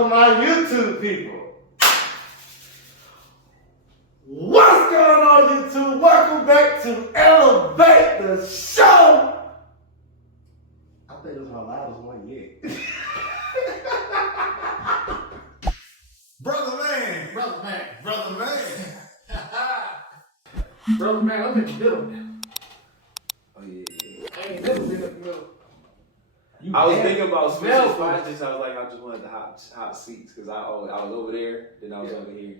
for my YouTube people. What's going on, YouTube? Welcome back to Elevate the Show. I think that's my loudest one yet. Brother man. Brother man. Brother man. Brother man, I'm in the middle now. Oh yeah. I ain't never been in the middle. I was thinking about special projects. I was like, I just wanted the hot seats because I was over there, then I was over here.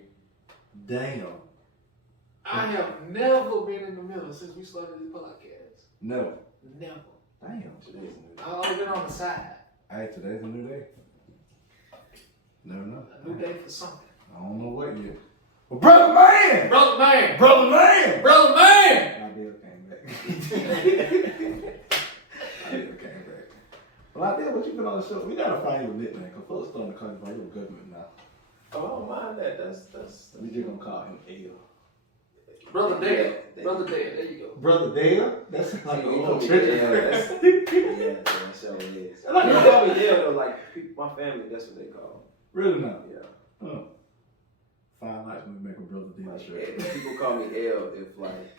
Damn. I have never been in the middle since we started this podcast. No. Never. Damn. Today's new. I've always been on the side. Hey, today's a new day. Never know. A new day for something. I don't know what yet. Well, brother man! Brother man! Brother man! Brother man! My deal came back. My deal came back. Well, I did what you been on the show. We gotta find you a nickname because folks starting to call you by your government now. Oh, I don't mind that. That's. We just gonna call him L. Brother Dale. Brother Dale, there you go. Brother Dale? That's like You a call little me trick. Dale. Yeah, that's how it is. You call me Dale though, like my family, that's what they call me. Really now? Yeah. Huh. 5 nights when we make a Brother Dale Like, shirt. people call me L if like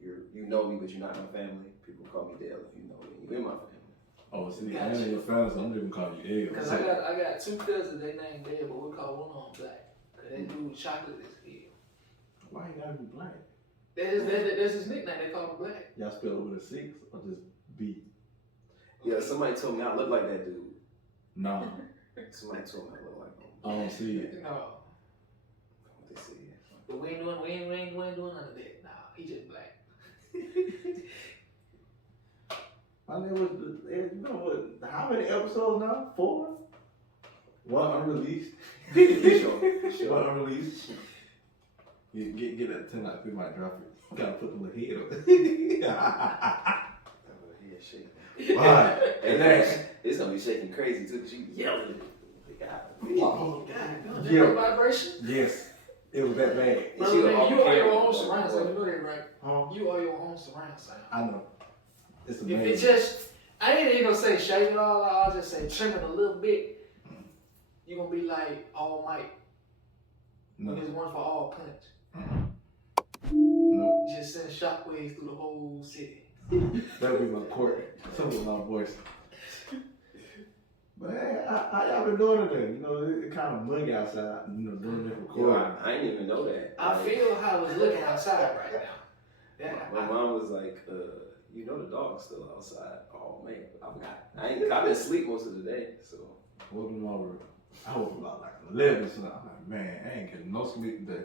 you know me but you're not in my family. People call me Dale if you know me. You're in my family. Oh, see, I Gotcha. ain't your family, so I'm just gonna call you L. Because I got two cousins, they named Dale, but we call one of them Black. Because they do chocolate is L. Why you gotta be black? That's his nickname, they call him Black. Y'all spell it with a 6 or just B? Yeah, somebody told me I look like that dude. No. Somebody told me I look like him. I don't see it. No. What they say? But we ain't doing none of that. Nah, he just Black. My name was, you know what, how many episodes now? 4? One unreleased. Sure. One unreleased. Get that 10 like we might drop it. Gotta put the little head on it. Yeah, shit. Alright, and next. It's gonna be shaking crazy too, cause you yelling. Oh, God. Yeah. Yeah. Vibration? Yes, it was that bad. Brother, man, you are your own surround sound. You know that, right? Huh? You are your own surround sound. I know. It's If amazing. it just, I ain't even gonna say shave it all out, I'll just say trim it a little bit. You're gonna be like All Might. No. There's one for all punch. No. Just send shockwaves through the whole city. That would be my court. Some of my voice. But hey, how y'all been doing today? You know, it's kind of muggy outside, you know, doing this Yo, recording. I didn't even know that. I feel how it's looking outside right now. Yeah, My mom was like, you know the dog's still outside. Oh man, I forgot. I've been asleep most of the day, so. Woke over. I woke about like 11, so I'm like, man, I ain't getting no sleep today.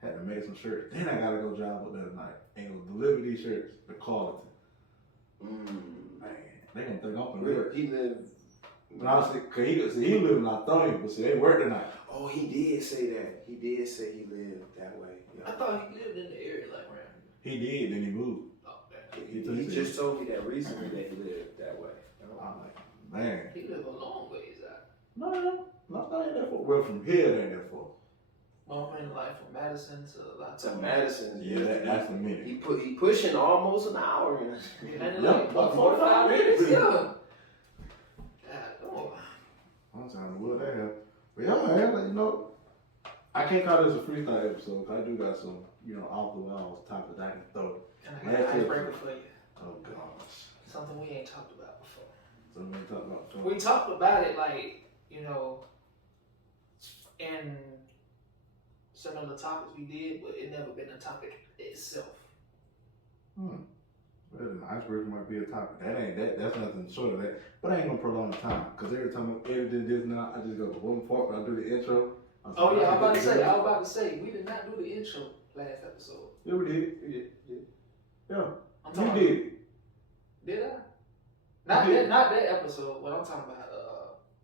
Had to make some shirts. Then I gotta go job with that night. Ain't gonna deliver these shirts, the quality. Man, they gonna think I'm gonna work. He lived. But honestly, cause he live in Lithonia, but see, they work tonight. Oh, he did say that. He did say he lived that way. I thought he lived in the area like around here. He did, then he moved. Oh, man. He just told me that recently that he lived that way. I'm like, man. He lived a long ways out. No, Lithonia ain't that far. Well, from here, it ain't that far. Well, I mean, like from Madison to To Lithonia. Madison. Yeah, that's a minute. He pushing almost an hour. And Yeah, like, about 45 minutes? Yeah. God, come on. I'm trying to will that help. But yeah, man, like, you know, I can't call this a freestyle episode because I do got some, you know, off the walls topics I can throw. And I got an icebreaker for you. Oh gosh. Something we ain't talked about before. So we talk about. We talked about it, like, you know, in some of the topics we did, but it never been a topic itself. Well, an icebreaker might be a topic. That's nothing short of that. But I ain't gonna prolong the time because every time I'm editing this now, I just go to one part and I do the intro. Oh yeah, I was about to say, we did not do the intro last episode. Yeah, we did. Yeah. I'm You talking did. Did I? You did. Not that episode. What I'm talking about.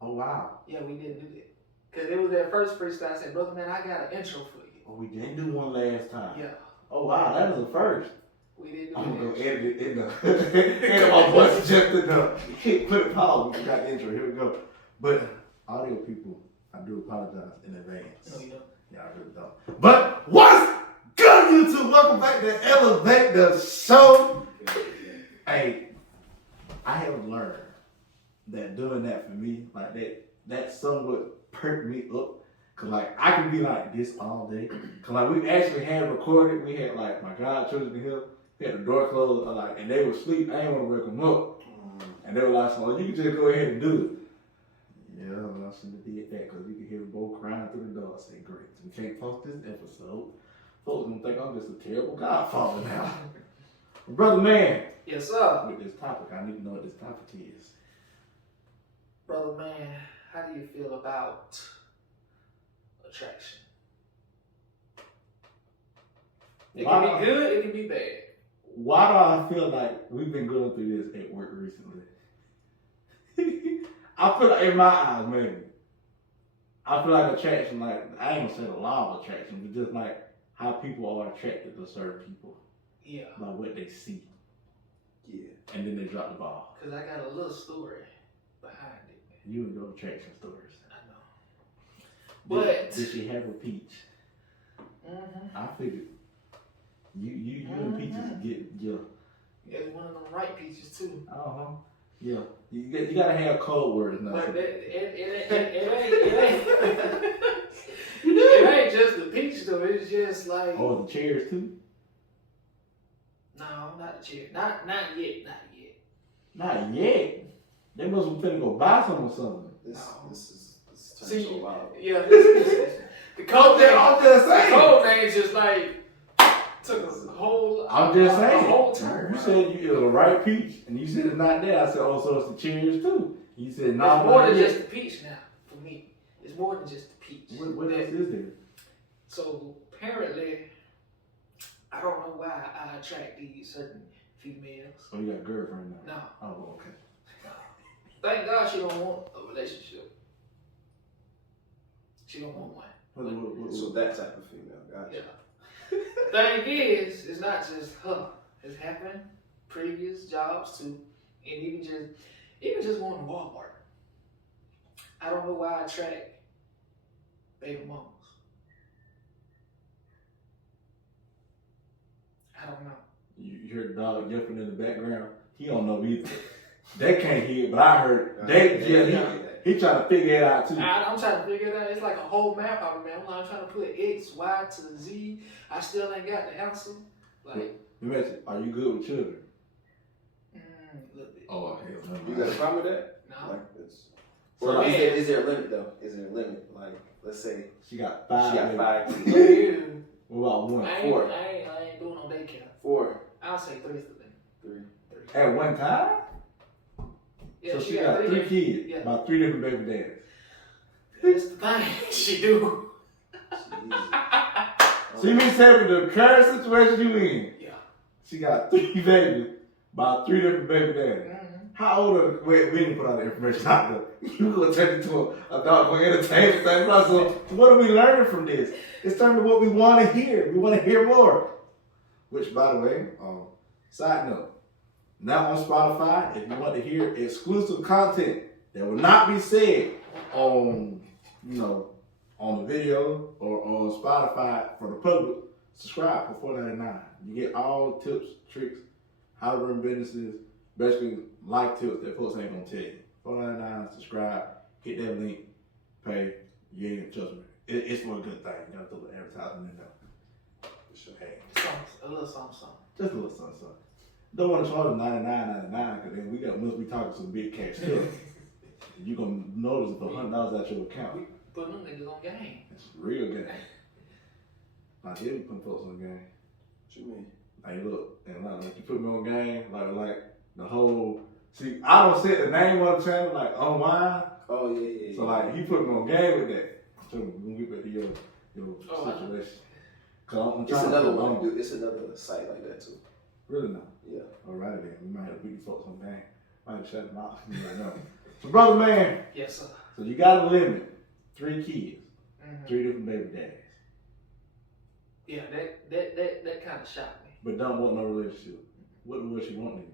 Oh wow. Yeah, we didn't do that. Cause it was that first freestyle. I said, brother man, I got an intro for you. Oh, we didn't do one last time. Yeah, Oh wow, that is a first. we didn't do I'm gonna go that. edit it in the edit my voice just enough. Put it pause. We got the intro. Here we go. But audio people, I do apologize in advance. No, you don't. Yeah, I really don't. But what's good, YouTube? Welcome back to Elevate the Show. Hey, I have learned that doing that for me, like that somewhat perk me up. Cause like I can be like this all day. Cause like we actually had recorded. We had like my godchildren in here. We had the door closed, like, and they would sleep. I didn't want to wake them up. And they were like, "So you can just go ahead and do it." Yeah, well, I shouldn't have did that because we could hear them both crying through the door. I said, "Great, we can't post this episode. Folks gonna think I'm just a terrible godfather now." Brother man. Yes, sir. With this topic, I need to know what this topic is. Brother man, how do you feel about attraction? It can be good, it can be bad. Why do I feel like we've been going through this at work recently? I feel like in my eyes, maybe. I feel like attraction, like, I ain't gonna say the law of attraction, but just like how people are attracted to certain people. Yeah. Like what they see. Yeah. And then they drop the ball. Because I got a little story behind it. You and your attraction stories. I know. But did she have a peach? I figured. You and peaches get It's one of them right peaches too. Yeah. You gotta have code words now. But it ain't just the peach though. It's just like. Oh, the chairs too. No, not the chair. Not yet. Not yet. They must have finna go buy some or something. This turns See, so wild. yeah, the code name. I'm just saying. The code name just like took a whole. I'm just saying. A whole turn. You said you it was a right peach, and you said it's not there. I said, oh, so it's the chairs too. You said no. It's more than just the peach now for me. It's more than just the peach. What else is there? So apparently, I don't know why I attract these certain females. Oh, you got a girlfriend now? No. Oh, okay. Thank God she don't want a relationship. She don't want one. So that type of female, gotcha. Yeah. Thing is, it's not just her. It's happened previous jobs too, and even just going to Walmart. I don't know why I attract baby mamas. I don't know. You heard the dog yelping in the background. He don't know either. They can't hear it, but I heard he trying to figure it out too. I'm trying to figure it out. It's like a whole map out, man. I'm trying to put X, Y to Z. I still ain't got the answer. Like, are you good with children? a little bit. Oh, hell no. You got a problem with that? No. Like this. So Or like, is there a limit though? Is there a limit? Like, let's say she got 5. she got 5 kids. Yeah. What about 1? I 4. ain't doing no daycare. 4. I'll say 3 to 3. At one time? Yeah, So she got 3 kids. Yeah. About 3 different baby daddies. That's the thing. She do. So you mean say with the current situation you in? Yeah. She got 3 babies, about 3 different baby daddies. How old are we didn't put all the information out there. You gonna take it to a dog for entertainment thing. So what are we learning from this? It's turning to what we want to hear. We want to hear more. Which, by the way, side note, now on Spotify, if you want to hear exclusive content that will not be said on, on the video or on Spotify for the public, subscribe for $4.99. You get all tips, tricks, how to run businesses, basically life tips that folks ain't gonna tell you. $4.99, subscribe, hit that link, pay, you ain't trust me. It's for a good thing. You gotta throw the advertising in there. For sure. Hey. A little something. Just a little something. Don't want to charge $99.99 because then must be talking some big cash stuff. You gonna notice the $100 out your account. We putting them niggas on game. It's real game. Like here we putting folks on game. What you mean? Like look, and like you put me on game, like the whole. See, I don't set the name on the channel like Unwind. Oh yeah. So like he put me on game with that. So when we get back to your situation. It's another one, dude. It's another site like that too. Really not. Yeah. Alright then, we might have beat folks on game. Might have shut them out. You never know. So brother man. Yes, sir. So you got a limit. 3 kids. 3 different baby daddies. Yeah, that kind of shocked me. But don't want no relationship. What she want in you?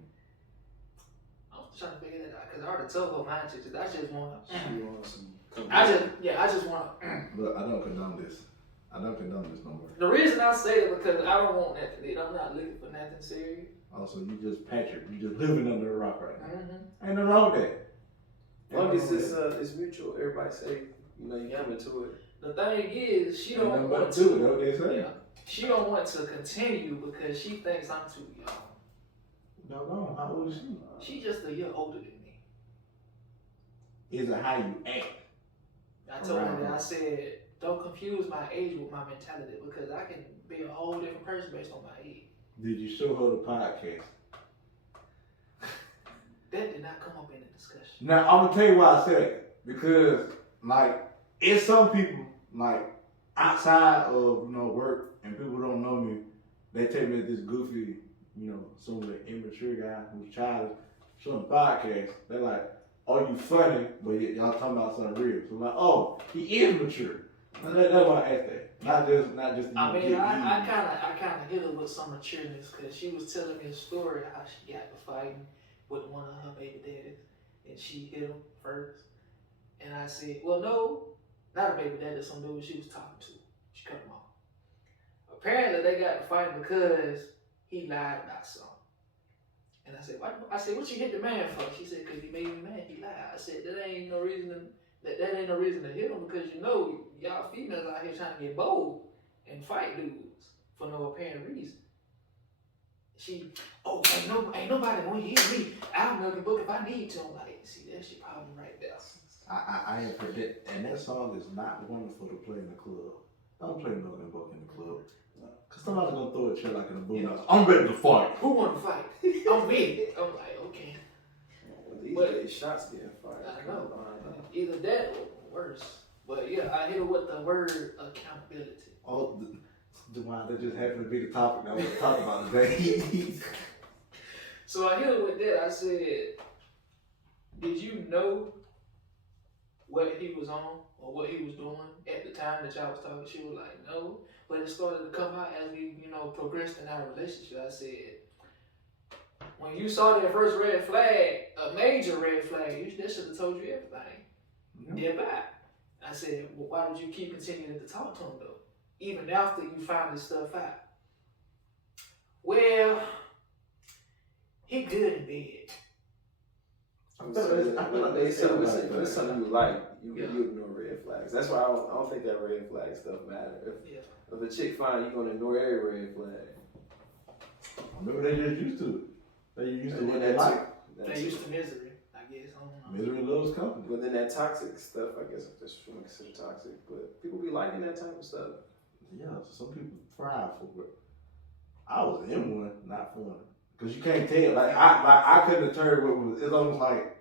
I'm trying to figure that out because I already told her my intentions. I just want to. She wants some. I just want to. But I don't condone this. I don't condone this no more. The reason I say it because I don't want nothing. I'm not looking for nothing serious. Also, you just Patrick. You just living under a rock right now. Ain't nothing wrong with that. As long as it's mutual, everybody say You know, you come into it. The thing is, she don't Ain't nothing want but to do it, to. know what they say. Yeah, she don't want to continue because she thinks I'm too young. No, how old is she? She just a year older than me. Is it how you act? I told her that. I said, don't confuse my age with my mentality because I can be a whole different person based on my age. Did you show her the podcast? That did not come up in the discussion. Now I'm gonna tell you why I said it. Because like it's some people like outside of work and people don't know me, they take me as this goofy, some of the immature guy who's childish. Showing the podcast, they're like, "Oh, you funny," but y'all talking about something real. So I'm like, "Oh, he is mature." That's why I asked that. Not just. I mean, I kind of hit her with some matureness because she was telling me a story how she got to fighting with one of her baby daddies, and she hit him first. And I said, "Well, no, not a baby daddy, some dude she was talking to. She cut him off. Apparently, they got to fighting because he lied about something." And I said, "What you hit the man for?" She said, "Cause he made me mad. He lied." I said, "That ain't no reason to hit him because y'all females out here trying to get bold and fight dudes for no apparent reason." Ain't nobody gonna hit me. I'll milk the book if I need to. I'm like, see, that's your problem right there. I have heard that, and that song is not wonderful to play in the club. Don't play milk and book in the club. Cause somebody's gonna throw a chair like in the boot. I'm ready to fight. Who want to fight? I'm ready. I'm like, okay. Well, these days, shots getting fired. I know. Either that or worse. But yeah, I hit it with the word accountability. Oh, that just happened to be the topic that I was talking about today. So I hit it with that. I said, "Did you know what he was on or what he was doing at the time that y'all was talking?" She was like, "No." But it started to come out as we, progressed in our relationship. I said, "When you saw that first red flag, a major red flag, that should have told you everything. Yeah, bye." I said, "Well, why did you keep continuing to talk to him though, even after you found this stuff out?" "Well, he good in bed." I feel like it's something you like. You ignore red flags. That's why I don't think that red flag stuff matters. If a chick fine, you're gonna ignore every red flag. Maybe they just used to it. They used to what they like. They used to misery, I guess. I don't know. Misery loves company. But then that toxic stuff, I guess that's what I consider toxic. But people be liking that type of stuff. Yeah, some people thrive for it. I was in one, not for one. Cause you can't tell. I couldn't deter what was. It's almost like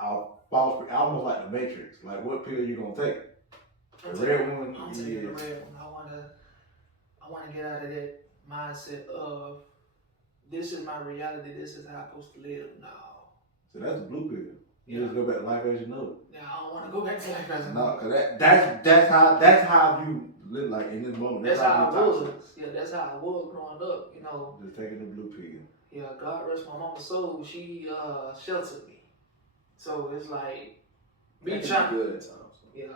almost like the Matrix. Like what pill you gonna take? The red one. I'm taking the red one. I wanna get out of that mindset of this is my reality. This is how I'm supposed to live now. So that's the blue pill. You just go back to life as you know it. Now I don't want to go back to life as I know. No, cause that's how you live like in this moment. That's how I was. Yeah, that's how I was growing up. Just taking the blue pill. Yeah, God rest my mama's soul. She sheltered me. So it's like me trying good at times. Yeah.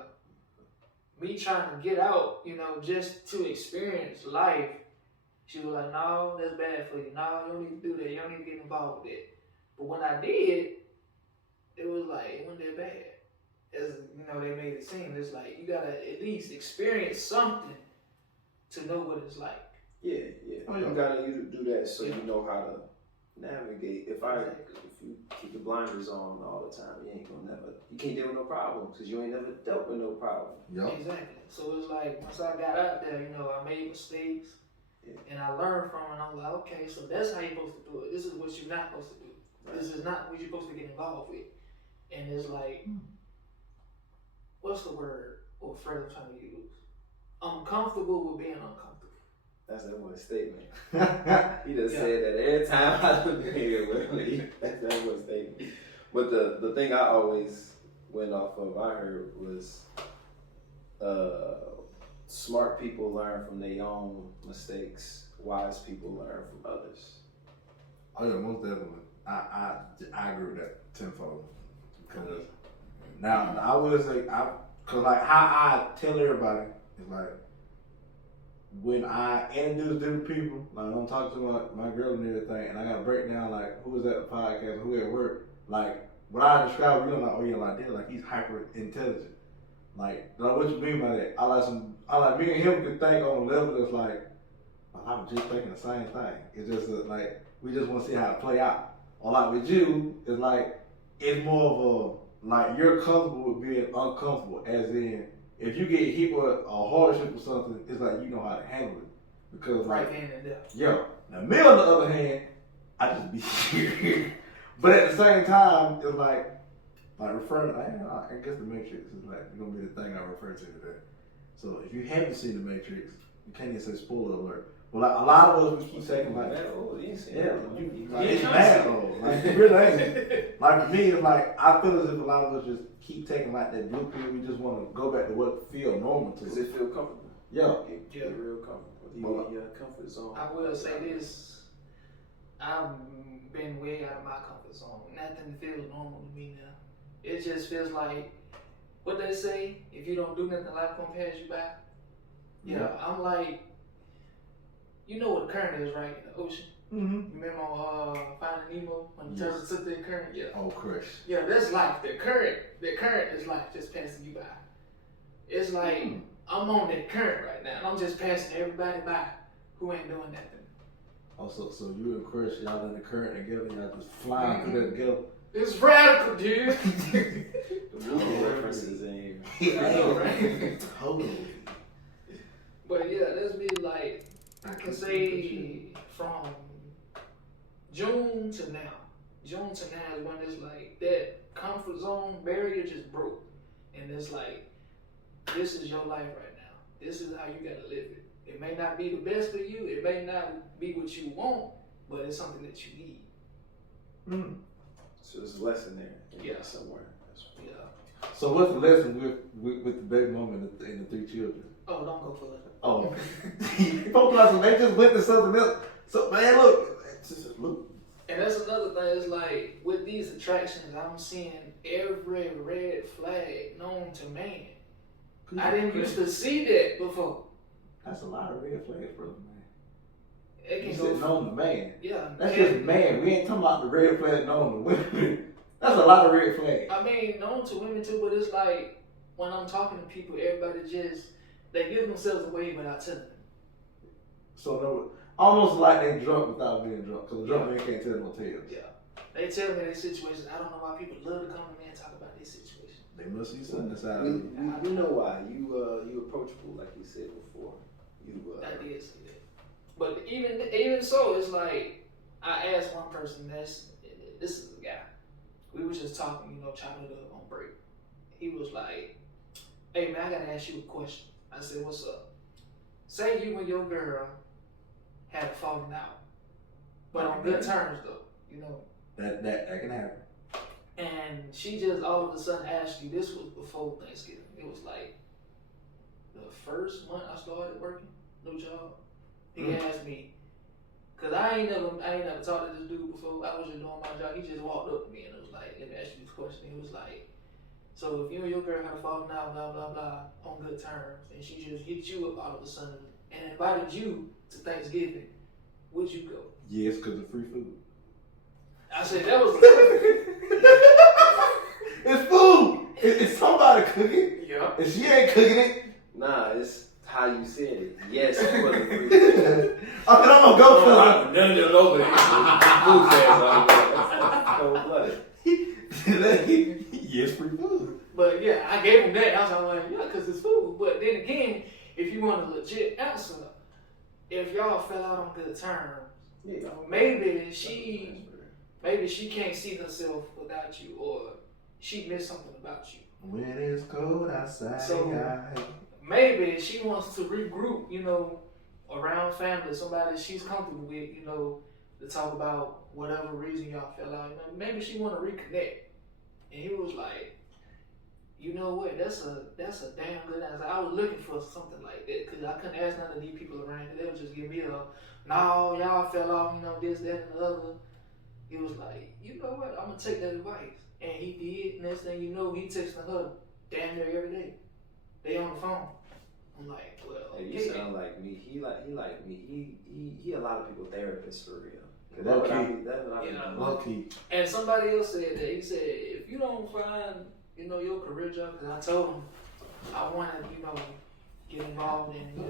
Me trying to get out, just to experience life. She was like, "No, that's bad for you. No, you don't need to do that. You don't need to get involved with it." But when I did, it was like, it wasn't that bad. As they made it seem. It's like you gotta at least experience something to know what it's like. Yeah. Oh, you gotta do that so you know how to navigate. If you keep the blinders on all the time, you can't deal with no problems because you ain't never dealt with no problem. Yep. Exactly. So it's like once I got out there, I made mistakes and I learned from it. And I'm like, okay, so that's how you're supposed to do it. This is what you're not supposed to do. Right. This is not what you're supposed to get involved with. And it's like, what's the word or phrase I'm trying to use? Uncomfortable with being uncomfortable. That's that one statement. He just said that every time I look at him. That's that one statement. But the thing I always went off of, I heard was smart people learn from their own mistakes. Wise people learn from others. Oh yeah, most definitely. I agree with that tenfold. Because now I would say cause like how I tell everybody is like when I introduce different people, like I'm talking to my girl and everything, and I gotta break down like who is at the podcast, who at work, like what I describe, you're like, oh yeah, like that, like he's hyper intelligent. Like what you mean by that? I like me and him could think on a level that's like I was just thinking the same thing. It's just like we just want to see how it play out. Or like with you, it's like it's more of a like you're comfortable with being uncomfortable. As in, if you get hit with a hardship or something, it's like you know how to handle it because like Right hand and there. yo. Now me on the other hand, I just be scared. But at the same time, it's like referring. I guess the Matrix is like gonna be the thing I refer to today. So if you haven't seen the Matrix, you can't even say spoiler alert. But like a lot of us, we keep saying like, it's mad though. Like it really ain't. Like for me, it's like I feel as if a lot of us just keep taking like that blue pill. We just want to go back to what feel normal to us. Does it feel comfortable? Yeah. Get real comfortable. You get your comfort zone. I will say this. I've been way out of my comfort zone. Nothing feels normal to me now. It just feels like what they say, if you don't do nothing, life gonna pass you by. Yeah, I'm like, you know what the current is, right? In the ocean. Mm-hmm. You remember on Finding Nemo when the turtles took their current? Yeah. Oh, crush. Yeah, that's life. The current is life just passing you by. It's like I'm on that current right now, and I'm just passing everybody by who ain't doing nothing. Oh, so you and Crush, y'all in the current together, y'all just flying through that together. It's radical, dude. The movie references in here. I know, right? Totally. But yeah, that's me. Like I can say from June to now. June to now is when it's like that comfort zone barrier just broke, and it's like this is your life right now. This is how you gotta live it. It may not be the best for you. It may not be what you want, but it's something that you need. Mm. So there's a lesson there. Yeah. Somewhere. Yeah. So what's the lesson with the baby mama and the 3 children? Oh, don't go for it. Oh, they just went to something else. So man, look. And that's another thing. It's like with these attractions, I'm seeing every red flag known to man. I didn't used to see that before. That's a lot of red flags, brother, man. It You can said go known to man. Yeah. That's just man. We ain't talking about the red flag known to women. That's a lot of red flags. I mean, known to women too, but it's like when I'm talking to people, everybody just they give themselves away without telling them. So no, almost like they drunk without being drunk, because a drunk man can't tell no tales. Yeah. They tell me their situations. I don't know why people love to come to me and talk about their situation. They must see something inside of you. We know why. You approachable, like you said before. I did see that. But even so, it's like I asked one person. This is a guy. We were just talking, chopping it up on break. He was like, "Hey man, I gotta ask you a question." I said, "What's up?" Say you and your girl had a falling out, but on good terms though. That can happen. And she just all of a sudden asked you. This was before Thanksgiving. It was like the first month I started working, no job. He asked me, cause I ain't never talked to this dude before. I was just doing my job. He just walked up to me and it was like, "Let me ask you this question." He was like, "So if you and your girl had a falling out, blah blah blah, on good terms, and she just hit you up all of a sudden and invited you to Thanksgiving, would you go?" Yes, because of free food. I said that was. It's food. It's somebody cooking. Yeah. And she ain't cooking it. Nah, it's how you said it. Yes, it was free food. I'm gonna go for it. None of them know that. Yes, free food. But yeah, I gave him that. I was like, yeah, because it's food. But then again, if you want a legit answer, if y'all fell out on good terms, maybe she can't see herself without you, or she missed something about you. When it's cold outside, So maybe she wants to regroup, around family, somebody she's comfortable with, to talk about whatever reason y'all fell out. Maybe she want to reconnect. And he was like, "You know what? That's a damn good answer." I was looking for something like that because I couldn't ask none of these people around. They would just give me "No, y'all fell off, this, that, and the other." He was like, "You know what? I'm gonna take that advice," and he did. Next thing you know, he texting her damn near every day. They on the phone. I'm like, well, hey, you sound like me. He like me. He a lot of people therapist for real. Low That's key. And somebody else said that. He said, if you don't find, your career job, because I told him, I want to, get involved in,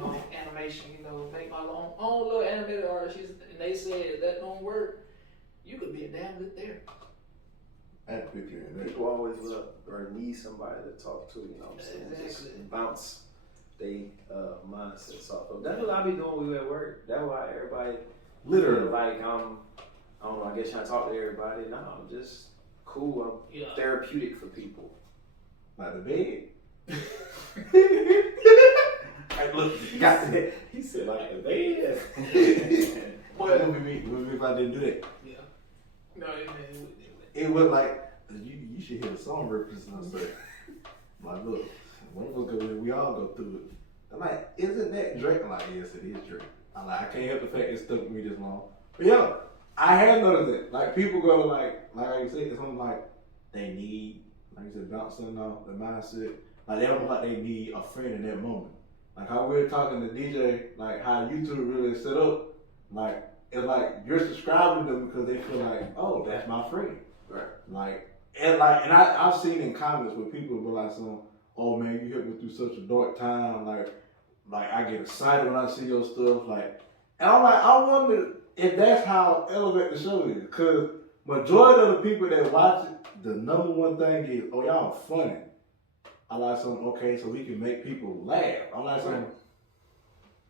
animation, make my own little animated artist. And they said that don't work. You could be a damn good therapist. That's big here. People always love or need somebody to talk to, you know what I'm saying? Exactly. Just bounce they mindsets off of. That's what I be doing when we at work. That's why everybody Literally. feel like I don't know, I guess trying to talk to everybody. No, I'm just cool. I'm therapeutic for people. Like the bed. Hey, look, got that. He said like the bed. What would be if I didn't do that? Yeah. No, it wouldn't. It was like you should hear the song represent us. Like, look, one of us go, we all go through it. I'm like, isn't that Drake? I'm like, yes, it is Drake. I'm like, I can't help the fact it stuck with me this long. But yeah, I have noticed that. Like people go like you said, it's something like they need, like you said, bouncing off the mindset. Like they don't like they need a friend in that moment. Like how we were talking to DJ, like how YouTube really set up. Like it's like you're subscribing to them because they feel like, oh, that's my friend. Right. And I've seen in comments where people will be like, oh man, you hit me through such a dark time. Like I get excited when I see your stuff. Like, and I'm like, I wonder if that's how Elevate the Show is. Because majority of the people that watch it, the number one thing is, oh, y'all funny. I like something, okay, so we can make people laugh. I like something.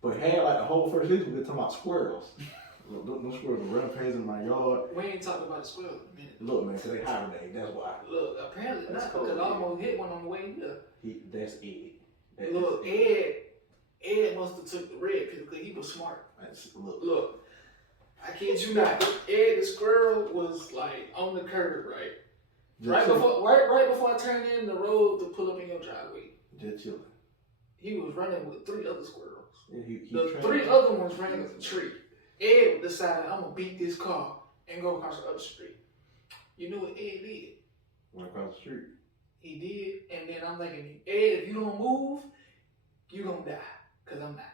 But had like the whole first season, we were talking about squirrels. No squirrels rampaging in my yard. We ain't talking about the squirrel in a minute. Look, man, because they hibernate, that's why. Look, apparently That's not, cool, because I man. almost hit one on the way here. That's Ed. Look, Ed must have took the red pill because he was smart. Look, I kid you not. Ed the squirrel was like on the curb, right? Right before I turned in the road to pull up in your driveway. Just chilling. He was running with 3 other squirrels. Yeah, The 3 other ones ran up the tree. Ed decided, I'm going to beat this car and go across the other street. You know what Ed did? Went across the street. He did, and then I'm thinking, Ed, if you don't move, you're going to die, because I'm not.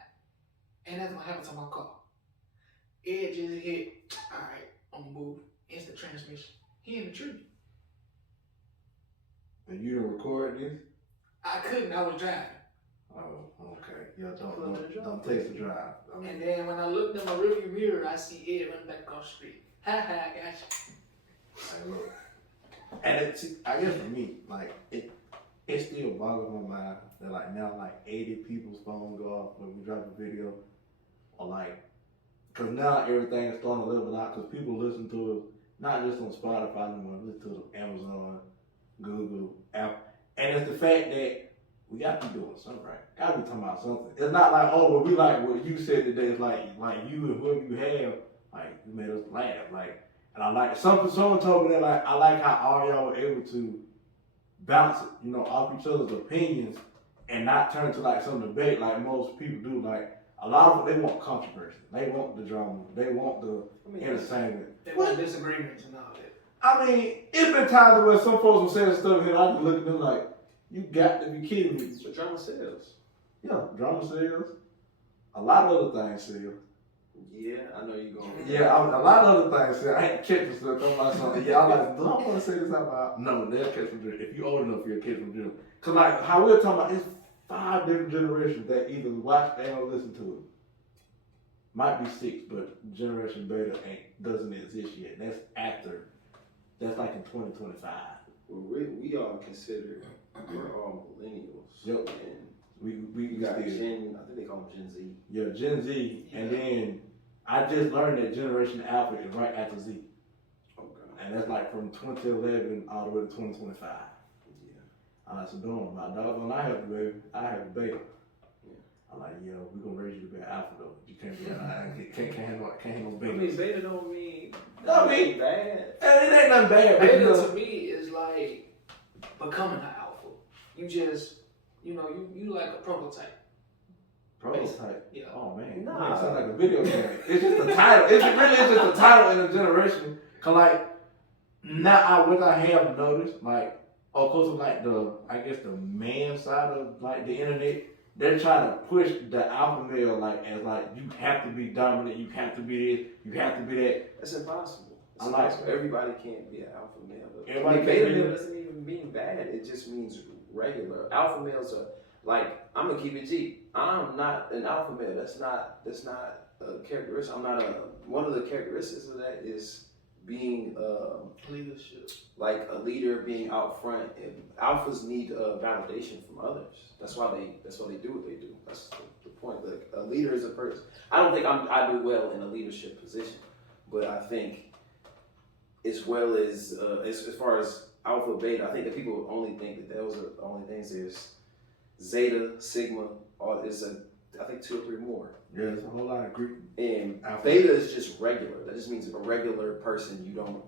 And that's what happened to my car. Ed just hit, all right, I'm going to move. Instant transmission. He in the tree. And you didn't record this? I couldn't, I was driving. Oh, okay. Yeah, don't take the drive. And then when I looked in my rearview mirror, I see Ed running back across the street. Ha ha, I got you. Like, look. And I guess for me, like, it still boggles my mind that, like, now, like, 80 people's phones go off when we drop a video. Or, like, because now everything is starting to level out because people listen to it, not just on Spotify anymore, listen to it on Amazon, Google, Apple. And it's the fact that we got to be doing something right. Got to be talking about something. It's not like, oh, well, we like what you said today. It's like you and whoever you have, like, you made us laugh. Like, and I like, someone told me that, like, I like how all y'all were able to bounce it, off each other's opinions and not turn to, like, some debate like most people do. Like, a lot of them, they want controversy. They want the drama. They want the entertainment. They want disagreements and all that. I mean, it's been times where some folks will say stuff here, I just look at them like, you got to be kidding me. So drama sells. Yeah, drama sells. A lot of other things sell. Yeah, I know you're going. Yeah, a lot of other things sell. I ain't catching stuff. I'm like something. Yeah, I'm like, do I want to say this out loud? No, they'll catch from drill. If you're old enough, you'll catch from drill. Because, like, how we're talking about, it's 5 different generations that either watch and listen to it. Might be 6, but Generation Beta doesn't exist yet. That's after. That's like in 2025. Well, we all consider we're all millennials. Yep. And we got still. Gen, I think they call them Gen Z. Yeah, Gen Z. And then I just learned that Generation Alpha is right after Z. Okay. And that's like from 2011 all the way to 2025. Yeah. I'm like, so doing my dog, when I have the baby, I have the beta. Yeah. I'm like, we're gonna raise you to be an alpha though. You can't be can't have no beta. I mean, beta don't mean bad. And it ain't nothing bad. Beta to me is like becoming an alpha. You just, you like a prototype. Prototype? Yeah. Oh man, Nah. it sounds like a video game. It's just the title. It's just the title in a generation. Cause like now, what I have noticed, like, of course, like the man side of like the internet, they're trying to push the alpha male like as like you have to be dominant, you have to be this, you have to be that. That's impossible. It's I like impossible. Everybody can't be an alpha male. Everybody beta can't be- male doesn't even mean bad. It just means regular. Alpha males are Like, I'm gonna keep it G. I'm not an alpha male. That's not a characteristic. I'm not a. One of the characteristics of that is being leadership. like a leader, being out front. And alphas need validation from others. That's why they do what they do. That's the point. Like, a leader is a person. I don't think I do well in a leadership position, but I think as well as far as alpha, beta, I think that people only think that those are the only things. There's Zeta, Sigma, I think 2 or 3 more. Yeah, there's a whole lot of Greek. And alpha. Beta is just regular. That just means a regular person. You don't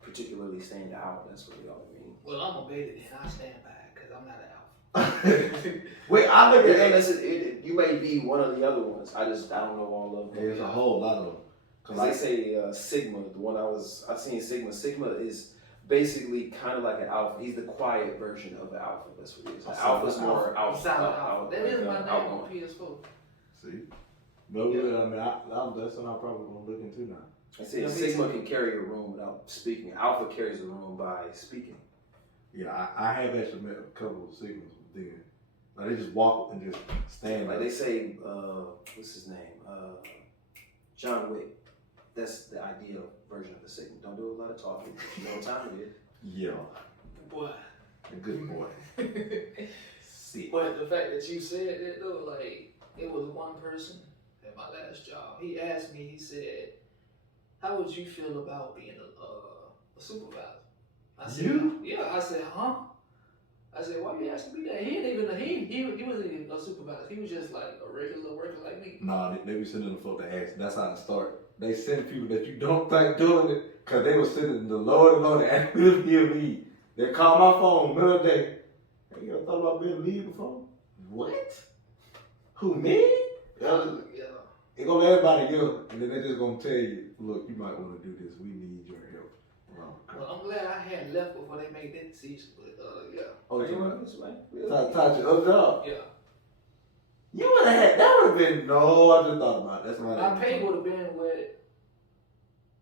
particularly stand out. That's what it all means. Well, I'm a beta and I stand by it because I'm not an alpha. Wait, I look at You may be one of the other ones. I don't know all of them. There's a whole lot of them. Because they say Sigma, the one I've seen Sigma. Sigma is basically kind of like an alpha. He's the quiet version of the alpha. That's what he is. Alpha's more alpha. That is my name on PS4. See? No, yeah. I mean, that's what I'm probably going to look into now. I say Sigma can carry a room without speaking. Alpha carries a room by speaking. Yeah, I have actually met a couple of Sigmas then. Like, they just walk and just stand. Like they say, what's his name? John Wick. That's the ideal version of the Sigma. Don't do a lot of talking. You know what time it is. Yeah. Boy. A good boy. See. But the fact that you said that though, like, it was one person at my last job. He asked me, he said, how would you feel about being a supervisor? I said, you? Yeah. I said, huh? I said, why you asking me that? He wasn't even a supervisor. He was just like a regular worker like me. Nah, they be sending the folk to ask. That's how it start. They send people that you don't think doing it, because they were sending the Lord and Lord to ask me to be a lead. They call my phone middle of the day. Hey, you ever thought about being a lead before? What? Who, me? Yeah. They gonna let everybody go, and then they just gonna tell you, look, you might want to do this. We need your help. Well, I'm glad I had left before they made that decision, but yeah. Oh, you you want want this way? to your other job? Yeah. You would have had, that would have been, no, I just thought about it. That's why My pay would have been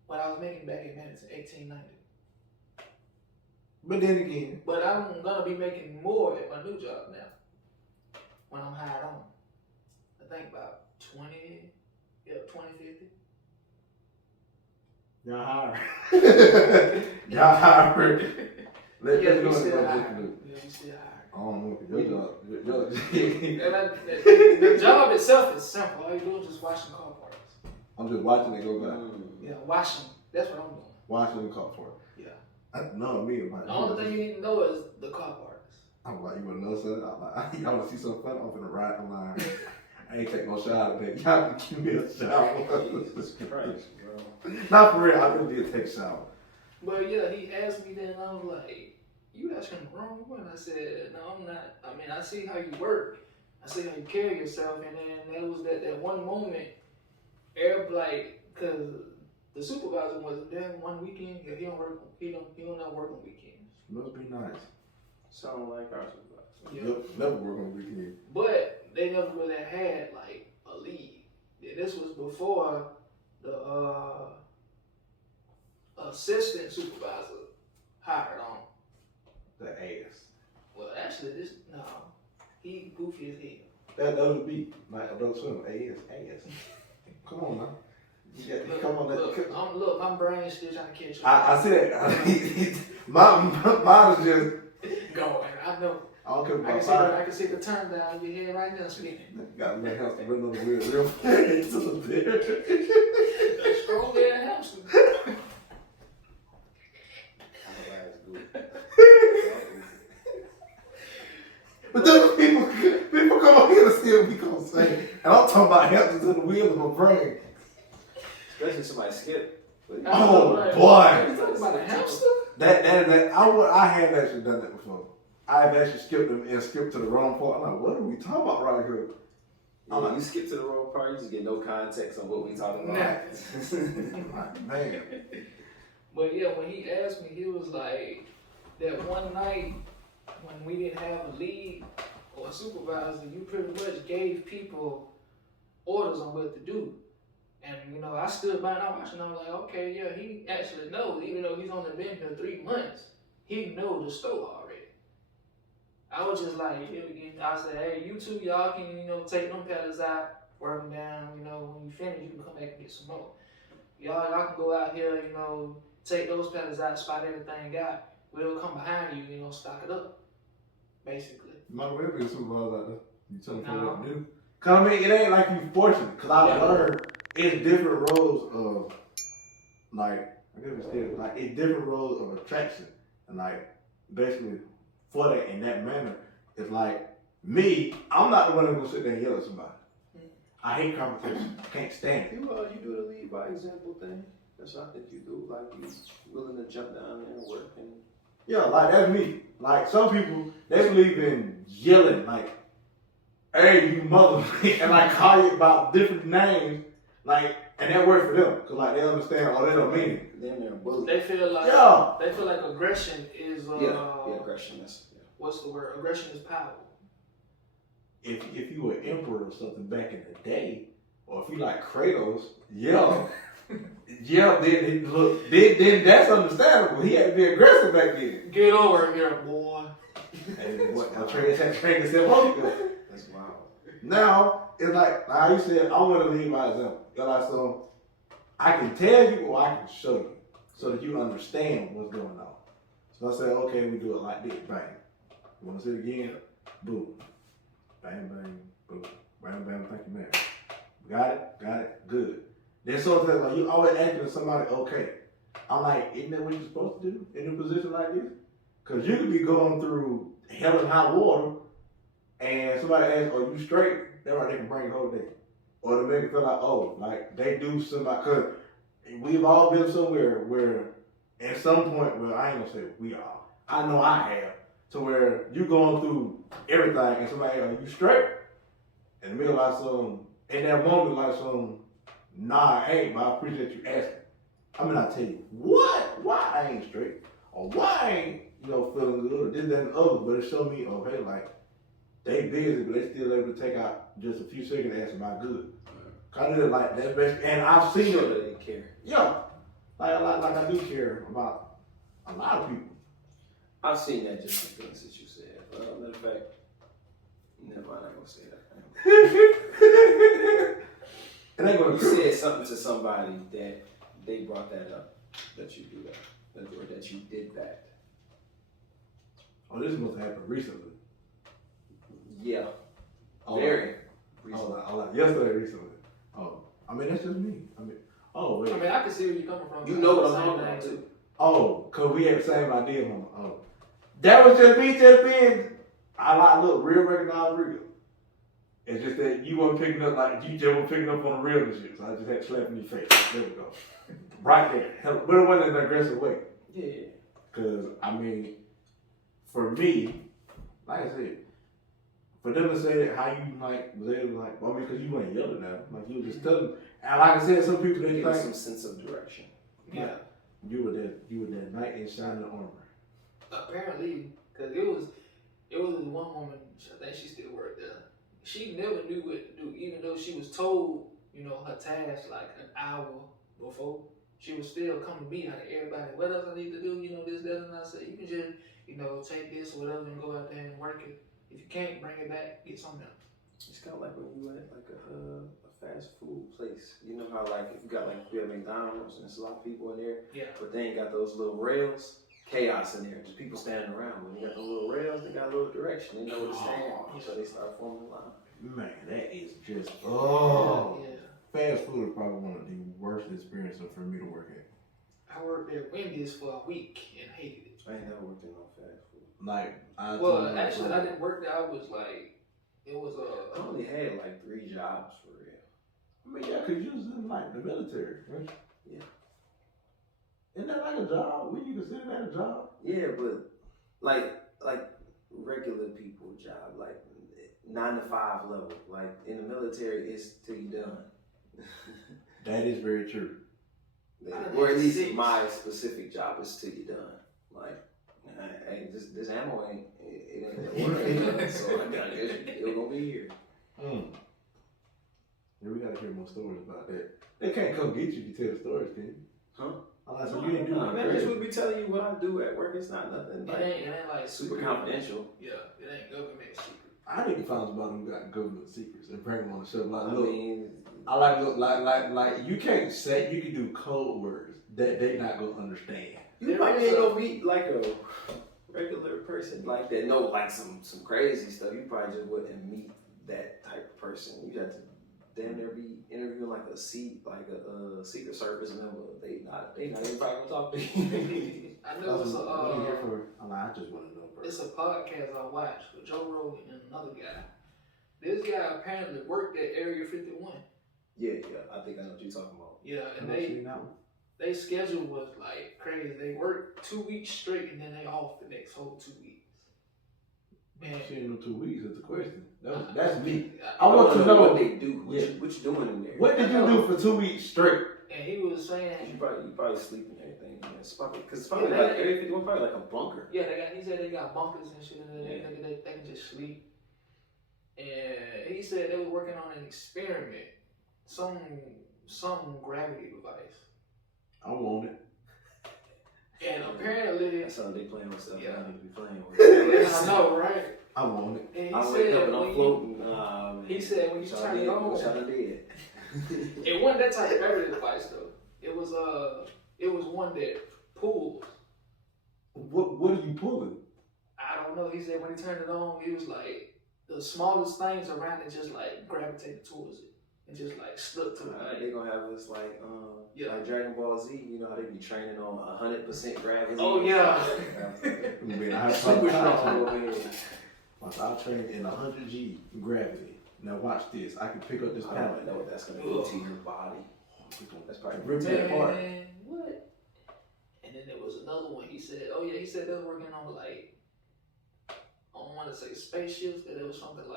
what I was making back in Madison, $18.90. But then again. But I'm gonna be making more at my new job now. When I'm hired on. I think about 20, 50. Y'all hire. Y'all hire. Let me know we what still you're hired. looking Yeah, we still hired. I don't know. Your job. The job itself is simple. All you do is just washing car parts. I'm just watching it go by. Yeah, washing. That's what I'm doing. Watching the car for it. Yeah. No, me about The only thing you need to know is the car parts. I'm like, you want to know something? I'm like, y'all want to see something fun? I'm finna ride the line. I ain't take no shower today. Y'all can give me a shower. Jesus Christ, bro. Not for real. I really did take a shower. But yeah, he asked me then, and I was like, you asking the wrong one. I said, no, I'm not. I mean, I see how you work. I see how you carry yourself. And then there was that one moment, like, because the supervisor wasn't there one weekend. Yeah, he don't not work on weekends. Must be nice. Sound like our supervisor. Yeah. Yep, never work on the weekend. But they never really had like a lead. And this was before the assistant supervisor hired on. The ass. Well, actually, he goofy as hell. That would be like Adult Swim. Ass. Come on now. Yeah, come on. Look, my brain's still trying to catch up. I see that. Mine is just. Go, I know. I don't care I about can see the turn down in your head right now spinning. Got me house to run on the wheel real fast to the bed. Strong ass hamster. But then people come up here to see what we gonna say. And I'm talking about hamsters in the wheel of my brain. Especially somebody skip. Oh, right. boy. You talking about a hamster? I have actually done that before. I've actually skipped them and skipped to the wrong part. I'm like, what are we talking about right here? You skip to the wrong part, you just get no context on what we talking about. Like, man. But yeah, when he asked me, he was like, that one night when we didn't have a lead or a supervisor, you pretty much gave people orders on what to do. And, I stood by and I watched and I was like, okay, yeah, he actually knows, even though he's only been here 3 months, he knows the store already. I was just like, I said, hey, you two, y'all can, take them pellets out, work them down, when you finish, you can come back and get some more. Y'all can go out here, take those pellets out, spot everything out. We'll come behind you, stock it up, basically. You might as well be a supervisor out there. You tell them what to do. Cause I mean, it ain't like you fortunate. Cause I learned it's different roles of, like, I guess it's still, like, it's different roles of attraction. And like, basically, for that, in that manner, it's like, me, I'm not the one that's gonna sit there and yell at somebody. I hate competition. I can't stand it. You do the lead by example thing. That's what I think you do. Like, you willing to jump down there and work and... Yeah, like, that's me. Like, some people, they believe in yelling, like, hey, you mother, and like, call you about different names, like, and that works for them, because, like, they understand, or they don't mean it. Then they're bullied. They feel like, aggression is, aggression is, what's the word? Aggression is power. If you were emperor or something back in the day, or if you like Kratos, then that's understandable. He had to be aggressive back then. Get over here, boy. And what? Atreus had trained himself Holy Ghost. That's wild. Now it's like how you said, I want to lead by example. You're like, so I can tell you or I can show you, so that you understand what's going on. So I said, okay, we do it like this. Bang. You want to see it again? Boom. Bang, bang, boom. Bang, bang, thank you, man. Got it, good. Then so it's like, you always asking somebody, okay. I'm like, isn't that what you're supposed to do in a position like this? Because you could be going through hell and hot water, and somebody asks, are you straight? That's right, they can bring the whole day. Or to make it feel like, oh, like they do somebody, because we've all been somewhere where, at some point, well, I ain't gonna say we all, I know I have, to where you going through everything, and somebody, are you straight? In the middle of some, in that moment, like some, nah, I ain't, but I appreciate you asking. I mean, I tell you, what? Why I ain't straight? Or why I ain't, feeling good, or this, that, and the other, but it showed me, oh, hey, like, they busy, but they still able to take out just a few seconds to ask about good. Kind of like that, best, and I've seen it. They care. Yeah, like I do care about a lot of people. I've seen that just the things that you said. Matter of fact, never mind, I'm gonna say that. And they gonna you said something to somebody that they brought that up, that you do that, or that you did that. Oh, this must have happened recently. Yeah, Oh, very recently. like yesterday recently. Oh, I mean, that's just me. I mean, oh, wait. I mean, I can see where you're coming from. You know what I'm talking about, too. Oh, because we had the same idea, Mama. Oh. That was just me just being, I look, real recognize real. It's just that you weren't picking up, like, you just weren't picking up on the real shit, so I just had to slap in your face. There we go. Right there. But it wasn't in an aggressive way. Yeah. Because, I mean, for me, like I said, for them to say that how you, like, was able to, like, well, I mean, because you weren't yelling at them. Like, you were just telling them. And like I said, some people, they think. Some sense of direction. Yeah. You were that knight in shining armor. Apparently, because it was one woman, I think she still worked there. She never knew what to do, even though she was told, her task like an hour before. She would still come to me out of everybody. What else I need to do? This, that, and I said, you can just, take this or whatever and go out there and work it. If you can't, bring it back, get something else. It's kind of like when you at like a fast food place. You know how like if you have McDonald's and there's a lot of people in there, Yeah. but they ain't got those little rails. Chaos in there, just people standing around. When you got the little rails, they got a little direction. They know where to stand, so they start forming a line. Man, that is just Yeah. Fast food is probably one of the worst experiences for me to work at. I worked at Wendy's for a week and hated it. I ain't never worked in no fast food. Like, I didn't work there. I was like, it was I only had like 3 jobs for real. I mean, yeah, because you was in like the military, right? Yeah. Isn't that like a job? Would you consider that a job? Yeah, but like regular people job, like 9 to 5 level. Like in the military, it's till you done. That is very true. Or at least my specific job is till you done. Like, hey, this ammo ain't done, so I gotta it's gonna be here. Yeah, we gotta hear more stories about that. They can't come get you if you tell the stories, can you? Huh? I'm like, so you didn't do nothing man, I just crazy. would be telling you what I do at work. It's not nothing It like ain't like super secret. confidential. Yeah, it ain't government secret. I need to find somebody who got government secrets and bring them on the show. Like, I look, mean, I like you can't say, you can do code words that they not gonna understand. you probably ain't gonna meet like a regular person like that. Know like some crazy stuff. You probably just wouldn't meet that type of person. You got to damn near be interviewing like a Secret Service member. They not even probably gonna talk to you. I know it's What are you here for? I'm like, I just want to know. Bro. it's a podcast I watched with Joe Rogan and another guy. This guy apparently worked at Area 51. Yeah, I think I know what you're talking about. Yeah, and Have you seen that one? they schedule was like crazy. They work 2 weeks straight and then they off the next whole 2 weeks. Man, She ain't no 2 weeks. Is the question. That's me. I I want to know what they do. Yeah. What you doing in there? What did you do for 2 weeks straight? And he was saying, You probably sleep and everything. Man. It's probably because it's probably Yeah, like they- Area 51, probably like a bunker. yeah, he said they got bunkers and shit, and they can just sleep. And he said they were working on an experiment, some gravity device. I want it. And apparently, That's how they playing with stuff. Yeah. I need to be playing with. I know, right? I want it. And he I wake up said, and I'm when floating. he said when you turn it on, Shot dead. it wasn't that type of gravity device though. It was one that pulls. What are you pulling? I don't know. He said when he turned it on, he was like the smallest things around it just like gravitated towards it and just like stuck to it. They gonna have us like Yeah. like Dragon Ball Z. You know how they be training on 100% gravity. Oh, yeah. I mean, I have Super I'll strong over here. I'll train in 100 G gravity. Now watch this. I can pick up this I pallet. don't know what that's gonna do to your body. That's probably Rip that apart. Man, what? And then there was another one. He said, he said they were working on like, I don't want to say spaceships, but it was something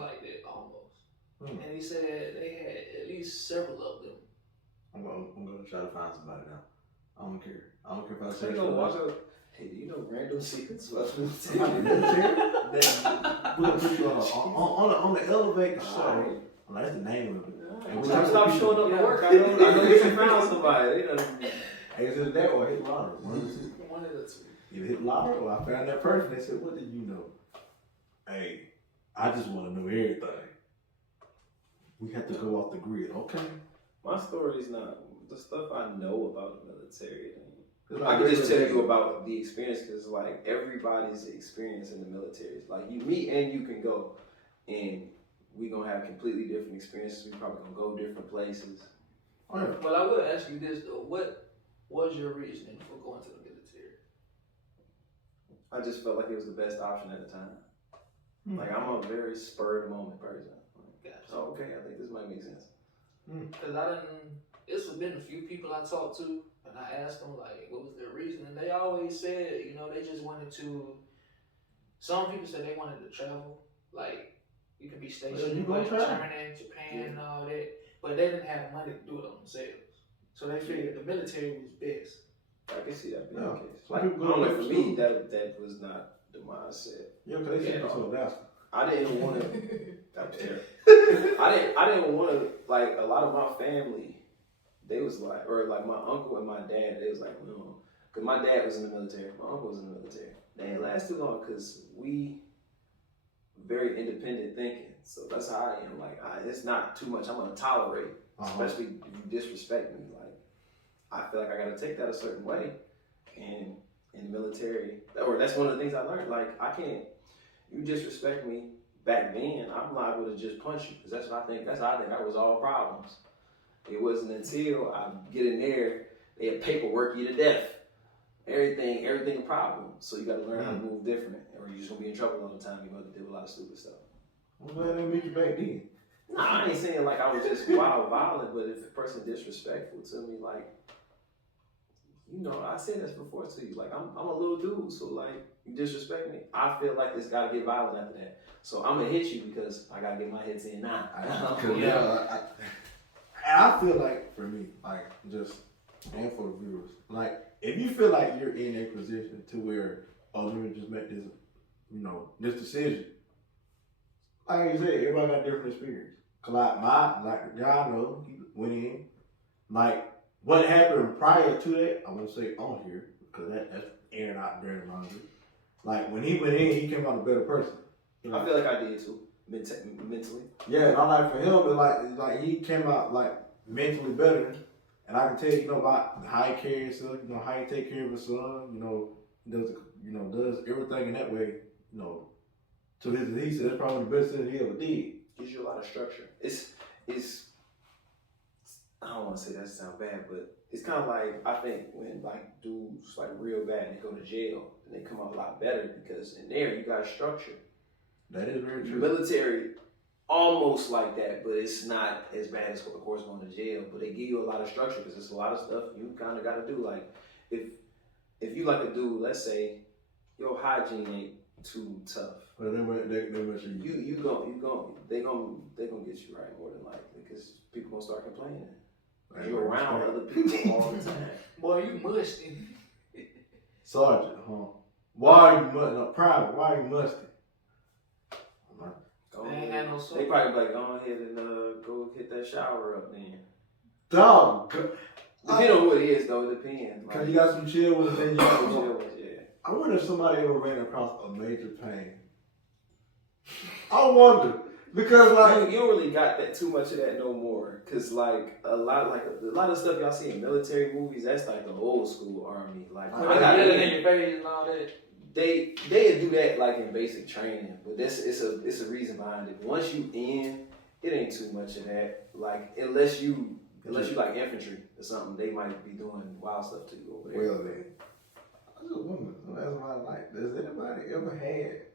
like that almost. And he said they had at least several of them. I'm gonna try to find somebody now. I don't care. I don't care if I So say you gonna walk up. Hey, do you know random secrets about the somebody military. We'll put you on the elevator. Sorry. Well, that's the name of it. And Stop showing up to work. I know you should found somebody. They done. Hey, is it that or hit lottery? One of the two. One of the two. Either hit lottery or I found that person. They said, "What did you know?" Hey, I just want to know everything. We have to go off the grid, okay? My story's not the stuff I know about the military. It's I like can just tell regular- you about the experience because, like, everybody's experience in the military. Like, you meet and you can go, and we gonna have completely different experiences. We probably gonna go different places. Oh, yeah. Well, I will ask you this though. What was your reasoning for going to the military? I just felt like it was the best option at the time. Like, I'm a very spur of the moment person. Gotcha. So, okay, I think this might make sense. Because it's been a few people I talked to, and I asked them, like, what was their reason? And they always said, they just wanted to, some people said they wanted to travel. Like, you can be stationed in like Germany, Japan, and all that. But they didn't have money to do it on themselves. So they figured the military was best. I can see that being Yeah. the case. Some Like, people I don't go know, to for school. me, that was not the mindset. Yeah, because they sent us to Alaska. I didn't want to. That was terrible. I didn't want to, like, a lot of my family, they was like, or like my uncle and my dad, they was like, no. Because my dad was in the military, my uncle was in the military. They didn't last too long because we very independent thinking. So that's how I am. Like, it's not too much I'm going to tolerate, especially if you disrespect me. Like, I feel like I got to take that a certain way. And in the military, or that's one of the things I learned. Like, I can't, you disrespect me back then, I'm liable to just punch you because that's what I think. That's how I think I resolve problems. It wasn't until I get in there, they had paperwork you to death. Everything a problem. So you got to learn how to move different, or you're just gonna be in trouble all the time. You're gonna have to deal with a lot of stupid stuff. I'm glad they met you back then. Nah, I ain't saying like I was just wild violent, but if a person disrespectful to me, like, I said this before to you. Like, I'm a little dude, so like, you disrespect me, I feel like it's gotta get violent after that. So I'm gonna hit you because I gotta get my hits in now. I feel like, for me, like, just, and for the viewers, like, if you feel like you're in a position to where, oh, let me just make this, this decision. Like you said, everybody got different experience. Cause like the guy I know, he went in, like, what happened prior to that, I won't say on here, because that's airing out dirty laundry. Like, when he went in, he came out a better person. I feel like I did too, mentally. Yeah, and I like for him, it's like he came out like mentally better. And I can tell you know about how he carries himself, you know how he take care of his son, does everything in that way, to his. He said that's probably the best thing he ever did. Gives you a lot of structure. It's I don't want to say that sounds bad, but it's kind of like I think when like dudes like real bad and they go to jail and they come out a lot better because in there you got a structure. That is very true. Military, almost like that, but it's not as bad as of course going to jail. But they give you a lot of structure because it's a lot of stuff you kind of got to do. Like if you like a dude, let's say your hygiene ain't too tough. But they mention they gonna get you right more than likely because people gonna start complaining. You're around other people all the time. Boy, you musty. Sergeant, huh? Why are you musty? No, private, why are you musty? They ain't had no soap. They probably like, go ahead and go hit that shower up then. Dog. Depending on who it is though, it depends. Cause you got some chill ones and then you got some chill ones, yeah. I wonder if somebody ever ran across a major pain. I wonder. Because like you don't really got that too much of that no more. Cause like a lot of stuff y'all see in military movies, that's like the old school army. Like I got it in your face and all that. They do that like in basic training, but it's a reason behind it. Once you in, it ain't too much of that. Like unless you like infantry or something, they might be doing wild stuff to you over there. Well then, I just wonder. That's why like, does anybody ever had?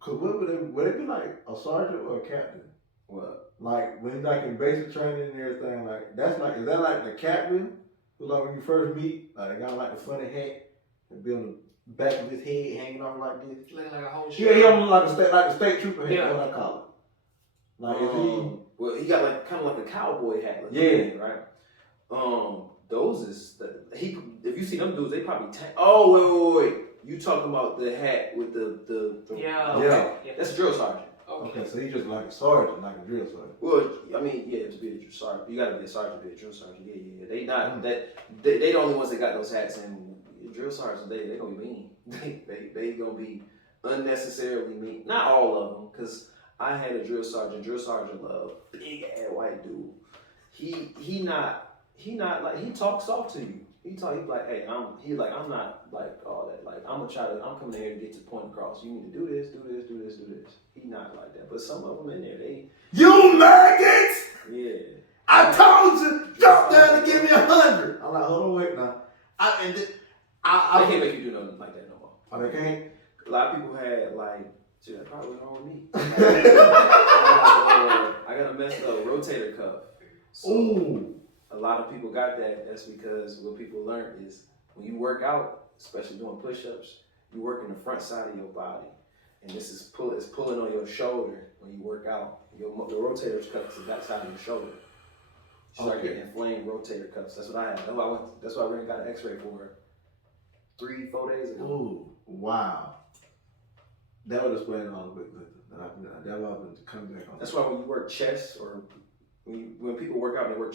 Cause would it be like a sergeant or a captain? What? Like when like in basic training and everything, like is that like the captain who like when you first meet, like the guy like the funny hat and be on the back of his head hanging off like this. Looking like a whole Yeah, he almost like the state trooper hat. Yeah. What I call it. Like is he? Well, he got like kind of like a cowboy hat. Like Yeah. Thing, right. Those is if you see them dudes, they probably Oh wait. You talking about the hat with the Yeah. Yeah. That's a drill sergeant. Okay, so he's just like a sergeant, like a drill sergeant. Well, I mean, yeah, to be a drill sergeant, you got to be a sergeant to be a drill sergeant. Yeah. They not that. They the only ones that got those hats, and drill sergeants they gonna be mean. They gonna be unnecessarily mean. Not all of them, because I had a drill sergeant. Drill sergeant love big ass white dude. He not like he talks soft to you. He like, hey, I'm not like all that. Like I'm coming here to get the point across. You need to do this. He not like that. But some of them in there, You maggots! yeah. I told you, drop down and give me 100. I'm like, hold on, wait now. I can't make you do nothing like that no more. Oh, they can't? A lot of people had like, shit, that probably what's wrong with me. I got a messed up rotator cuff. So Ooh. a lot of people got that. That's because what people learned is when you work out, especially doing push-ups, you work in the front side of your body, and this is pulling on your shoulder when you work out. The rotator cuff is the back side of your shoulder. You start getting inflamed rotator cuffs. That's what I had. That's why I went and got an X-ray for 3-4 days ago. Ooh, wow. That would explain all the bit that I've been coming back on. That's why when you work chest or when people work out and they work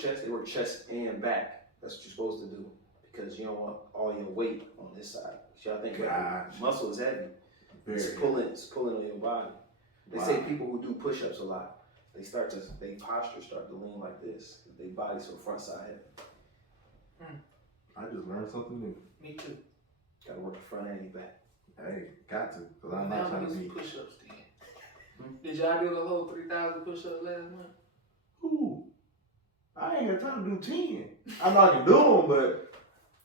chest and back. That's what you're supposed to do because you don't want all your weight on this side. So I think muscle is heavy. It's pulling on your body. They say people who do push-ups a lot, their posture start to lean like this. Their body's so front side heavy. I just learned something new. Me too. Gotta work the front and your back. Hey, got to, because I'm not trying to be. Push-ups then. Did y'all do the whole 3,000 push-ups last month? Ooh, I ain't got time to do 10. I know I can do them, but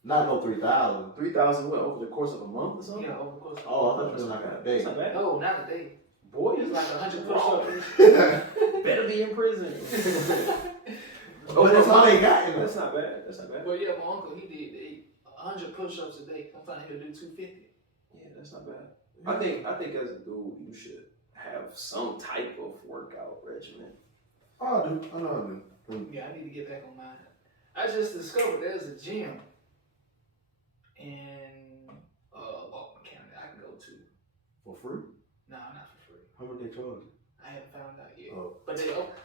not no 3,000. 3,000 what, over the course of a month or something? Yeah, over the course of Oh, I thought you were like a day. That's not bad. No, not a day. Boy, It's like 100 push-ups. better be in prison. But that's all they got in That's us. not bad. That's not bad. Well, yeah, my uncle, he did 100 push-ups a day. Sometimes he'll do 250. Yeah, that's not bad. I think as a dude, you should have some type of workout regimen. Oh, I do. I know I do. Yeah, I need to get back on mine. I just discovered there's a gym in Baltimore County I can go to. For free? No, not for free. How much they charge? I haven't found out yet. Oh. But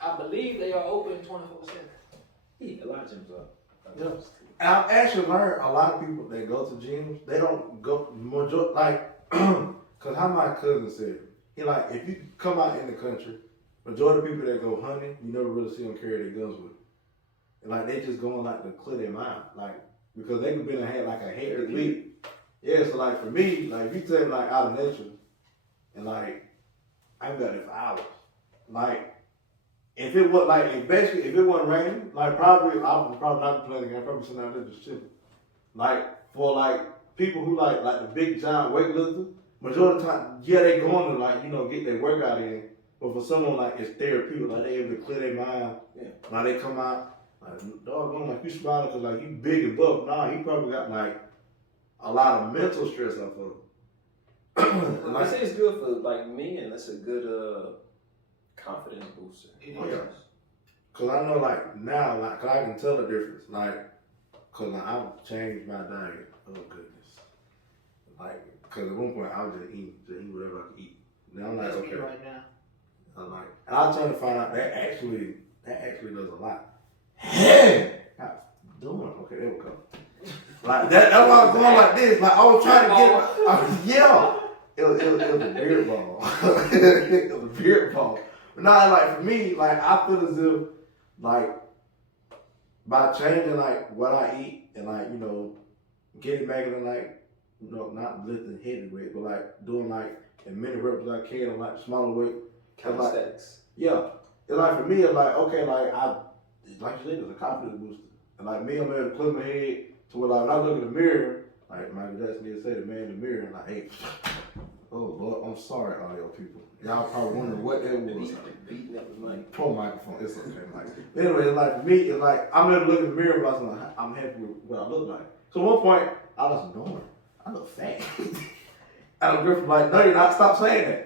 I believe they are open 24/7. Yeah, a lot of gyms are. Yeah. I've actually learned a lot of people that go to gyms, they don't go like, cause how my cousin said, he like, if you come out in the country, majority of people that go hunting, you never really see them carry their guns with them. And like, they just going like to clear their mind, like, because they could be in a like a hectic week. Yeah, so like for me, like if you take like out of nature, and like, I've got it for hours. Like, if it was like, if it wasn't raining, like probably I would probably not be playing the game. I'd probably sitting out there just chilling. Like for like people who like the big giant weightlifters, majority of the time, yeah, they going to like get their workout in. But for someone like it's therapeutic, like they able to clear their mind. Yeah. Like they come out like doggone, like you smiling because like you big and buff. Nah, he probably got like a lot of mental stress off of it. I say it's good for like me, and that's a good confidence booster. Oh, yeah. Cause I know like now, like cause I can tell the difference. Like, cause like, I've changed my diet. Oh goodness. Like, cause at one point I was just eat whatever I could eat. Now I'm like, That's okay. me right now. I'm like, and I was trying to find out that actually does a lot. Hey, God, doing okay. There we go. Like that's why I was going like this. Like I was trying to get. Yeah. It was a beard ball. It was a beard ball. But now, like for me, like I feel as if, like, by changing like what I eat and like getting back into like not lifting heavy weight, but like doing like as many reps as I can on like smaller weight. Calisthenics. Yeah, it's like for me, it's like okay, like you said, it's a confidence booster, and like me, I'm able to clip my head to where like when I look in the mirror, like Michael Jackson did say, the man in the mirror, and like, hey, oh Lord, I'm sorry, audio people. Y'all probably wondering what that was. Beating up the mic. Poor microphone. It's okay, Mike. But anyway, it's like for me, it's like I'm able to look in the mirror, but I'm happy with what I look like. So at one point, I was knowing I look fat. And the girl was like, no, you're not. Stop saying that.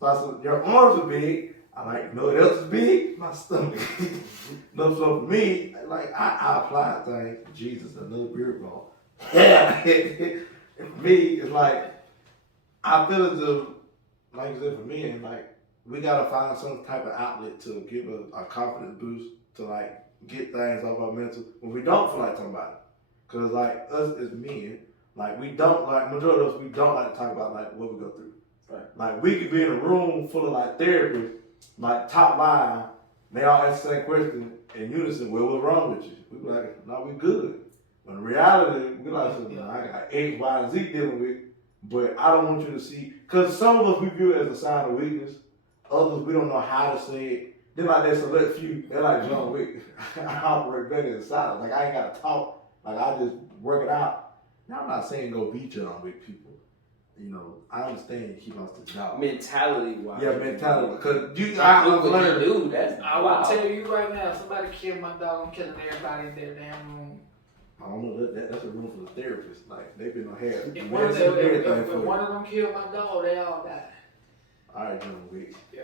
So I said, your arms are big. I like, you know what else is big? My stomach. No, so for me, like I apply things. Jesus, another beard ball. Yeah. For me, it's like I feel as if, like I said, for me, and like we gotta find some type of outlet to give a confidence boost to like get things off our mental when we don't feel like talking about it. Cause like us as men, like we don't like majority of us, we don't like to talk about like what we go through. Right. Like we could be in a room full of like therapists, like top line, they all ask the same question in unison, well, what's wrong with you? We be like, no, we good. But in reality, we like, I got X, Y, and Z dealing with, but I don't want you to see, because some of us we view it as a sign of weakness, others we don't know how to say it. Then like there's a select few, they're like John Wick. I operate better in silence. Like I ain't got to talk, like I just work it out. Now I'm not saying go beat John Wick people. I understand he lost his job. Mentality-wise. Yeah, mentality. Because I've learned. Dude, that's I will tell you right now, if somebody killed my dog, I'm killing everybody in their damn room. I don't know, that's a room for the therapist. Like, they've been on hair. If one of them killed my dog, they all died. Alright, John Wick. Yeah.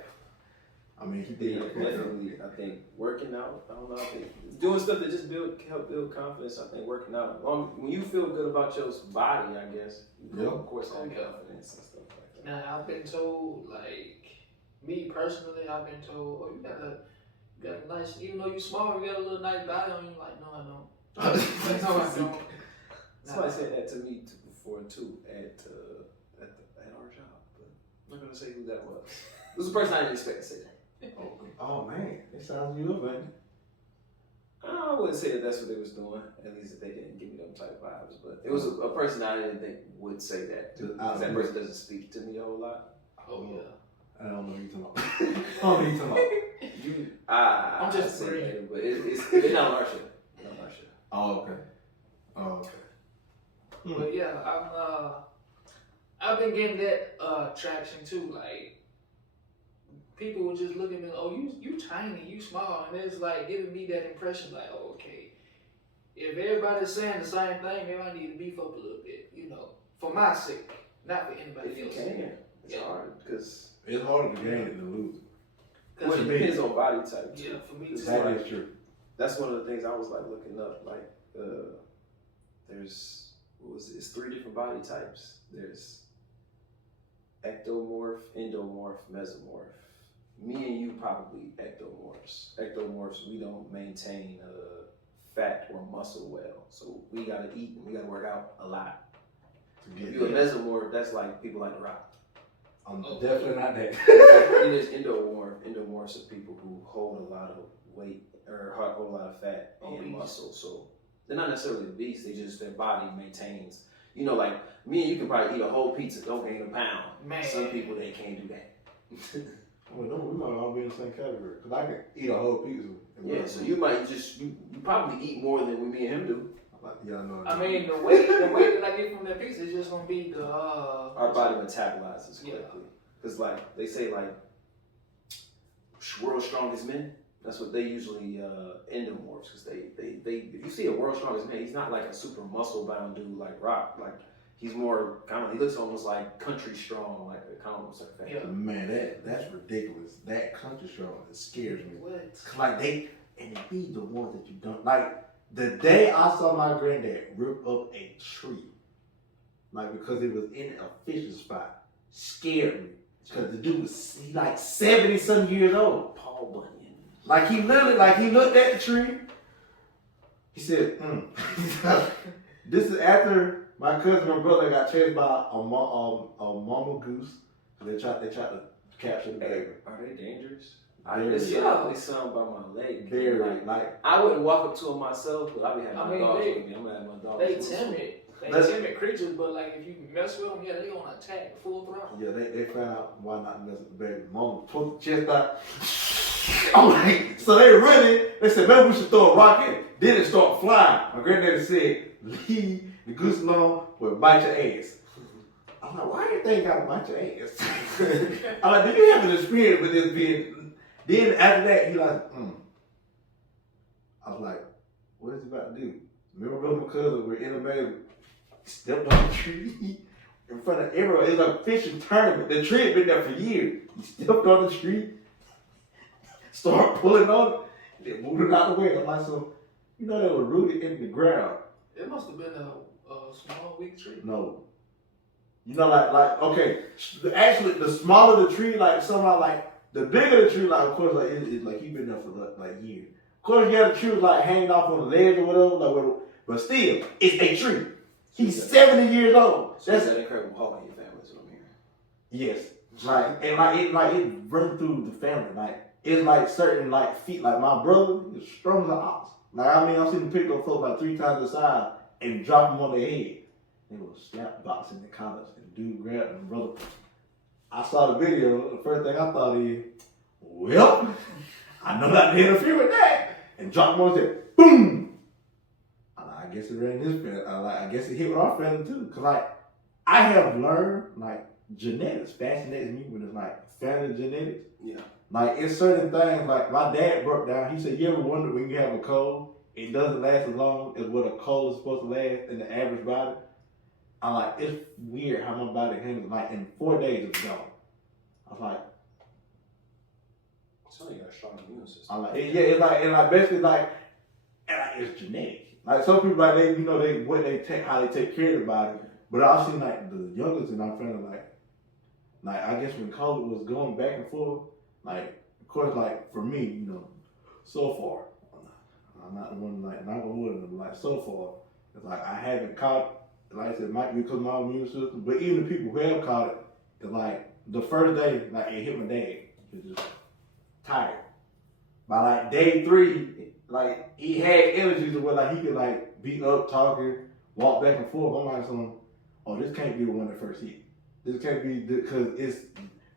I mean, he did. Definitely, I think working out, I don't know, I think doing stuff that just help build confidence, I think working out. When you feel good about your body, I guess, you of course have confidence and stuff like that. Now, I've been told, like, me personally, I've been told, oh, you got a nice, even though you small, you got a little nice body on you. Like, no, I don't. No, I don't. Somebody said that to me before too at our job, but I'm not gonna say who that was. It was a person I didn't expect to say that. Oh man, it sounds you up, man. I wouldn't say that that's what they was doing. At least if they didn't give me them type of vibes, but it was a person I didn't think would say that. Because that person doesn't speak to me a whole lot. Oh yeah. I don't know who you're talking about. I'm just saying it, but it's not on our show. Oh okay. But yeah, I've been getting that traction too. Like people would just look at me, oh, you tiny, you small, and it's like giving me that impression, like, oh, okay, if everybody's saying the same thing, maybe I need to beef up a little bit, for my sake, not for anybody else. It's hard because it's harder to gain it than lose. Well, it depends on body type. Yeah, for me too. That is true. That's one of the things I was like looking up. Like, it's 3 different body types. There's ectomorph, endomorph, mesomorph. Me and you probably ectomorphs. Ectomorphs, we don't maintain fat or muscle well. So we gotta eat and we gotta work out a lot. To If get you're a there. mesomorph, that's like people like The Rock. I'm definitely not that. There's endomorphs are people who hold a lot of weight or hold a lot of fat and Obese. muscle. So they're not necessarily obese. They just their body maintains. You know, like me and you can probably eat a whole pizza, don't gain a pound. Man. Some people they can't do that. Well, no, we might all be in the same category. Cause I can eat a whole pizza. Yeah, so you might just you probably eat more than me and him do. Yeah, I know. I mean, the weight that I get from that pizza is just gonna be the. Our body metabolizes quickly. Cause like they say like world's strongest men. That's what they usually endomorphs. Cause they if you see a world's strongest man, he's not like a super muscle bound dude like Rock. Like he's more kind of he looks almost like country strong, like kind of almost like that. Yeah. Man, that's ridiculous. That country strong, it scares me. What? Like they be the ones that you don't like. The day I saw my granddad rip up a tree, like because it was in a fishing spot, scared me. Because the dude was he like 70-some years old. Paul Bunyan. Like he looked at the tree. He said, This is after my cousin and brother got chased by a mama goose. So they tried to capture the baby. Are they dangerous? Very. It's probably something by my leg. Very like I wouldn't walk up to him myself, but I be having I my mean, dogs they- with me. I'm gonna have my dogs. They with me. timid. They Let's- timid creatures, but like if you mess with them, yeah, they gonna attack full throttle. yeah, they found out why not mess with the baby. Mama pulled the chest out. I'm like, so they running. They said maybe we should throw a rock in. Then it start flying. My granddaddy said, leave the goose alone or bite your ass. I'm like, why you think I bite your ass? I'm like, do you have an experience with this being? Then after that, he like, I was like, what is he about to do? Remember my cousin, we're in the mail, stepped on the tree in front of everyone. It was a fishing tournament. The tree had been there for years. He stepped on the tree, started pulling on it, then moved it out the way. I'm like, so, you know, they were rooted in the ground. It must have been a small, weak tree. No. You know, like, okay, actually, the smaller the tree, like, somehow, like, the bigger the tree, like, of course, like, it's like, he been there for, like, years. Of course, you have the tree, like, hanging off on the ledge or whatever, like, whatever, but still, it's a tree. He's 70 years old. So that's that Incredible Hulk in your family, is what I'm hearing. Yes. Like, it run through the family. Like, it's like certain, like, feet. Like, my brother is strong as an ox. Like, I mean, I've seen him pick up folks like 3 times the size and drop them on their head. They will slap boxing in college. And dude grabbed him, brother. I saw the video. The first thing I thought is, well, I know not to interfere with that. And drop him on his head. Boom! I guess it ran his family. I guess it hit with our family too. Cause like, I have learned, like, genetics fascinates me when it's like family genetics. Yeah. Like, it's certain things, like, my dad broke down. He said, you ever wonder when you have a cold, it doesn't last as long as what a cold is supposed to last in the average body? I'm like, it's weird how my body handles. Like, in 4 days, it's gone. I was like, So you got a strong immune system. I'm like, yeah, it's like, and like, basically, like, it's genetic. Like, some people, like, they, you know, how they take care of the body. But I've seen, like, the youngest in our family, like, I guess when COVID was going back and forth, like, of course, like, for me, you know, so far, I'm not the one, like, not gonna wood, like, so far, it's like, I haven't caught, like I said, it might be because of my immune system, but even the people who have caught it, it's like, the first day, like, it hit my dad, he was just tired. By, like, day 3, like, he had energy to where, like, he could, like, be up, talking, walk back and forth. I'm like, oh, this can't be the one that first hit. This can't be, because it's,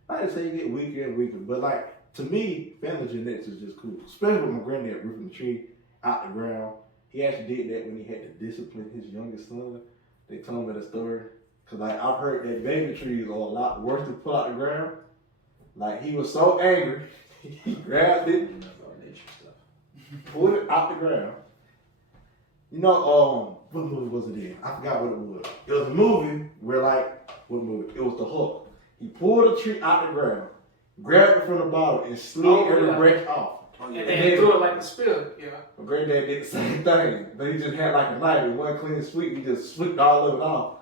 I didn't say you get weaker and weaker, but, like, to me, family genetics is just cool. Especially with my granddad ripping the tree out the ground. He actually did that when he had to discipline his youngest son. They told me that story. Because, like, I've heard that baby trees are a lot worse to pull out the ground. Like, he was so angry, he grabbed it, pulled it out the ground. You know, what movie was it in? I forgot what it was. It was a movie where, like, what movie? It was The Hulk. He pulled a tree out the ground, grabbed it from the bottom, and slid every branch off. And then threw it like a spill, yeah. My granddad did the same thing, but he just had like a knife and one clean sweep. He just swept all of it off.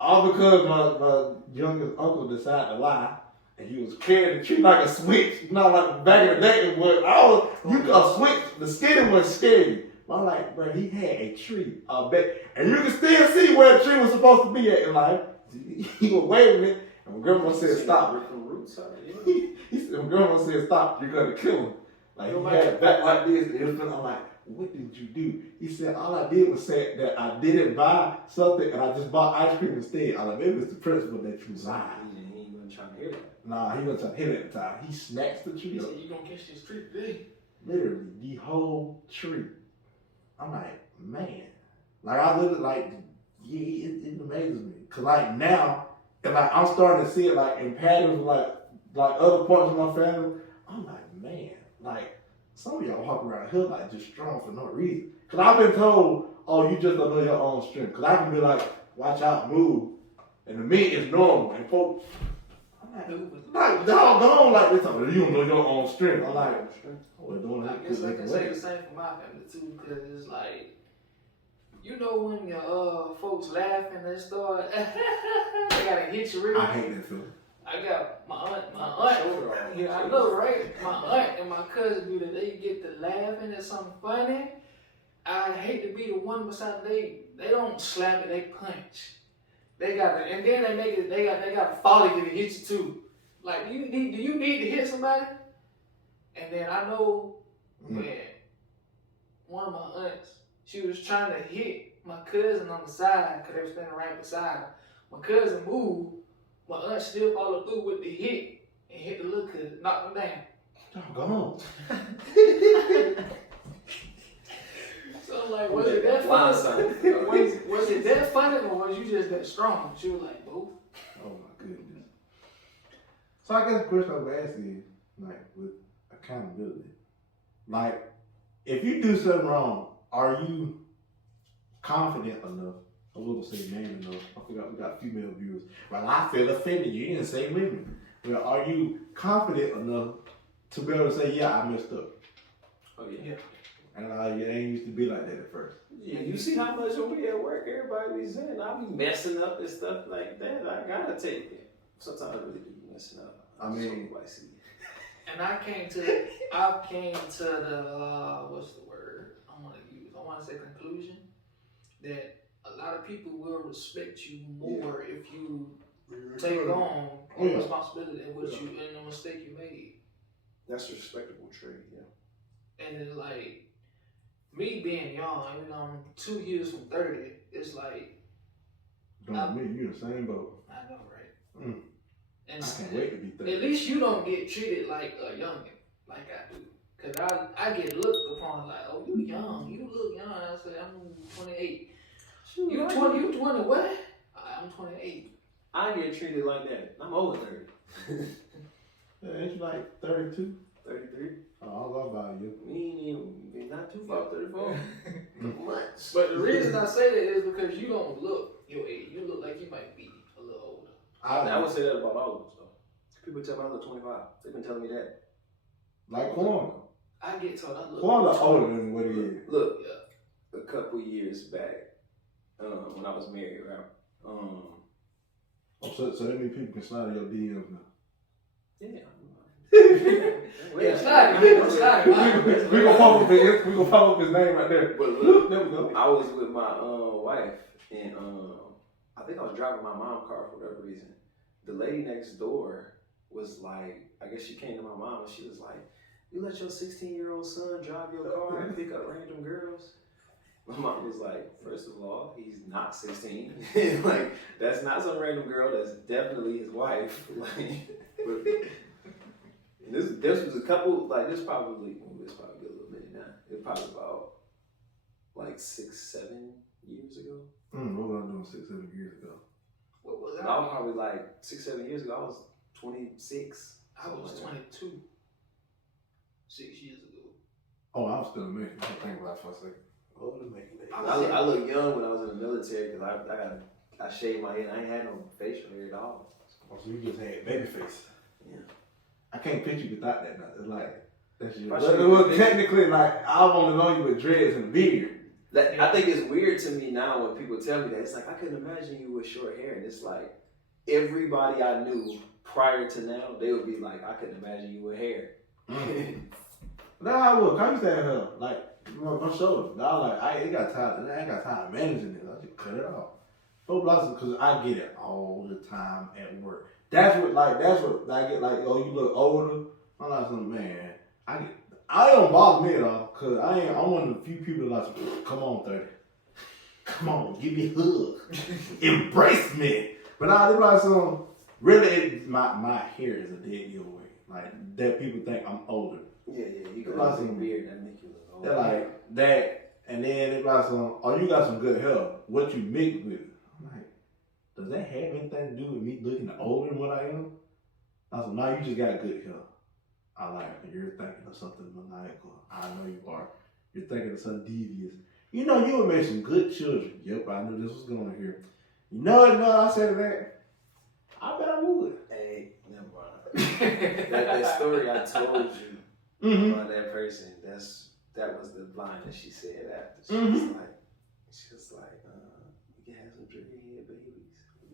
All because my youngest uncle decided to lie, and he was carrying the tree like a switch. You know, like back in the day, you could switch. The skinny was scary. I'm like, bro, he had a tree, I bet, and you can still see where the tree was supposed to be at. And like, he was waving it, and my grandma said, "Stop." Ripping roots out. He said, my grandma said, "Stop, you're gonna kill him." Like, he had it back like this, and it was feeling, I'm like, what did you do? He said, all I did was say that I didn't buy something, and I just bought ice cream instead. I'm like, maybe it's the principle that you lied. He wasn't trying to hear that. Nah, he wasn't trying to hit it at the time. He snatched the tree He up. said, you gonna catch this tree today? Literally, the whole tree. I'm like, man. Like, I literally, like, yeah, it amazes me. Because, like, now, and like, I'm starting to see it, like, in patterns of, like other parts of my family. I'm like, man, like, some of y'all walk around here, like, just strong for no reason. Because I've been told, oh, you just don't know your own strength. Because I can be like, watch out, move. And to me, it's normal. And folks, I'm like doggone, like, this, you don't know your own strength. I'm like, we're doing I it. guess I can say the same for my family too, because it's like, you know, when your folks laughing and start, they gotta hit you real. I hate that feeling. I got my aunt, yeah, I know, right? My aunt and my cousin do that. They get to laughing at something funny. I hate to be the one beside they don't slap it, they punch. They got to, and then they make it. They got to follow you to hit you too. Like, do you need to hit somebody? And then I know when one of my aunts, she was trying to hit my cousin on the side because they were standing right beside her. My cousin moved. My aunt still followed through with the hit and hit the little cousin, knocked him down. Doggone. So I'm like, was it that funny? Was it that funny, or was you just that strong? She was like, both. Oh my goodness. So I guess the question I would ask is, like, with accountability, like, if you do something wrong, are you confident enough? I was gonna say man enough. I forgot we got female viewers. Well, I feel offended. You didn't say women. Well, are you confident enough to be able to say, yeah, I messed up? Oh yeah. And it ain't used to be like that at first. Yeah, you see how much when we at work, everybody be saying I be messing up and stuff like that. I gotta take it. Sometimes I really do be messing up. I mean, And I came to the what's the word I want to use? I want to say conclusion that a lot of people will respect you more if you take on responsibility and what you and the mistake you made. That's a respectable trait, yeah. And it's like me being young, you know, I'm 2 years from 30. It's like Don't me, you in the same boat. I know, right? And I can't wait to be 30. at least you don't get treated like a youngin, like I do. Cause I get looked upon like, oh, you young, you look young. I say I'm 28. You 20? You 20 what? I'm 28. I get treated like that. I'm over 30. Yeah, ain't you like 32? 33. Oh, I was about you. We ain't even not too far, 34. Much. But the reason I say that is because you don't look your age. You look like you might be a little older. I would say that about all of us though. People tell me I look 25. They've been telling me that. Like Quan. I get told I look. Quan look older than what he is. Look, a couple years back, when I was married, right? So that means people can slide in your DMs now. Yeah. It's not. We gonna pop up his name right there. But look, there we go. I was with my wife, and I think I was driving my mom's car for whatever reason. The lady next door was like, I guess she came to my mom and she was like, "You let your 16-year-old son drive your car and pick up random girls?" My mom was like, "First of all, he's not 16. Like, that's not some random girl. That's definitely his wife." Like, this was a couple. Like, this probably a little bit now. It's probably about like 6-7 years ago. What was I doing 6-7 years ago? What was I was probably like 6-7 years ago. I was 26. I was 22. 6 years ago. Oh, I was still in Michigan. I didn't think about it for a second. Oh, the Michigan. I look young when I was in the military because I shaved my head. I ain't had no facial hair at all. Oh, so you just had baby face. Yeah. I can't picture you without that now. It's like, that's your. Well, technically, like, I want to know you with dreads and a beard. I think it's weird to me now when people tell me that. It's like, I couldn't imagine you with short hair. And it's like, everybody I knew prior to now, they would be like, I couldn't imagine you with hair. Nah, I would. I used to have hair. Like, my shoulder. I was like, I ain't got time managing this. I just cut it off. No blessing, because I get it all the time at work. That's what I get like, oh, you look older. I'm like, man, I don't bother me at all, because I'm one of the few people that like, come on, 30. Come on, give me a hug. Embrace me. But I like really, my hair is a dead giveaway. Like, that people think I'm older. Yeah, you got a beard that make you look old. They're like, that, and then they like, oh, you got some good hair. What you mix with? I'm like, does that have anything to do with me looking older than what I am? I said, no, you just got good hair. I like, you're thinking of something maniacal. I know you are. You're thinking of something devious. You know, you would make some good children. Yep, I knew this was going here. You know what? No, I said that. I bet I would. Hey, never mind. that story I told you about that person, that was the line that she said after. She was like, you can have some dreadhead babies.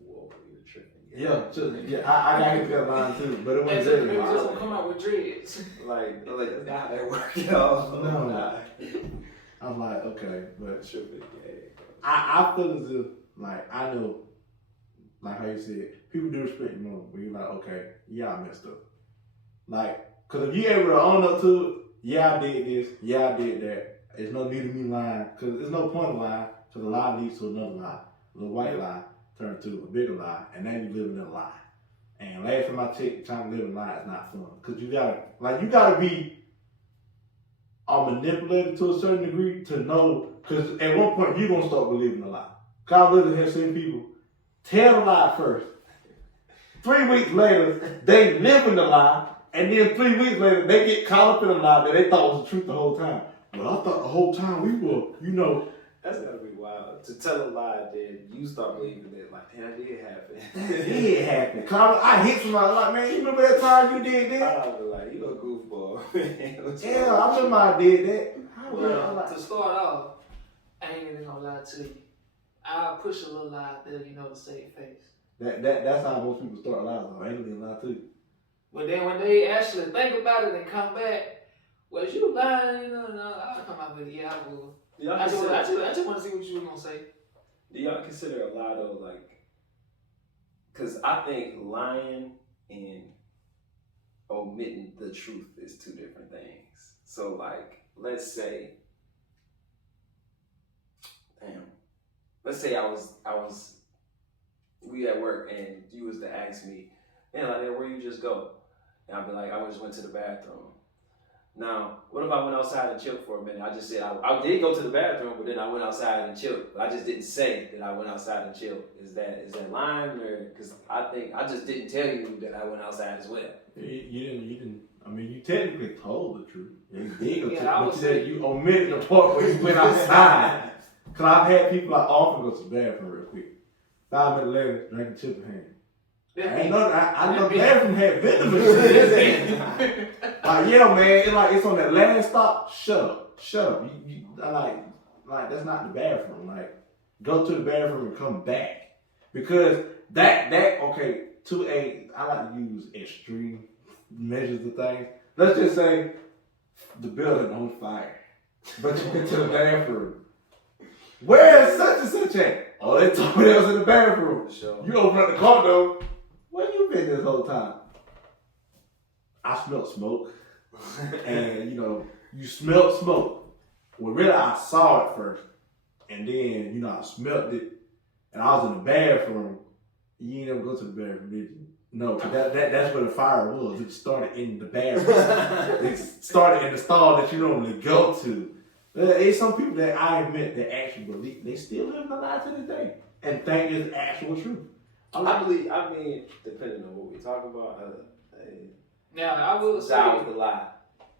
Whoa, you're tripping. Yeah, I got hit that line too, but it wasn't dread. It just don't come out with dreads. like that's not how that works, y'all. No. I'm like, okay, but tripping. I feel as if, like, I know, like how you said, people do respect you more, but you're like, okay, yeah, I messed up. Like, because if you able to own up to it, yeah, I did this, yeah, I did that, there's no need of me lying, because there's no point in lying, because a lie leads to another lie. A little white lie turns to a bigger lie, and now you're living in a lie. And last time I checked, trying to live a lie is not fun, because you gotta be manipulated to a certain degree to know, because at one point you're going to start believing a lie. Because I literally have seen people tell the lie first. 3 weeks later, they live in the lie, and then 3 weeks later, they get caught up in a lie that they thought was the truth the whole time. Well, I thought the whole time we were, That's gotta be wild. To tell a lie, then you start believing it. Like, damn, that did happen. That did happen. Cause I hit somebody like, man, you remember that time you did that? I was like, you a goofball, man. Yeah, I remember I did that. Well, to start off, I ain't even gonna lie to you. I'll push a little lie out there, to save face. That's how most people start lies. I ain't gonna lie to you. But then when they actually think about it and come back, was you lying? I'll come out with it. Yeah, I will. I just want to see what you were gonna say. Do y'all consider a lie though, like, because I think lying and omitting the truth is two different things. So, like, let's say we at work and you was to ask me, like, where you just go? And I'd be like, I just went to the bathroom. Now, what if I went outside and chilled for a minute? I just said I did go to the bathroom, but then I went outside and chilled. But I just didn't say that I went outside and chilled. Is that lying, or because I just didn't tell you that I went outside as well? You didn't. I mean, you technically told the truth. You did go I would say you omitted the part where you went outside. Cause I've had people often go to the bathroom real quick. 5 minutes later, drinking chip in hand. I know the bathroom had vending machines. Like, yeah, man, it's on that last stop. Shut up. I like that's not the bathroom. Like, go to the bathroom and come back, because I like to use extreme measures of things. Let's just say the building on fire, but you get to the bathroom. Where is such and such at? Oh, they told me they was in the bathroom. Sure. You open up the car door. Where you been this whole time? I smelled smoke. And, you smelled smoke. Well, really, I saw it first. And then, I smelled it. And I was in the bathroom. You ain't never go to the bathroom, did you? No, because that's where the fire was. It started in the bathroom. It started in the stall that you normally go to. There's some people that I admit that actually believe, they still live in the lie to this day and think it's actual truth. I mean, depending on what we talk about, now I will say the lie.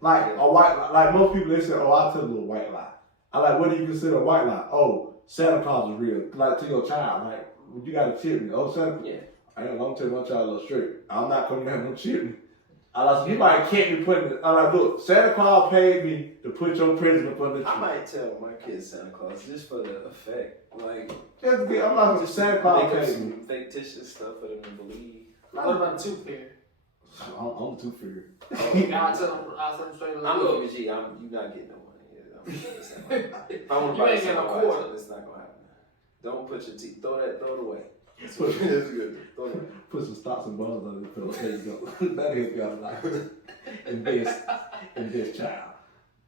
Like most people, they say, oh, I'll tell a little white lie. I like, what do you consider a white lie? Oh, Santa Claus is real. Like, to your child, like, you got to chip me. Oh, Santa, yeah. I ain't gonna tell my child a little straight. I'm not coming down no chip me. I like, you might can't be putting it. I like, look, Santa Claus paid me to put your present up on the tree. I might tell my kids Santa Claus just for the effect. Like, I'm not going to Santa Claus make up paid some me. fictitious stuff for them to believe. What about the tooth fairy? I'm the tooth fairy. I'll tell them straight up. I'm looking at you. You're not getting no money. If I want to You buy ain't something, got no I'll quarter. buy it. It's not gonna happen. Don't put your teeth. Throw it away. It's good. Throw it away. Put some stocks and bonds on it. There you go. That help you out a lot. Invest, child.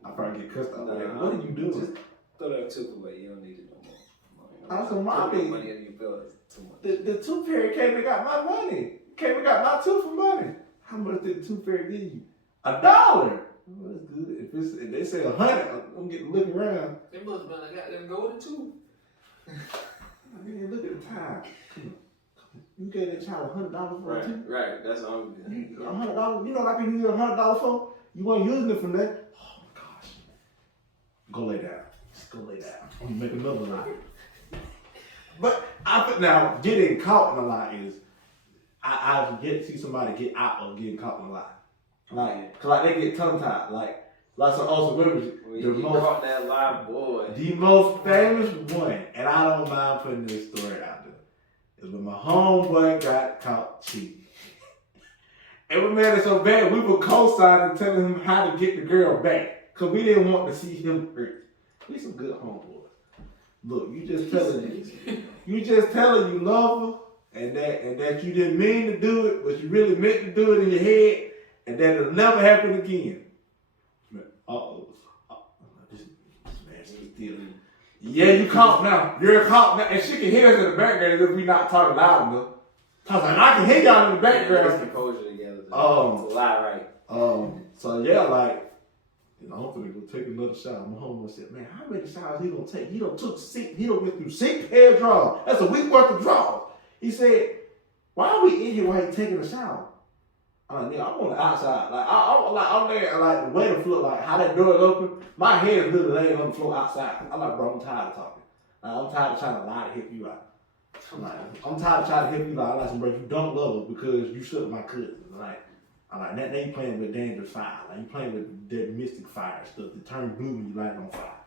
I probably get cussed out. Nah, Like, what are you doing? Just throw that tooth away. You don't need it no more. I said, Put mommy, money in your bill is too much. the tooth fairy came and got my money. Came and got my tooth for money. How much did the tooth fairy give you? $1. Well, that's good. If they say 100, I'm getting looking around. They must have been like, got them golden too. I mean, look at the time. Come on. You gave that child $100 for a tooth? Right. That's all I'm doing. $100. You know what I can use $100 for? You weren't using it from that. Oh my gosh. Go lay down. Just go lay down. I'm gonna make another lie. But now getting caught in a lie is I get to see somebody get out of getting caught in a lie. Like they get tongue tied. Like some awesome women. When you caught that lie, boy. The most famous one, and I don't mind putting this story out there, is when my homeboy got caught cheating. And we made it so bad, we were co-signing telling him how to get the girl back. Because we didn't want to see him hurt. We some good homeboys. Look, you just telling you love her, and that you didn't mean to do it, but you really meant to do it in your head, and that it'll never happen again. This man still. Yeah, you caught now. You're caught now. And she can hear us in the background if we not talking loud enough. I was like, I can hear y'all in the background. Composure together. To lie right. So yeah, like, I'm gonna go take another shower. My homeboy said, man, how many showers he gonna take? He done went through 6 pair of drawers. That's a week worth of drawers. He said, why are we in here while he's taking a shower? I'm like, I'm on the outside. Like, I'm there, like, the way the floor, like, how that door is open, my head is literally laying on the floor outside. I'm like, bro, I'm tired of talking. Like, I'm tired of trying to lie to help you out. I'm tired of trying to help you out. I'm like, bro, you don't love her because you shook my cousin. I'm like, now you playing with dangerous fire. Like, you playing with that mystic fire stuff that turn blue when you light it on fire.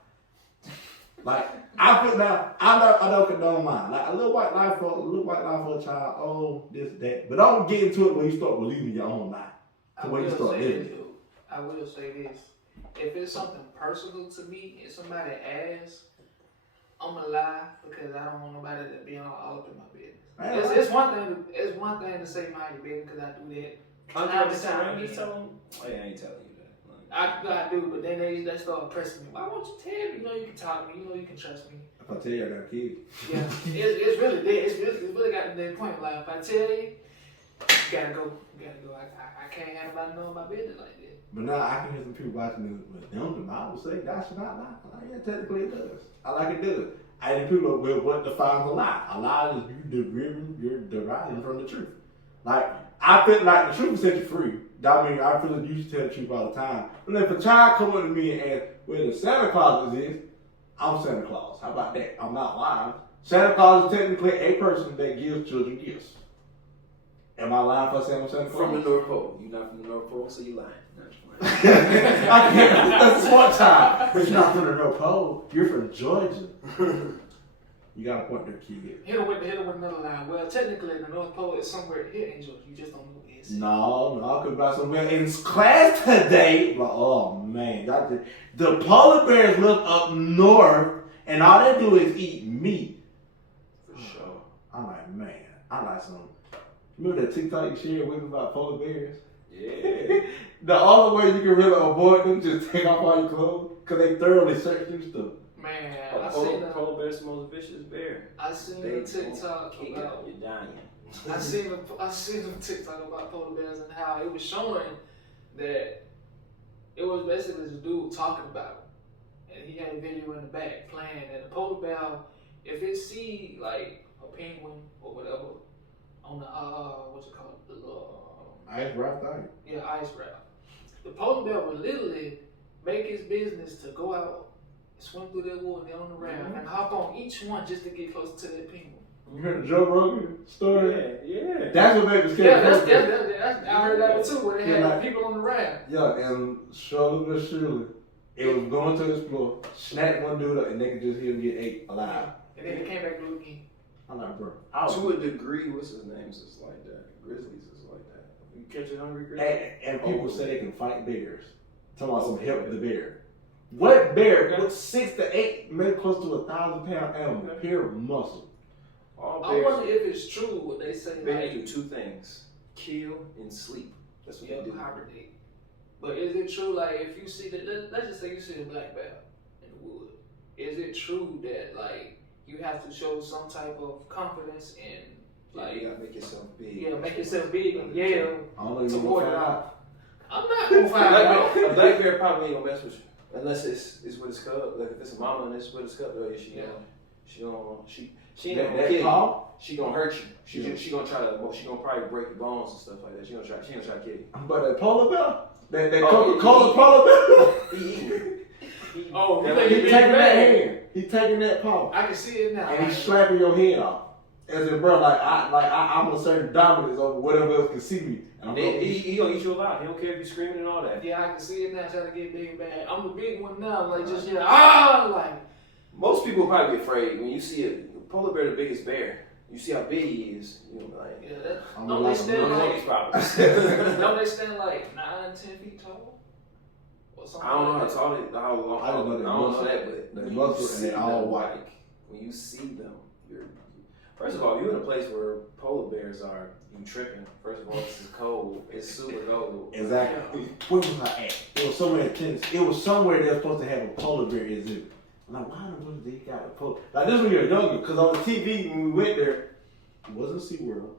Like, I don't condone mine. Like, a little white lie for a child, oh, this, that. But don't get into it when you start believing your own lie. I will say this. If it's something personal to me and somebody asks, I'm gonna lie because I don't want nobody to be all up in my business. It's one thing to say mind your business because I do that. I'm just telling you. I ain't telling you that. I do, but then they start pressing me. Why won't you tell me? You know you can talk to me. You know you can trust me. If I tell you I got a kid. Yeah, it's really there. It's really got to that point. Like if I tell you, you gotta go. I can't have nobody know my business like that. But now I can hear some people watching this. But them, the Bible say God should not lie. Like, yeah, technically it does. I like it does. I hear people with what defines a lie. A lie is you're deriving from the truth. Like, I feel like the truth will set you free. I mean, I feel like you should tell the truth all the time. But if a child come up to me and ask where the Santa Claus is, I'm Santa Claus. How about that? I'm not lying. Santa Claus is technically a person that gives children gifts. Am I lying if I say I'm Santa Claus? From the North Pole. You're not from the North Pole, so you lying. That's a smart child. But you're not from the North Pole. You're from Georgia. You gotta point their kid. Hit him with another line. Well, technically, the North Pole is somewhere here in Georgia. You just don't know where it is. No, I could buy somewhere in class today. But oh man, the polar bears live up north, and all they do is eat meat. For sure. I'm like, man, I like some. Remember that TikTok you shared with me about polar bears? Yeah. The only way you can really avoid them is just take off all your clothes, because they thoroughly search through stuff. Man, Polar bear's the most vicious bear. I seen a TikTok about. You're dying. I seen a TikTok about polar bears and how it was showing that it was basically this dude talking about it. And he had a video in the back playing and the polar bear, if it see like a penguin or whatever on the what's it called? The Ice raft thing. Yeah, ice raft. The polar bear would literally make his business to go out, swim through that water, get on the raft, and hop on each one just to get close to that penguin. You heard the Joe Rogan story? Yeah. That's what made me scared. Yeah, I heard that one too, where they had like, people on the raft. Yeah, and slowly but surely, it was going to explore, snapped one dude up, and they could just hear him get ate alive. And then they came back to it again. I'm like, bro. To a degree, what's his name? Is like that. Grizzlies is like that. You catch a hungry grizzly? And people say they can fight bears. Talking about some help the bear. What bear with 6 to 8, maybe close to 1,000-pound animal, pure muscle? All I bears, wonder if it's true what they say. bears Like, do two things: kill and sleep. That's what they do. hibernate. But is it true? Like, if you see let's just say you see a black bear in the wood. Is it true that like you have to show some type of confidence in like you gotta make yourself big. yeah, make yourself big and yell I don't know if to you ward want it to find off? out. I'm not gonna find out. A black bear probably ain't gonna mess with you unless it's with his cub. Like if it's a mama and it's with his cub, oh yeah, she ain't That gonna kill you. paw? She gonna hurt you. She gonna probably break your bones and stuff like that. She gonna try to kill you. But that polar bear? That Oh, Coca-Cola polar bear? Oh, you That think He you taking big that man? hand. He taking that paw. I can see it now. And he's slapping your head off. As in, bro, I'm a certain dominance over whatever else can see me. And I'm Then gonna he gonna eat you alive. He don't care if you screaming and all that. Yeah, I can see it now. Trying to get big and bad. I'm the big one now. Like just like. Most people probably be afraid when you see a polar bear, the biggest bear. You see how big he is. You know, like Yeah, that, I'm don't like they a stand little like? these problems. Don't they stand like 9, 10 feet tall? Or something I don't know like how that? tall they, how long. I don't know that I don't know muscle. that, but They when muscle you and see they all them, white. like, when you see them, you're first of all, if you're in a place where polar bears are, you tripping. First of all, this is cold. It's super cold. Exactly. Where was I at? It was somewhere in Tennessee. It was somewhere they're supposed to have a polar bear exhibit. I'm like, why in the world did they got a polar? Like this when you're younger, because on the TV when we went there, it wasn't SeaWorld.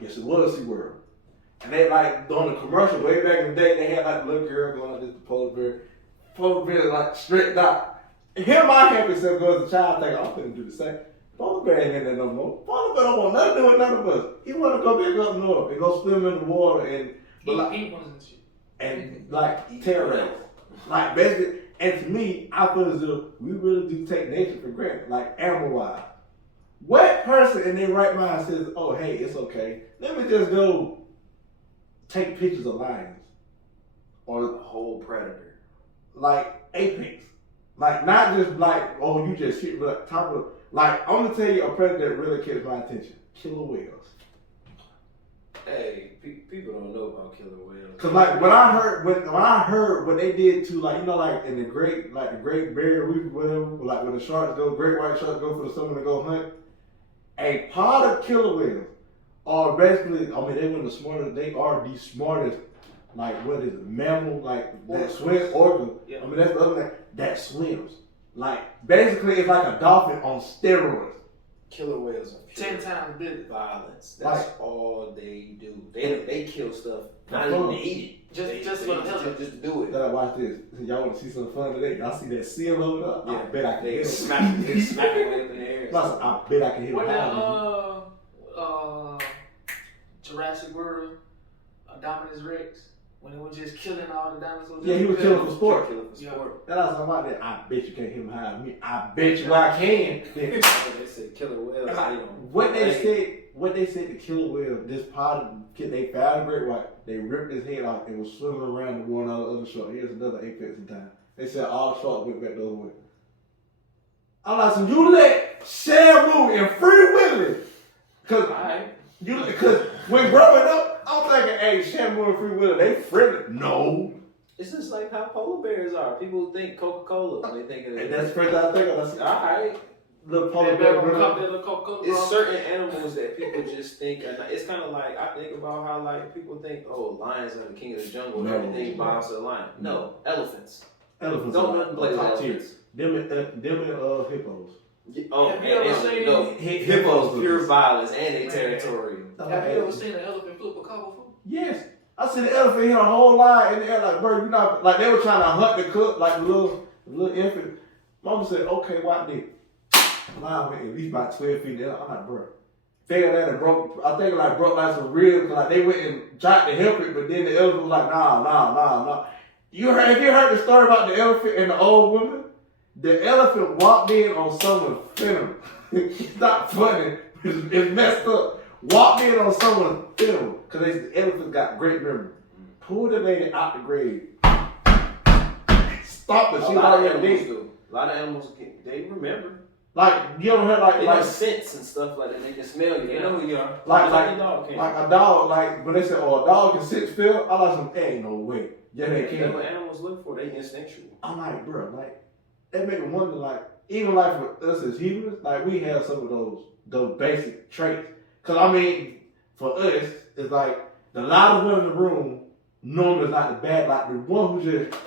Yes, it was SeaWorld. And they like on the commercial way back in the day, they had like the little girl going like this, the polar bear. Polar bear like straight out. And here my happy self goes as a child thinking, I'm gonna do the same. Polar bear ain't in there no more. Polar bear don't want nothing to do with none of us. He want to go back up north and go swim in the water and Eat peoples and shit. and like terrorize. Like basically, and to me, I feel as though we really do take nature for granted, like animal wise. What person in their right mind says, "Oh, hey, it's okay. Let me just go take pictures of lions or A whole predator. like apex, like not just like oh you just shit, but top of like I'm gonna tell you a predator that really catches my attention: killer whales. Hey, people don't know about killer whales. Cause like when I heard what they did to like like in the great barrier reef whatever like when the sharks go great white sharks go for the summer to go hunt, a pod of killer whales are basically they were the smartest, they are the smartest like what is it mammal like that swim organ. Yeah. That's the other thing that swims like basically it's like a dolphin on steroids. Killer whales are pure 10 times bigger. violence. That's all they do. They kill stuff. Not even to eat it. Just for the hell of it. just to do it. Now watch this. Y'all want to see some fun today? Y'all see that seal over there? I bet I can They hit him. smack it way up in the air. Plus, I bet I can hit him What high. that Jurassic World, Dominus Rex, when it was just killing all the dinosaurs. Yeah, he was killing for sport. Killing for sport. That's what I'm about that. I bet you can't hit him higher than me. I bet you I can. They said killer whales. What they said the killer whale, this pod, they found a great white, they ripped his head off and was swimming around and going on the other shark. Here's another apex in time. They said all the sharks went back the other way. I'm like, so you let Shamu and Free Willy, cause when growing up, I'm thinking, hey, Shamu and Free Willy, they friendly. No. It's just like how polar bears are. People think Coca-Cola when they think of it. And that's the first thing I think of. Alright. Little polar bear. It's certain animals that people just think. It's kind of like I think about how like people think, oh, lions are the king of the jungle. No. Everything bows to the lion. No, elephants. Elephants. Don't nothing play with top tier. elephants. Them and hippos. Oh, Have you ever seen hippos? Pure violence and they territorial. Have you ever seen an elephant flip a car before? Yes. I seen the elephant hit a whole line in the air like, bro, you not like they were trying to hunt the cook like the little infant. Mama said, okay, why did? Line went at least about 12 feet in the air. I'm like, bro. Figured that and broke. I think it broke like some ribs. Like they went and tried to help it, but then the elephant was like, nah. Have you heard the story about the elephant and the old woman? The elephant walked in on someone's film. It's not funny. It's messed up. Walked in on someone's film because the elephant got great memory. Pulled the lady out the grave. Stopped her. She already dead. A lot of animals, they remember. Like you ever heard They like have scents and stuff like that. They can smell you. They know who you are. like a dog can. like a dog. Like when they say, "Oh, a dog can sense feel," I like some. Ain't no way. Yeah, they can. That's what animals look for. They instinctual. I'm like, bro, like that make me wonder, like even like for us as humans, like we have some of those basic traits. Cause I mean, for us, it's like the loudest one in the room normally is not the bad, like the one who just.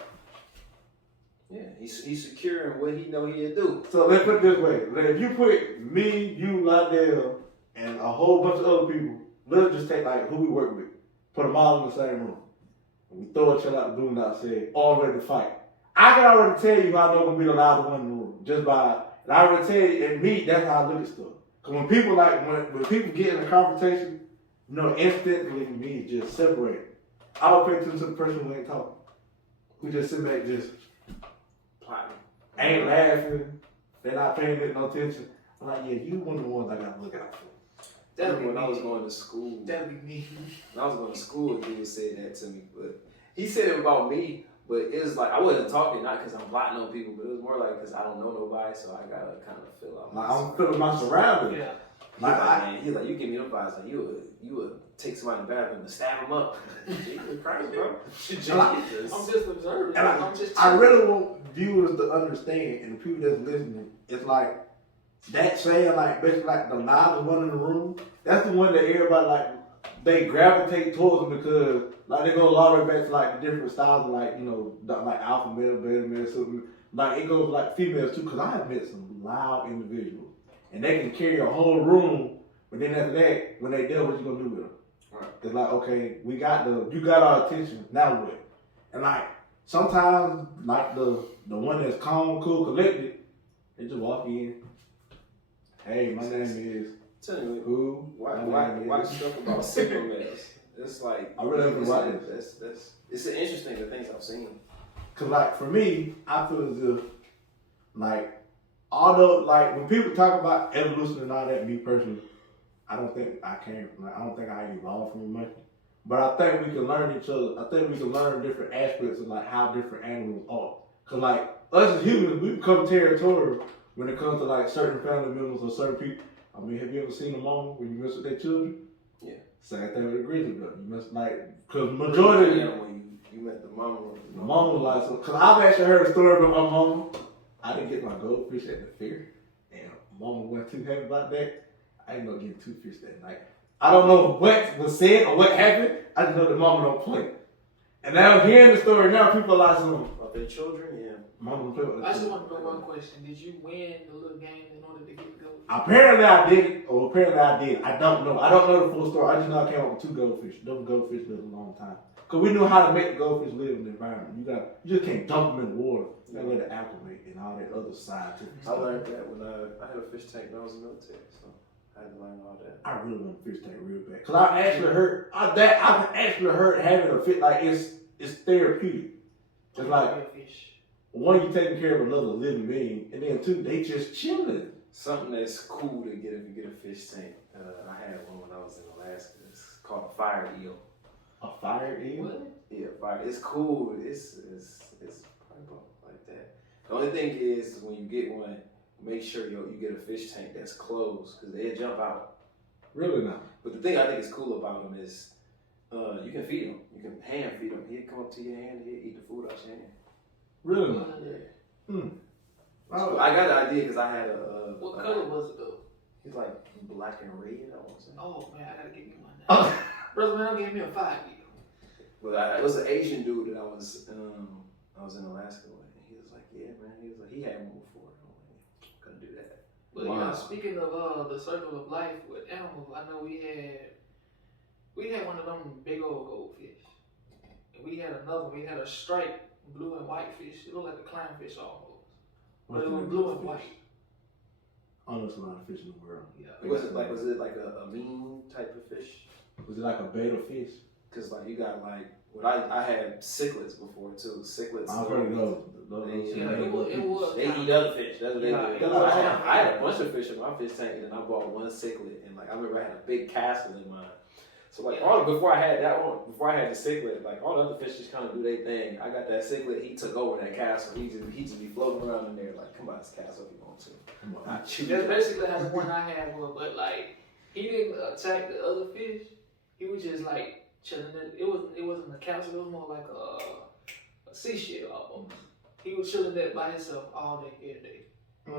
Yeah, he's secure in what he know he'll do. So let's put it this way: like, if you put me, you, Lydell, and a whole bunch of other people, let's just take like who we work with, put them all in the same room, and we throw each other out the room and say, all ready to fight. I can already tell you how I'm gonna be the loudest one in the room just by. And I already tell you, and me, that's how I look at stuff. Cause when people when people get in a confrontation, you know, instantly me just separate. I don't pay attention to the person who ain't talking, who just sit back just. Ain't laughing, they're not paying it no attention. I'm like, yeah, you one of the ones I gotta look out for. That when I was going to school. That'd be me. When I was going to school, he was saying that to me, but he said it about me. But it was like I wasn't talking not because I'm plotting on people, but it was more like because I don't know nobody, so I gotta kind of fill out. Like I'm feeling my surroundings. Yeah. He's like, you give me them vibes, like you would take somebody in the bathroom and stab him up. Jesus Christ, bro. I'm just observing. And I'm just. I really want viewers to understand, and the people that's listening, it's like that saying, like basically like the loudest one in the room. That's the one that everybody like they gravitate towards them because like they go all the way back to like the different styles of like like alpha male, beta male, something like it goes like females too. Because I have met some loud individuals, and they can carry a whole room. But then after that, when they deal, what you gonna do with them? Right. It's like, okay, you got our attention. Now what? And like sometimes, like the one that's calm, cool, collected, they just walk in. Hey, my name is. Tell me who? Why stuff about single males? It's like I really haven't watched this. It's interesting the things I've seen. Cause like for me, I feel as if like although like when people talk about evolution and all that, me personally. I don't think I evolved from much, but I think we can learn each other. I think we can learn different aspects of like how different animals are. Cause like us as humans, we become territorial when it comes to like certain family members or certain people. I mean, have you ever seen a mama when you mess with their children? Yeah. Same thing with a grizzly bear. You mess like, cause majority. Yeah, when you met the mama. The mama like so. Cause I've actually heard a story about my mama. I didn't get my goldfish at the fair, and mama wasn't too happy about that. I ended up getting 2 fish that night. I don't know what was said or what happened. I just know that mama don't play. And now I'm hearing the story. Now people are like some of their children. Yeah. Mama don't play with I just want to know one question. Did you win the little game in order to get the goldfish? Apparently I did, or apparently I did. I don't know. I don't know the full story. I just know I came up with 2 goldfish. Those goldfish lived a long time. Cause we knew how to make the goldfish live in the environment. You just can't dump them in the water. You gotta let it acclimate and all that other side too. I learned that when I had a fish tank when I was in the military. So. I had to learn all that. I really want a fish tank real bad. Cause I've actually heard having a fish like it's therapeutic. It's like one, you taking care of another living being, and then 2, they just chilling. Something that's cool to get if you get a fish tank. I had one when I was in Alaska. It's called a fire eel. A fire eel? What? Yeah, fire. It's cool. It's probably like that. The only thing is when you get one. Make sure you get a fish tank that's closed because they'll jump out. Really not. But the thing I think is cool about them is you can feed them. You can hand feed them. He'll come up to your hand. He'll eat the food out your hand. Really not. Yeah. So I got the idea because I had a. What color was it though? He's like black and red. I want to say. Oh man, I gotta get me one now. Brother man, gave me a 5 deal. But it was an Asian dude that I was in Alaska with, and he was like, yeah man. He was like he had one before. Do that. But wow. Speaking of the circle of life with animals, I know we had one of them big old goldfish, and we had another one. We had a striped blue and white fish. It looked like a clownfish almost, but it was blue and white. Oh, there's a lot of fish in the world. Yeah. Was it like a mean type of fish? Was it like a beta fish? Cause like you got like I had cichlids before too. Cichlids. I've heard of those. They eat other fish. That's what they do. I had a bunch of fish in my fish tank, and then I bought one cichlid, and like I remember I had a big castle in mine. So like all before I had that one, before I had the cichlid, like all the other fish just kind of do their thing. I got that cichlid. He took over that castle. He just be floating around in there like, come on, this castle if you want to. Come on, I chew. That's basically how the one I had was, but like he didn't attack the other fish. He was just like chilling. It wasn't a castle. It was more like a seashell almost. He was chilling there by himself all day, every day.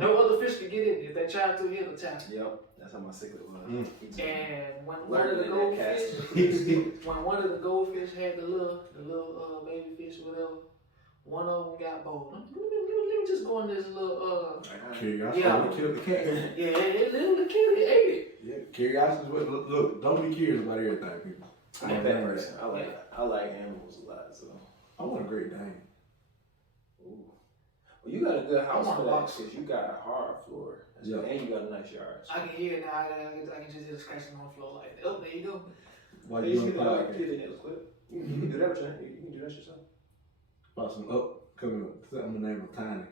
No other fish could get in. If they tried to, he'd attack. Yep, that's how my cichlid was. And when one of the goldfish had the little baby fish or whatever, one of them got bold. Let me just go in this little Curiosity killed the cat. Yeah, it literally killed it, ate it. Yeah, curiosity is what. Look, don't be curious about everything, people. I'm a pet person. I like animals a lot, so. I want a great Dane. Ooh. Well, you got a good house for that because you got a hard floor. Yeah. And you got a nice yard. I can hear it now. I can just hear the scratching on the floor like, oh, there you go. Why Hey, you you on can podcast? get the nails clipped. You can do that with your hand. You can do that yourself. About some upcoming, I'm gonna name him Tiny.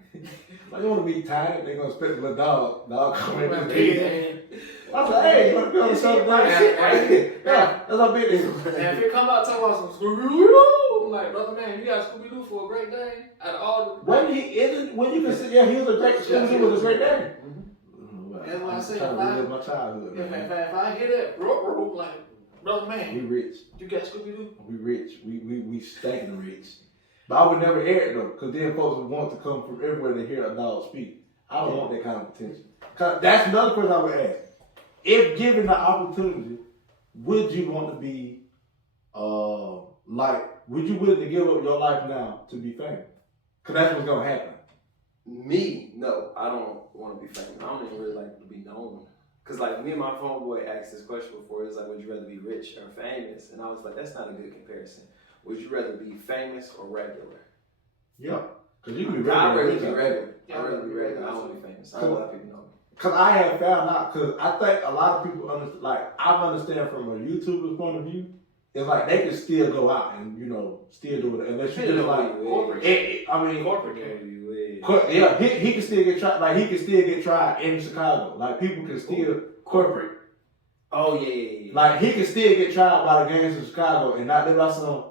Like, you wanna be Tiny? They gonna expect the dog. Dog come in and be there. I was like, hey, you wanna be on the show tonight? Yeah, that's how big they And if it come out talking about some Scooby-Doo, I'm like, brother man, you got Scooby-Doo for a great day. Out of all the... When you consider, yeah, he was a great, Scooby-Doo was a great day. That's why I say, I'm trying to relive my childhood, man. If I hear that, like, brother man, We rich. you got Scooby-Doo? We rich. We stacking rich. But I would never air it though, because then folks would want to come from everywhere to hear a dog speak. I don't want that kind of attention. Cause that's another question I would ask. If given the opportunity, would you want to be, would you willing to give up your life now to be famous? Cause that's what's gonna happen. Me, no, I don't want to be famous. I don't even really like to be known. Cause like me and my homeboy asked this question before. It's like, would you rather be rich or famous? And I was like, that's not a good comparison. Would you rather be famous or regular? Yeah, cause you can be regular. I'd rather be regular. Yeah, I'd rather be regular. I don't want to be famous. I don't want people know me. Cause I have found out, cause I think a lot of people understand. Like I understand from a YouTuber's point of view, it's like they can still go out and still do it unless you just like corporate. Corporate. Yeah, he can still get tried. Like he can still get tried in Chicago. Like people can still corporate. Oh yeah. Like he can still get tried by the gangs of Chicago and not live by some.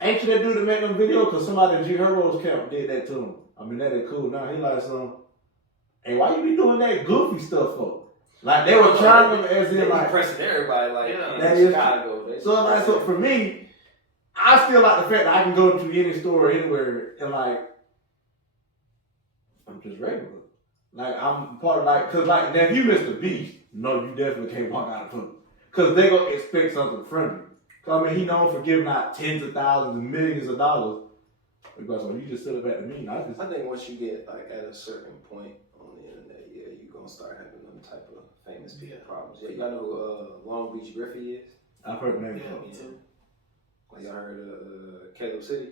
Ain't you that dude that made them video? Cause somebody in G Herbo's camp did that to him. I mean that ain't cool. Now he like some. Hey, why you be doing that goofy stuff for? Like they were trying them as in like pressing everybody like in Chicago. So for me, I still like the fact that I can go to any store anywhere and like I'm just regular. Like I'm part of like cause like now if you Mr. Beast, no, you definitely can't walk out of front. Cause they gonna expect something from you. I mean, he known for giving out tens of thousands and millions of dollars. Because so you just sit up at the meeting. I think once you get like at a certain point on the internet, yeah, you're gonna start having them type of famous people problems. Yeah, y'all know who Long Beach Griffey is? I've heard the name. Yeah, me too. Like y'all heard Caleb City?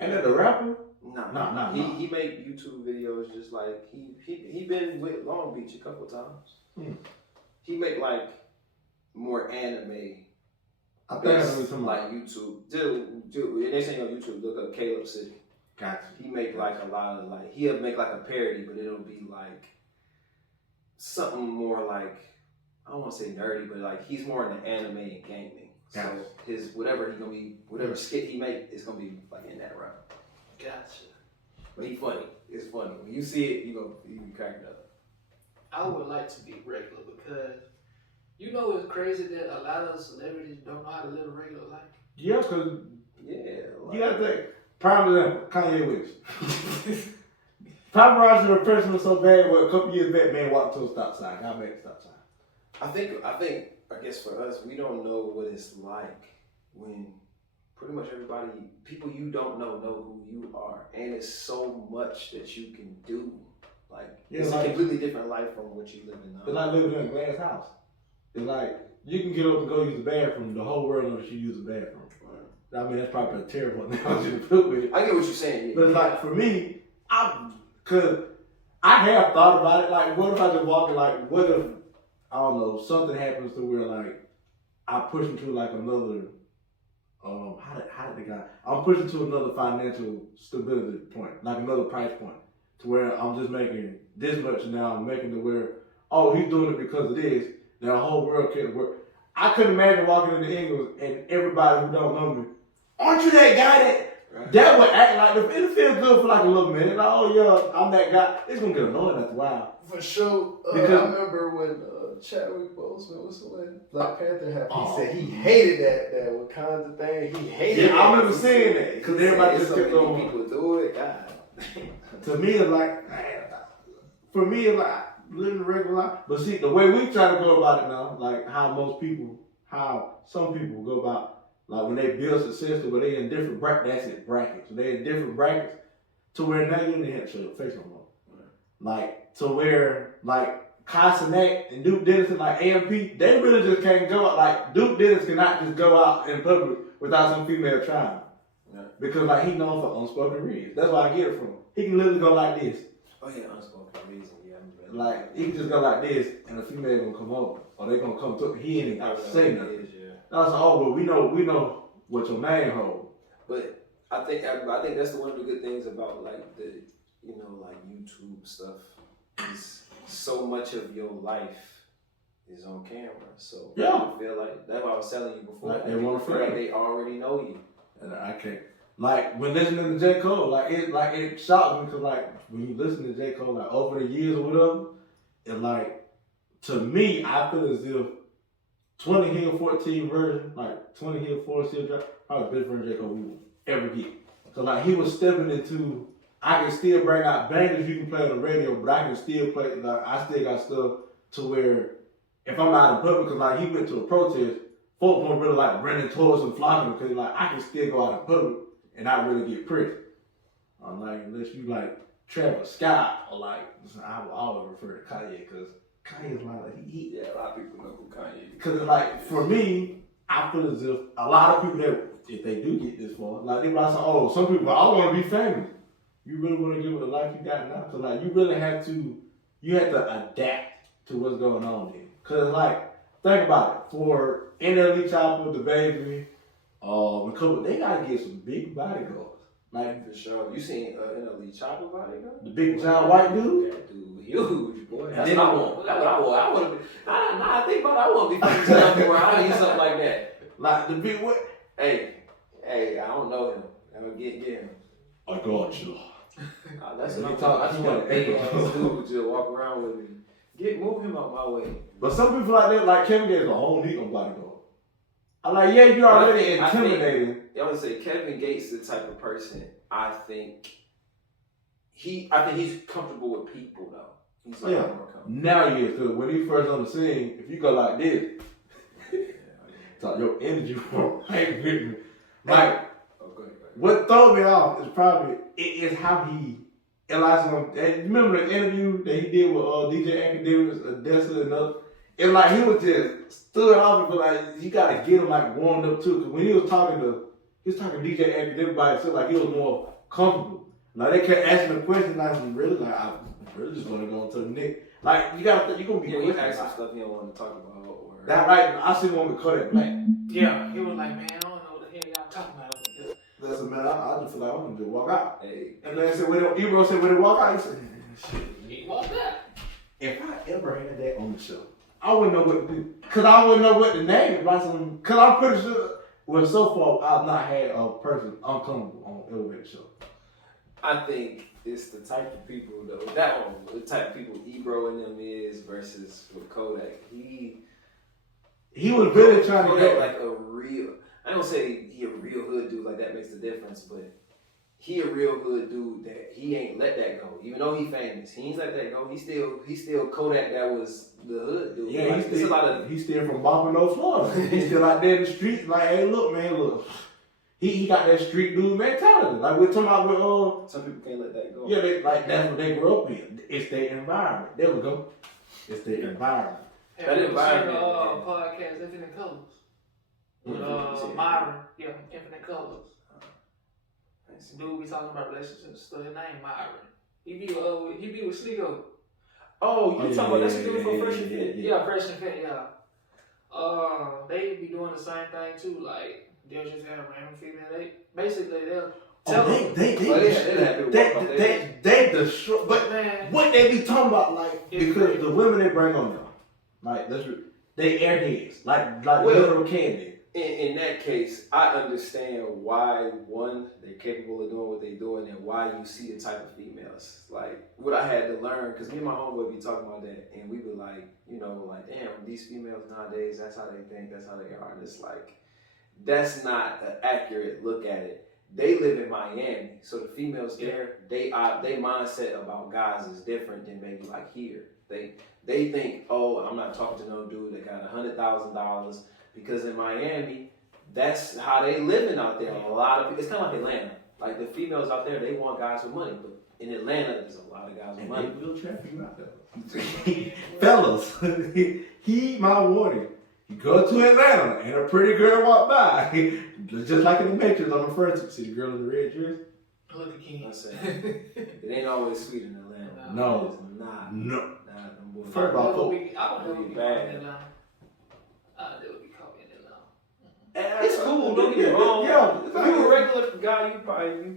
Ain't that the rapper? Nah. He make YouTube videos just like he been with Long Beach a couple times. He make like more anime. I think I know something like YouTube. Dude, they say on YouTube, look up Caleb City. Gotcha. He make like a lot of like he'll make like a parody, but it'll be like something more like I don't want to say nerdy, but like he's more into anime and gaming. Gotcha. So his whatever skit he make is gonna be like in that realm. Gotcha. But he funny. It's funny. When you see it, you be cracking up. I would like to be regular because it's crazy that a lot of celebrities don't know how to live a regular life. Yeah, because like, you gotta think. Prime example, Kanye West. Paparazzi were pressing him so bad. Well, a couple years back, man walked to a stop sign. Got back to stop sign. I guess for us, we don't know what it's like when pretty much everybody, people you don't know who you are, and it's so much that you can do. Like it's a completely different life from what you live in now. It's like living in a glass house. It's like you can get up and go use the bathroom. The whole world knows that you use the bathroom. Right. I mean, that's probably a terrible analogy to put with it. I get what you're saying. Yeah. But it's like for me, cause I have thought about it. Like, what if I just walk in? Like, what if I don't know something happens to where like I push into like another. How did the guy? I'm pushing to another financial stability point, like another price point, to where I'm just making this much now. I'm making it where he's doing it because of this. Now the whole world can't work. I couldn't imagine walking into Ingles and everybody who don't know me, aren't you that guy that would act like, it'll feel good for like a little minute. Like, oh yeah, I'm that guy. It's gonna get annoying after a while. For sure. Because I remember when Chadwick Boseman was when Black Panther happened. He said he hated that Wakanda thing. He hated it. Yeah, I remember seeing that because everybody just kept so on. many people do it. God. To me, it's like, for me, it's like living a regular life. But see, the way we try to go about it now, like how some people go about, like when they build success, where they in different brackets. So they in different brackets to where now you don't have to show your face no more. Like to where like Casanet and Duke Dennison, like AMP, they really just can't go out. Like Duke Dennison cannot just go out in public without some female trying. Because like he known for unspoken reasons. That's why I get it from him. He can literally go like this. Oh yeah, unspoken reason. Yeah, like he can just go like this, and a female gonna come over, or they gonna come to. He ain't even say nothing. I was like, oh, but we know what your name holds. But I think that's one of the good things about like the like YouTube stuff is so much of your life is on camera. So yeah, I feel like that's what I was telling you before. Like they want to feel like they already know you. And I can't. Like when listening to J. Cole, it shocked me because like when you listen to J. Cole like over the years or whatever, it like to me I feel as if 20 Hill 14 version, like 20 Hill 14 probably the best version J. Cole we will ever get. So like he was stepping into, I can still bring out bangers you can play on the radio, but I can still play, like I still got stuff to where if I'm out in public, because like he went to a protest, folks won't really like running towards him, flocking because like I can still go out in public and not really get pressed. Like unless you like Travis Scott or like, I will always refer to Kanye because Kanye's like he a lot of people know who Kanye is. Because like for me, I feel as if a lot of people that if they do get this far, like they might say, oh, some people I want to be famous. You really want to give it the life you got now? Because like you really have to adapt to what's going on there. Because like think about it, for NLE Chopper, the baby, they gotta get some big bodyguards. Like for sure. You seen NLE Chopper bodyguard? The big giant white dude? That dude huge, boy. And That's then what I want. That's what I want. I want to be. Now I think about it, I want to be famous enough to where I need something like that. Like the big what? Hey, I don't know him. I'm gonna get him. I got you. That's Let what me I'm talk- talking. I just want a big ass dude to walk around with me. Move him out my way. But some people like that, like Kevin Gates, a whole need on bodyguard. I'm like, yeah, you're already intimidating. I would say Kevin Gates is the type of person I think he's comfortable with people though. He's like more comfortable. Now he is, because when he first on the scene, if you go like this, so your energy won't hang with me. Like, what throws me off is probably how he. And like remember the interview that he did with DJ Academics, Odessa, and others. And like he was just stood off and like you gotta get him like warmed up too. Cause when he was talking to DJ Academics by himself, like he was more comfortable. Like they kept asking the question like really like I really just wanna go into the Nick. Like you gonna be you ask some stuff you don't want to talk about. Or... That right, I see one with Kodak Black. Yeah, he was like, man, I don't know what the hell y'all talking about. Listen, man, I just feel like I want to just walk out. Hey. And then said, Ebro said, when they walk out, he said, shit. He walked out. If I ever had that on the show, I wouldn't know what to do. Because I wouldn't know what to name. Because I'm pretty sure, well, so far, I've not had a person uncomfortable on an elevator show. I think it's the type of people, though, the type of people Ebro and them is versus with Kodak. He was really trying to get like a real, I don't say he a real hood dude, like that makes the difference, but he a real hood dude that he ain't let that go. Even though he famous, he ain't let that go. He still Kodak that was the hood dude. Yeah, like, he's still from Pompano, Florida. He's still out there in the streets like, hey, look, man, look. He got that street dude mentality. Like we're talking about with some people can't let that go. Yeah, that's what they grew up in. It's their environment. There we go. It's their environment. That environment. Podcast Infinite Colors. With Myron, Infinite Colors. Dude, we talking about relationships. So his name Myron. He be with Sneeko. Oh, you talking about that's dude for Fresh and Fit? Yeah, Fresh and Fit. Yeah. They be doing the same thing too. Like they'll just have a random female. They'll tell them. They destroy. But man, what they be talking about, like because the women they bring on them, like They airheads, like Well, literal candy. In that case, I understand why, one, they're capable of doing what they're doing, and why you see the type of females. Like, what I had to learn, because me and my homeboy be talking about that, and we were like, you know, like, damn, these females nowadays, that's how they think, that's how they are. And it's like, that's not an accurate look at it. They live in Miami, so the females there, they mindset about guys is different than maybe like here. They think, oh, I'm not talking to no dude that got $100,000, because in Miami, that's how they living out there. A lot of people, it's kind of like Atlanta. Like the females out there, they want guys with money, but in Atlanta, there's a lot of guys with money. They will trap you out there. Fellas, heed my warning. You go to Atlanta and a pretty girl walk by, just like in the Matrix on the first, see the girl in the red dress? Look at King. I'm saying, it ain't always sweet in Atlanta. No. It's not. No. Nah, them boys. First of all, I would never be caught in Atlanta. They would be caught in Atlanta. It's cool, don't get me wrong. Yeah, If you a regular guy, you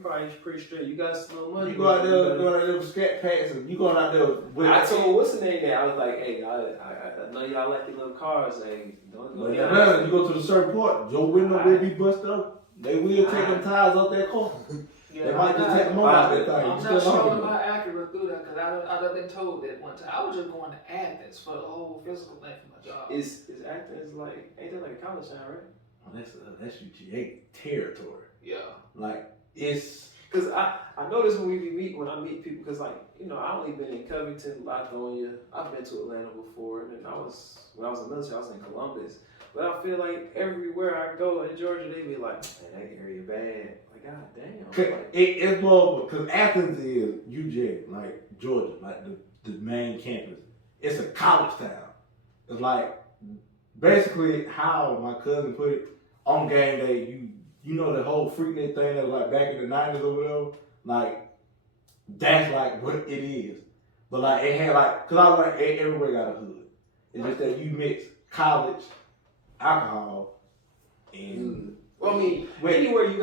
probably pretty straight. You got some little money. You go out there with scat packs, and you going out there with. I told what's the name there? I was like, hey, I know y'all like your little cars. Hey, don't go Yeah, down. you go to the certain part, your window will be busted up. They will take them tires off that car. Yeah, They might just take them out that thing. I'm You not still sure on about accurate through that because I've been told that one time. I was just going to Athens for the whole physical thing for my job. Is Athens like, ain't that like a college town, right? Oh, that's UGA territory. Yeah. Like it's. Because I notice when I meet people, because like, you know, I only been in Covington, Lithonia. I've been to Atlanta before, and then when I was in the military, I was in Columbus. But I feel like everywhere I go in Georgia, they be like, man, that area bad. Like, god damn. Like, It's more because Athens is UGA, like Georgia, like the main campus. It's a college town. It's like basically how my cousin put it on game day. You know the whole Freaknik thing that was like back in the 90s or whatever. Like that's like what it is. But like it had like, cause I was like everywhere got a hood. It's just that you mix college, alcohol, and well, I mean, anywhere you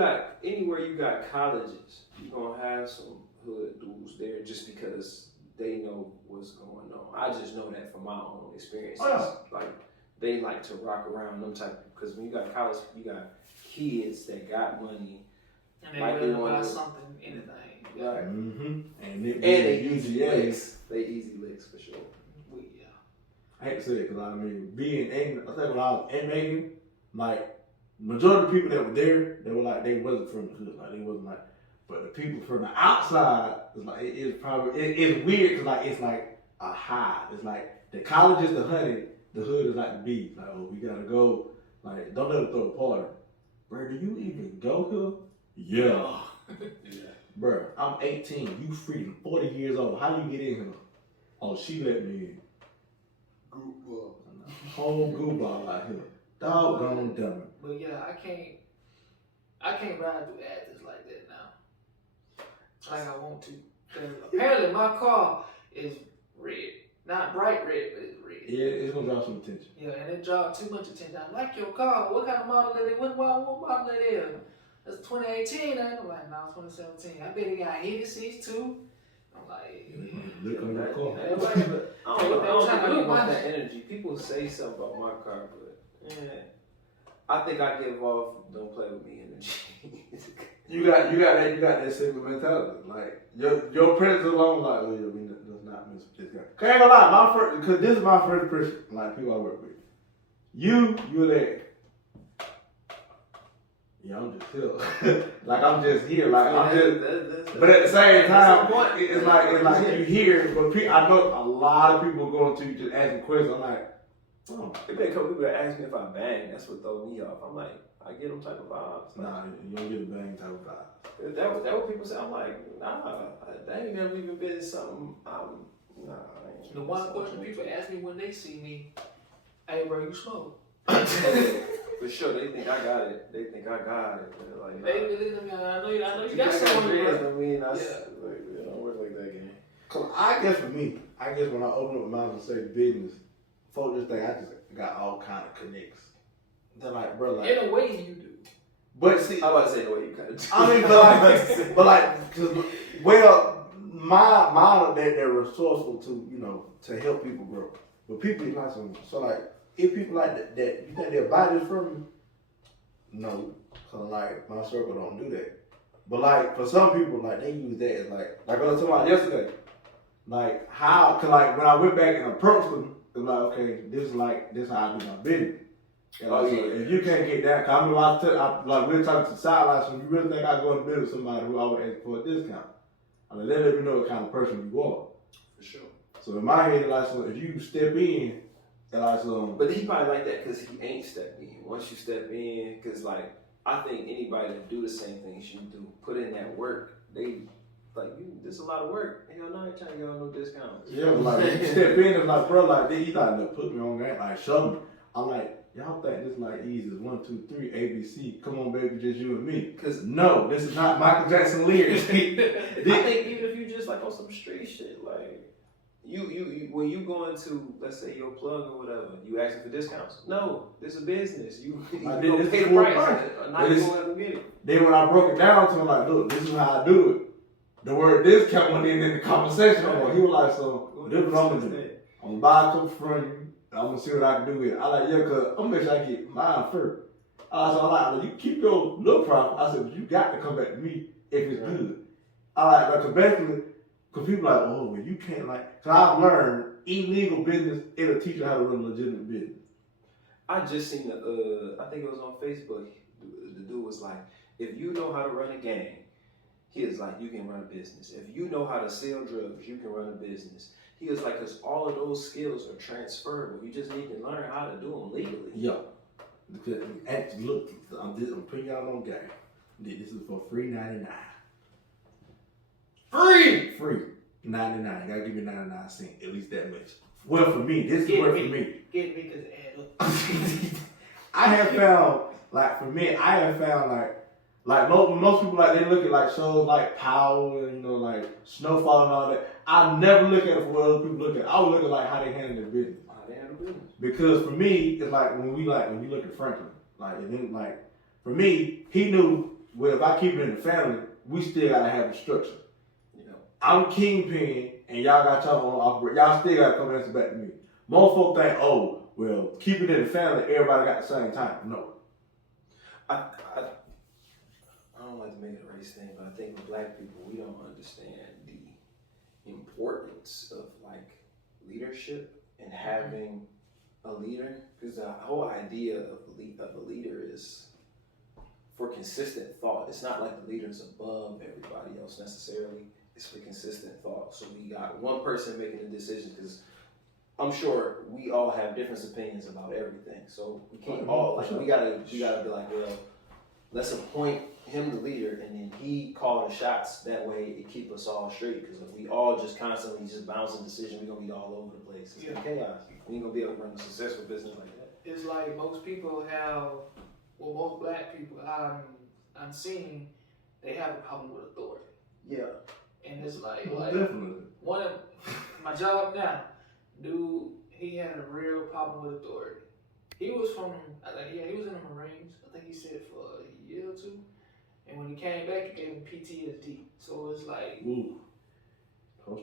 got colleges, you're gonna have some hood dudes there just because they know what's going on. I just know that from my own experiences. Oh, yeah. Like they like to rock around them type, because when you got college, you got kids that got money. And they like really they want buy to something, anything. Right. mm-hmm. And they UGA. easy licks. They easy licks for sure. Yeah. I hate to say it because I mean, being in, I think when I was in Macon, like majority of the people that were there, they were like they wasn't from the hood, like they wasn't like. But the people from the outside, it's like it's weird because like it's like a hive. It's like the college is the honey, the hood is like the bee. Like, oh, we gotta go. Like, don't let them throw a party. Bro, do you even go here? Yeah. Bro, I'm 18. You freaking 40 years old. How you get in here? Oh, she let me in. Group ball. Whole goo ball out here. Doggone dummy. But yeah, I can't ride through Athens like that now. Like I want to. 'Cause apparently my car is red. Not bright red, but it's red. Yeah, it's gonna draw some attention. Yeah, and it draws too much attention. I like your car. What kind of model that is? What model that is? That's 2018. I'm like, no, 2017. I bet it got heated seats too. I'm like, Look on your car. I don't think I want that energy. People say something about my car, but I think I give off "don't play with me" energy. You got that single mentality. Like your presence alone, like, oh yeah, we does not miss this guy. Cause I ain't gonna lie, cause this is my first person, like people I work with. You're there. Yeah, I'm just here. Like I'm just here. Like I'm just. But at the same time, it's like you hear. But I know a lot of people going to you just asking questions. I'm like, oh. There been a couple people that ask me if I bang. That's what throw me off. I'm like, I get them type of vibes. Nah, you don't get a bang type of vibe. That what people say. I'm like, nah, that ain't never even been something. Nah. the one question people ask me when they see me, hey bro, you smoke? For sure, they think I got it. They think I got it. But like, They really, I know you got someone. I Bro. mean, Yeah. it don't work like that game. Cause I guess for me, when I open up my mouth and say business, folks just think I just got all kind of connects. They're like, bro, like. In a way, you do. But see, I'm about to say the way you cut it. I mean, cause they're resourceful to, to help people grow. But people like so like if people like that you think they'll buy this from me? No, cause like my circle don't do that. But like for some people, like they use that as like I was talking about yesterday. Like how, cause like when I went back and approached them, it was like, okay, this how I do my business. And like, so if you can't get that, cause I remember like we were talking to the sidelines, so you really think I go in business with somebody who I would ask for a discount? I mean, let me know what kind of person you are. For sure. So in my head, like, so if you step in, and like, so. But he probably like that because he ain't stepped in. Once you step in, because like I think anybody that do the same things you do, put in that work, they like you. This is a lot of work. Hell no, I ain't trying to get on no discounts. Yeah, like you step in and like, bro, like he like to put me on game, like show me. I'm like, y'all think this like easy? 1, 2, 3, ABC. Come on, baby, just you and me. Cause no, this is not Michael Jackson lyrics. I think even if you just like on some street shit, like. You when you go into, let's say, your plug or whatever, you asking for discounts? No, this is a business. You go pay the price. Not you go and get it. Then when I broke it down to him, like, look, this is how I do it. The word discount went in the conversation. He was like, so this is what I'm gonna do. I'm gonna buy a couple from you. And I'm gonna see what I can do with it. I like, yeah, cause I'm gonna make sure I get mine first. So I like, well, you keep your little profit. I said, but you got to come back to me if it's good. I like, cause basically. Because people are like, oh, well, you can't like, because I've learned illegal business, it'll teach you how to run a legitimate business. I just seen I think it was on Facebook, the dude was like, if you know how to run a gang, he is like, you can run a business. If you know how to sell drugs, you can run a business. He was like, because all of those skills are transferable. You just need to learn how to do them legally. Yeah. Actually, look, I'm putting y'all on game. This is for free 99. Free 99. You gotta give me 99 cents, at least that much. Well, for me, this is worth for me. Get me because add up. I have found, like, for me, like most people, like, they look at, like, shows like Power and, you know, like, Snowfall and all that. I never look at it for what other people look at. I would look at, like, how they handle their business. Because for me, it's like, when you look at Franklin, like, and then, like, for me, he knew, well, if I keep it in the family, we still gotta have a structure. I'm kingpin, and y'all got y'all own operation. Y'all still got to come answer back to me. Most folks think, oh, well, keep it in the family, everybody got the same time. No. I don't like to make it a race thing, but I think with black people, we don't understand the importance of like leadership and having a leader. Because the whole idea of a leader is for consistent thought. It's not like the leader's above everybody else necessarily. It's for consistent thought. So we got one person making a decision because I'm sure we all have different opinions about everything. So we can't all like we gotta be like, well, let's appoint him the leader and then he call the shots. That way it keep us all straight. Because if we all just constantly just bouncing decisions, we're gonna be all over the place. It's like chaos. We ain't gonna be able to run a successful business like that. It's like most people have, well, most black people I'm seeing, they have a problem with authority. Yeah. And it's like definitely. One of my job now, dude, he had a real problem with authority. He was he was in the Marines. I think he said for a year or two. And when he came back, it gave him PTSD. So it's like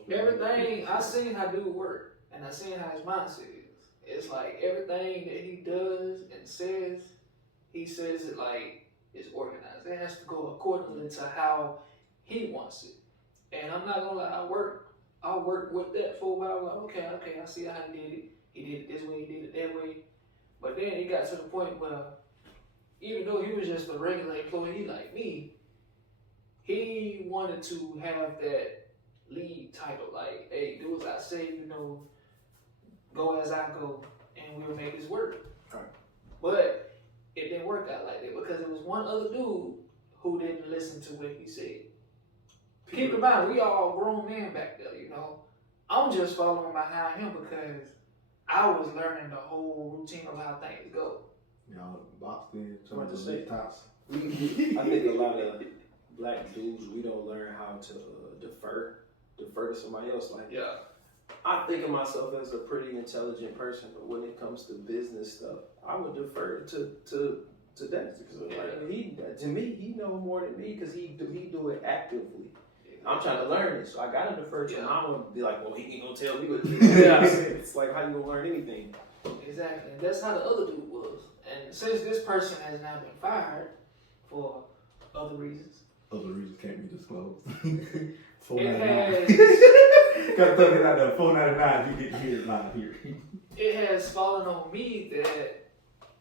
everything I seen how dude work, and I seen how his mindset is. It's like everything that he does and says, he says it like it's organized. It has to go accordingly to how he wants it. And I'm not gonna lie, I worked with that for a while. Like, okay, I see how he did it. He did it this way, he did it that way. But then he got to the point where, even though he was just a regular employee like me, he wanted to have that lead title. Like, hey, do as I say, go as I go, and we'll make this work. Right. But it didn't work out like that because there was one other dude who didn't listen to what he said. Keep in mind, we all grown men back there, I'm just following behind him because I was learning the whole routine of how things go. Y'all boxed in, What to the say? tops. I think a lot of black dudes, we don't learn how to defer to somebody else. Like, Yeah. I think of myself as a pretty intelligent person, but when it comes to business stuff, I would defer to Dexter because to me, he knows more than me because he do it actively. I'm trying to learn it, so I gotta defer to him. I'm gonna be like, well, he ain't gonna tell me what to do. It's like, how you gonna learn anything? Exactly. And that's how the other dude was. And since this person has now been fired for other reasons, Other reasons can't be disclosed. it $4.99. has Gotta throw it out there. $4.99. You get to hear it live here. it has fallen on me that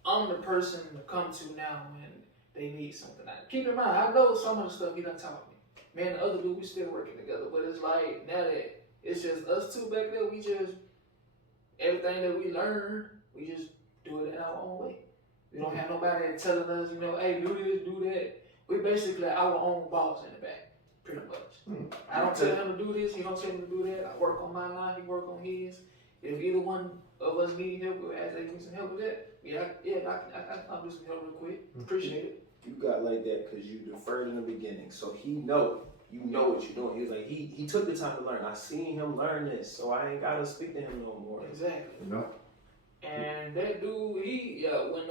I'm the person to come to now when they need something. Now, keep in mind, I know some of the stuff he done taught me. Man, the other dude, we still working together, but it's like now that it's just us two back there, we just everything that we learned, we just do it in our own way. We don't have nobody telling us, you know, hey, do this, do that. We basically our own boss in the back, pretty much. I don't tell him to do this, he don't tell me to do that. I work on my line, he work on his. If either one of us need help, we'll ask, hey, need some help with that. I'll do some help real quick. Appreciate it. You got like that because you deferred in the beginning, so you know what you're doing. He was like, he took the time to learn. I seen him learn this, so I ain't gotta speak to him no more. Exactly. You know? And that dude, when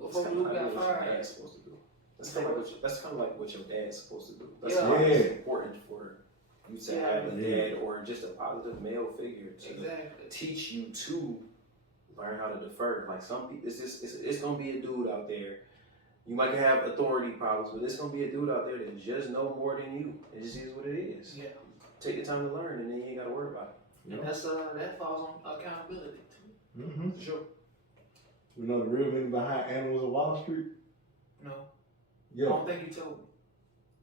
before That's Luke kinda got like what your fired, dad's supposed to do. That's kind of like what your dad's supposed to do. That's Yeah. why Yeah. it's important for you to have a Yeah. dad or just a positive male figure to exactly. teach you to learn how to defer. Like some people, it's gonna be a dude out there. You might have authority problems, but it's gonna be a dude out there that just know more than you. It just is what it is. Yeah. Take the time to learn, and then you ain't gotta worry about it. And that's that falls on accountability too. Mm-hmm. For sure. You know the real meaning behind Animals of Wall Street? No, I Yeah. don't think you told me.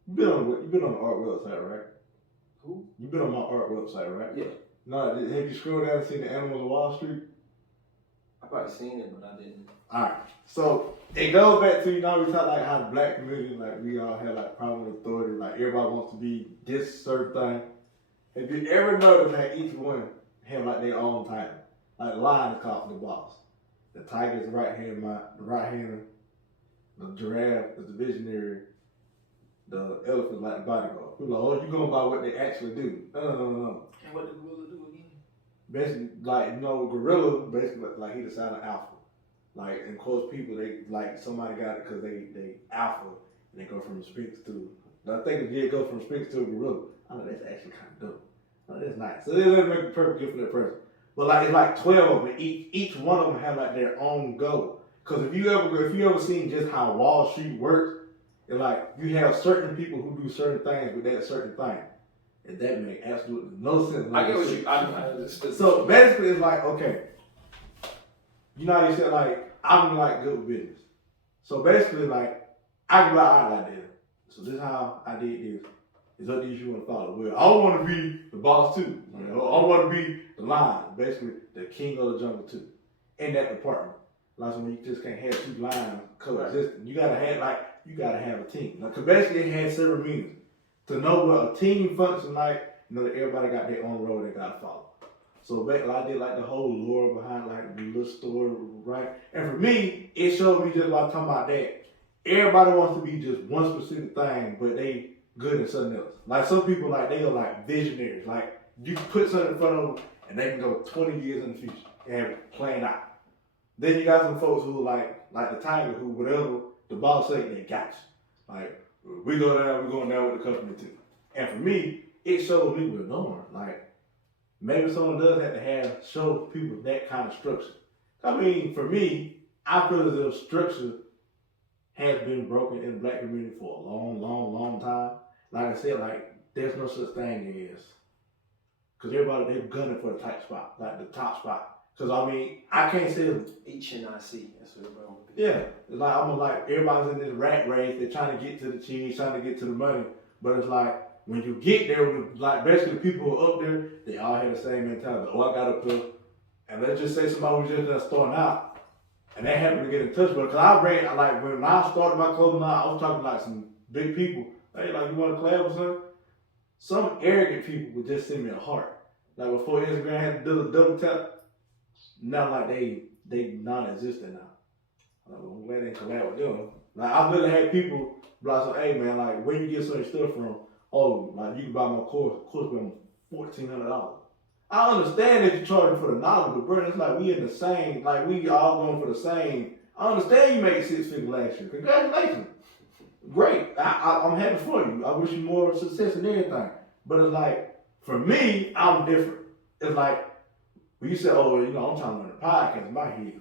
You've been on the art website, right? Who? You've been on my art website, right? Yeah. No, have you scrolled down and seen the Animals of Wall Street? I probably seen it, but I didn't. Alright. So it goes back to, we talk like how the black community, like we all have like problem with authority, like everybody wants to be this certain thing. Have you ever noticed that each one have like their own title? Like the lion is called the boss. The tiger is the right hand, the giraffe is the visionary, the elephant is like the bodyguard. People are like, oh, you going by what they actually do. No. And what did gorilla do again? Basically, like, gorilla, basically, like, he the sign of alpha. Like, and of course, people, they, like, somebody got it because they alpha, and they go from a sphinx to, I think it go from a sphinx to a gorilla. I know that's actually kind of dope. Oh, that's nice. So they let make the perfect gift for that person. But, like, it's like 12 of them, and each one of them have, like, their own goal. Because if you ever seen just how Wall Street works, it's like, you have certain people who do certain things with that certain thing. And that makes absolutely no sense. I get what you. I understood. So basically, it's like, okay, you know how you said, like, I'm like good with business. So basically, like, I can be like, all right, like this. So this is how I did this. It's up to you if you want to follow. Well, I want to be the boss too. I want to be the lion, basically the king of the jungle too, in that department. Like, so when you just can't have two lions coexisting, you gotta have a team. Like, cause basically it has several meanings. To know what a team functions like, that everybody got their own role they gotta follow. So basically, I did like the whole lore behind like the little story, right? And for me, it showed me just by talking about that. Everybody wants to be just one specific thing, but they good at something else. Like some people, like they are like visionaries. Like you put something in front of them, and they can go 20 years in the future and have it planned out. Then you got some folks who like the tiger, who whatever the boss say, they got you. Like, we're going down with the company too. And for me, it showed me we're going. Like, maybe someone does have to show people that kind of structure. I mean, for me, I feel as if structure has been broken in the black community for a long time. Like I said, like, there's no such thing as, because everybody, they're gunning for the tight spot, like the top spot. Because, I mean, I can't say HNIC. That's what everybody wants to be. yeah, it's like everybody's in this rat race. They're trying to get to the cheese, trying to get to the money. But it's like when you get there, like basically the people who are up there, they all have the same mentality. Oh, I got up there, and let's just say somebody was just starting out, and they happened to get in touch with. Because I read, like when I started my clothing line, I was talking to like some big people. Hey, like, you want to collab or something? Some arrogant people would just send me a heart. Like before Instagram had to do the double tap. Now, like, they non-existent now. Like, well, I'm glad they collab with them. Like, I've literally had people be like, hey, man, like, where you get some of your stuff from? Oh, like, you can buy my course from $1,400. I understand that you're charging for the knowledge, but, bro, it's like we in the same, like, we all going for the same. I understand you made 6 figures last year. Congratulations. Great. I'm happy for you. I wish you more success in everything. But it's like, for me, I'm different. It's like, when you say, oh, I'm trying to learn to podcast in my head.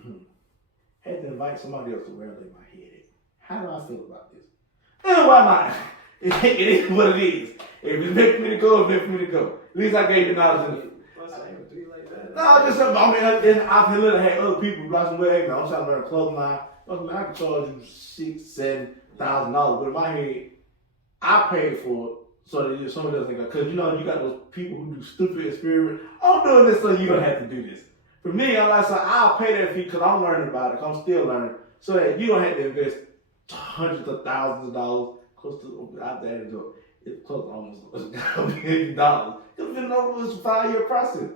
Had to invite somebody else to where I lay my head at. How do I feel about this? Why not? It is what it is. If it's meant for me to go, it's meant for me to go. At least I gave you knowledge. I ain't do you like that. No, just something. I mean, I've literally had other people blossom with, hey, man, I'm trying to learn a clothing line. I can charge you $6,000-$7,000, but in my head, I paid for it so that someone doesn't go. Because you got those people who do stupid experiments. I'm doing this so you don't have to do this. For me, I'm like, so I'll pay that fee because I'm learning about it. 'Cause I'm still learning, so that you don't have to invest hundreds of thousands of dollars, close to I've added up. It's close to almost $1 million. Because you know it's a 5-year process.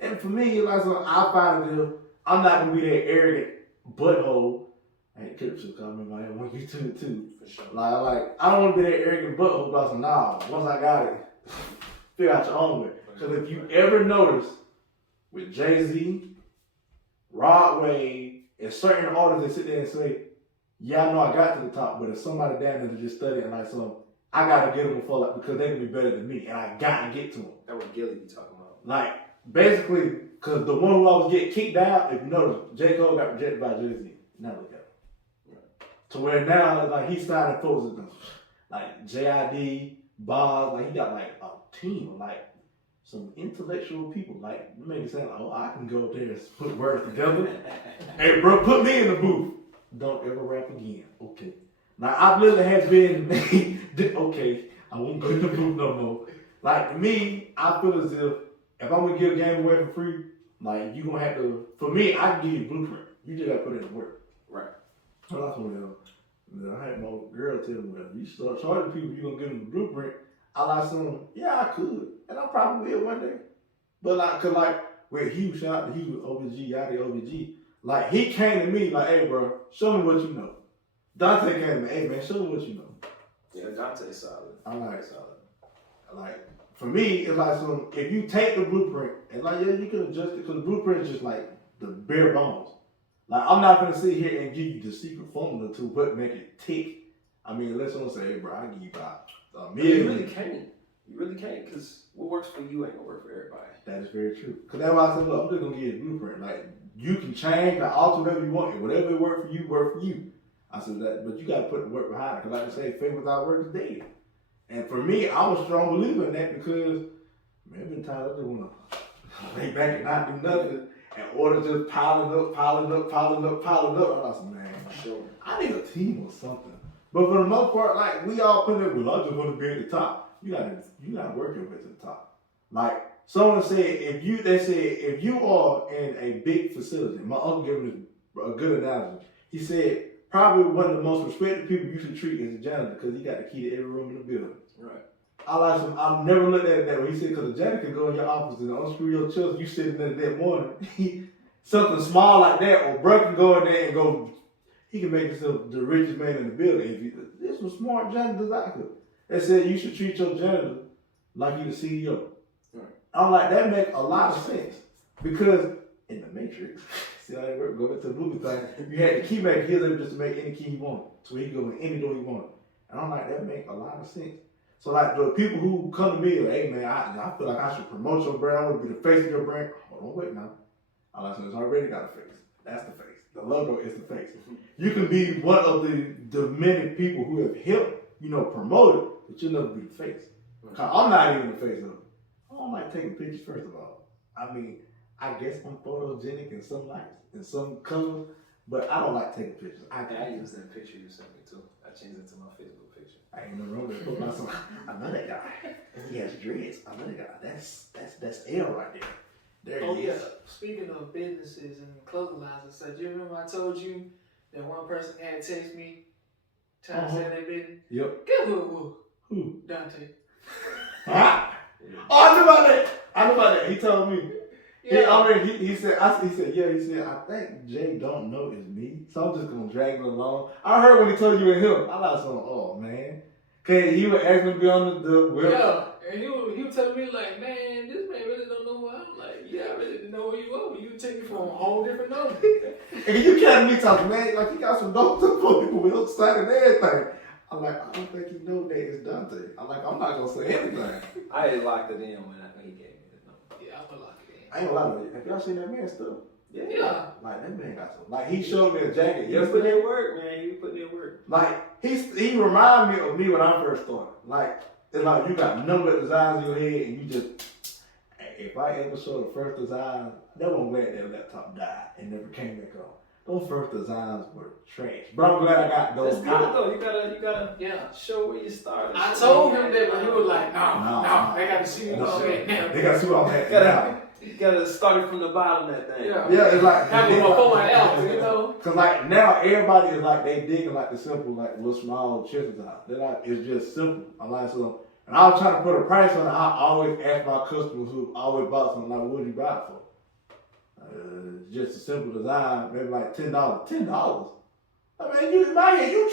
And for me, like, so I find that I'm not gonna be that arrogant butthole. I ain't kidding, because I remember I want you to too. For sure. Like I don't want to be that arrogant butthole. But I said, nah, once I got it, figure out your own way. Because if you ever notice with Jay-Z, Rod Wave, and certain artists that sit there and say, yeah, I know I got to the top, but if somebody down there just studying like something, I gotta get them before, like, because they can be better than me, and I gotta get to them. That's what Gilly be talking about. Like, basically, because the one who always get kicked out, if you notice, J. Cole got rejected by Jay-Z. Now look at him. Right. To where now, like, he's signing folks with them. Like, JID, Boz, like, he got, like, a team of, like, some intellectual people. Like, you make me sound like, oh, I can go up there and put words together. Hey, bro, put me in the booth. Don't ever rap again. Okay. Now, I've literally have been, okay, I won't go to the booth no more. Like, to me, I feel as if I'm going to give a game away for free, like, you're going to have to, for me, I can give you a blueprint. You just got to put in the work. Right. So that's what I had my girl tell me, well, you start charging people, you're going to give them the blueprint. I like some, yeah, I could. And I probably will one day. But, like, because, like, with Hugh, shout out to Hugh, OBG, Yachty OBG, like, he came to me, like, hey, bro, show me what you know. Dante came to me, hey, man, show me what you know. Yeah, Dante's solid. I like it. Solid. Like, for me, it's like some, if you take the blueprint, and like, yeah, you can adjust it, because the blueprint is just like the bare bones. Like, I'm not gonna sit here and give you the secret formula to what make it tick. I mean, unless someone say, hey, bro, I give you about $1 million. You really can't. You really can't, because what works for you ain't gonna work for everybody. That is very true. Because that's why I said, look, I'm just gonna give you a blueprint. Like, you can change, like, alter whatever you want, and whatever it work for you, work for you. I said that, but you gotta put the work behind it. Because like I say, faith without work is dead. And for me, I'm a strong believer in that because, man, I've been tired of doing lay back and not do nothing, and order just piling up. I was like, man, Sure. I need a team or something. But for the most part, like, we all put in, well, I just want to be at the top. You gotta work your way to the top. Like, someone said, if you are in a big facility, my uncle gave me a good analogy. He said, probably one of the most respected people you should treat is a janitor because he got the key to every room in the building. Right. I've never looked at it that way. He said, because the janitor can go in your office and unscrew your chest, you sitting there that morning. Something small like that, or bro can go in there and go, he can make himself the richest man in the building. There's some smart janitors out here. They said you should treat your janitor like you the CEO. Right. I'm like, that makes a lot of sense. Because in the Matrix, see how that work? Go back to the movie thing. You had the key maker, he was able just to make any key he wanted. So he could go in any door he wanted. And I'm like, that makes a lot of sense. So like the people who come to me, like, hey man, I feel like I should promote your brand, I want to be the face of your brand. Hold on, wait now. I like, it's already got a face. That's the face. The logo is the face. You can be one of the many people who have helped, promote it, but you'll never be the face. Cause I'm not even the face of it. I don't like taking pictures, first of all. I mean, I guess I'm photogenic in some lights, in some colors, but I don't like taking pictures. I use that picture you sent me too. I changed it to my Facebook picture. I ain't no wrong with it. I know that guy. He has dreads. I know that guy. That's L right there. There Oh he yeah. is. Speaking of businesses and clothing lines and stuff, do you remember I told you that one person had texted me trying to say they business? Yep. Guess who it was? Who? Dante. Ah! Oh, I knew about that. He told me. Yeah. He said, I think Jay don't know it's me, so I'm just gonna drag it along. I heard when he told you and him. I like something, oh man. Cause he was asking to be on the web. Yeah. And he was telling me like, man, this man really don't know who I am. Like, yeah, I really didn't know who you were. You take me from a whole different number. And you catch me talking, man, like he got some dope for people with upside and everything. I'm like, I don't think he know that it's Dante. I'm like, I'm not gonna say anything. I had locked it in when he gave me the number. Yeah, I'm gonna lock it in. I ain't gonna lie to you. Have y'all seen that man stuff? Yeah. Like that man got some. Like he showed me a jacket You put yesterday. in work, man. You put in work. Like he reminded me of me when I first started. Like it's like you got number designs in your head and you just. If I ever saw the first design, that one glad that laptop died and never came back on. Those first designs were trash. But I'm glad I got those. That's good though. You gotta show where you started. I told him that, but he was like, no, they got to see what I'm saying now. They got to see what I'm at now. You gotta start it from the bottom of that thing. Yeah, it's like have a before and after, you know. Cause like now everybody is like they digging like the simple like little small chest design. They're like it's just simple. I like so. And I was trying to put a price on it. I always ask my customers who always bought something like, what did you buy it for? Just a simple design, maybe like $10. $10. I mean, you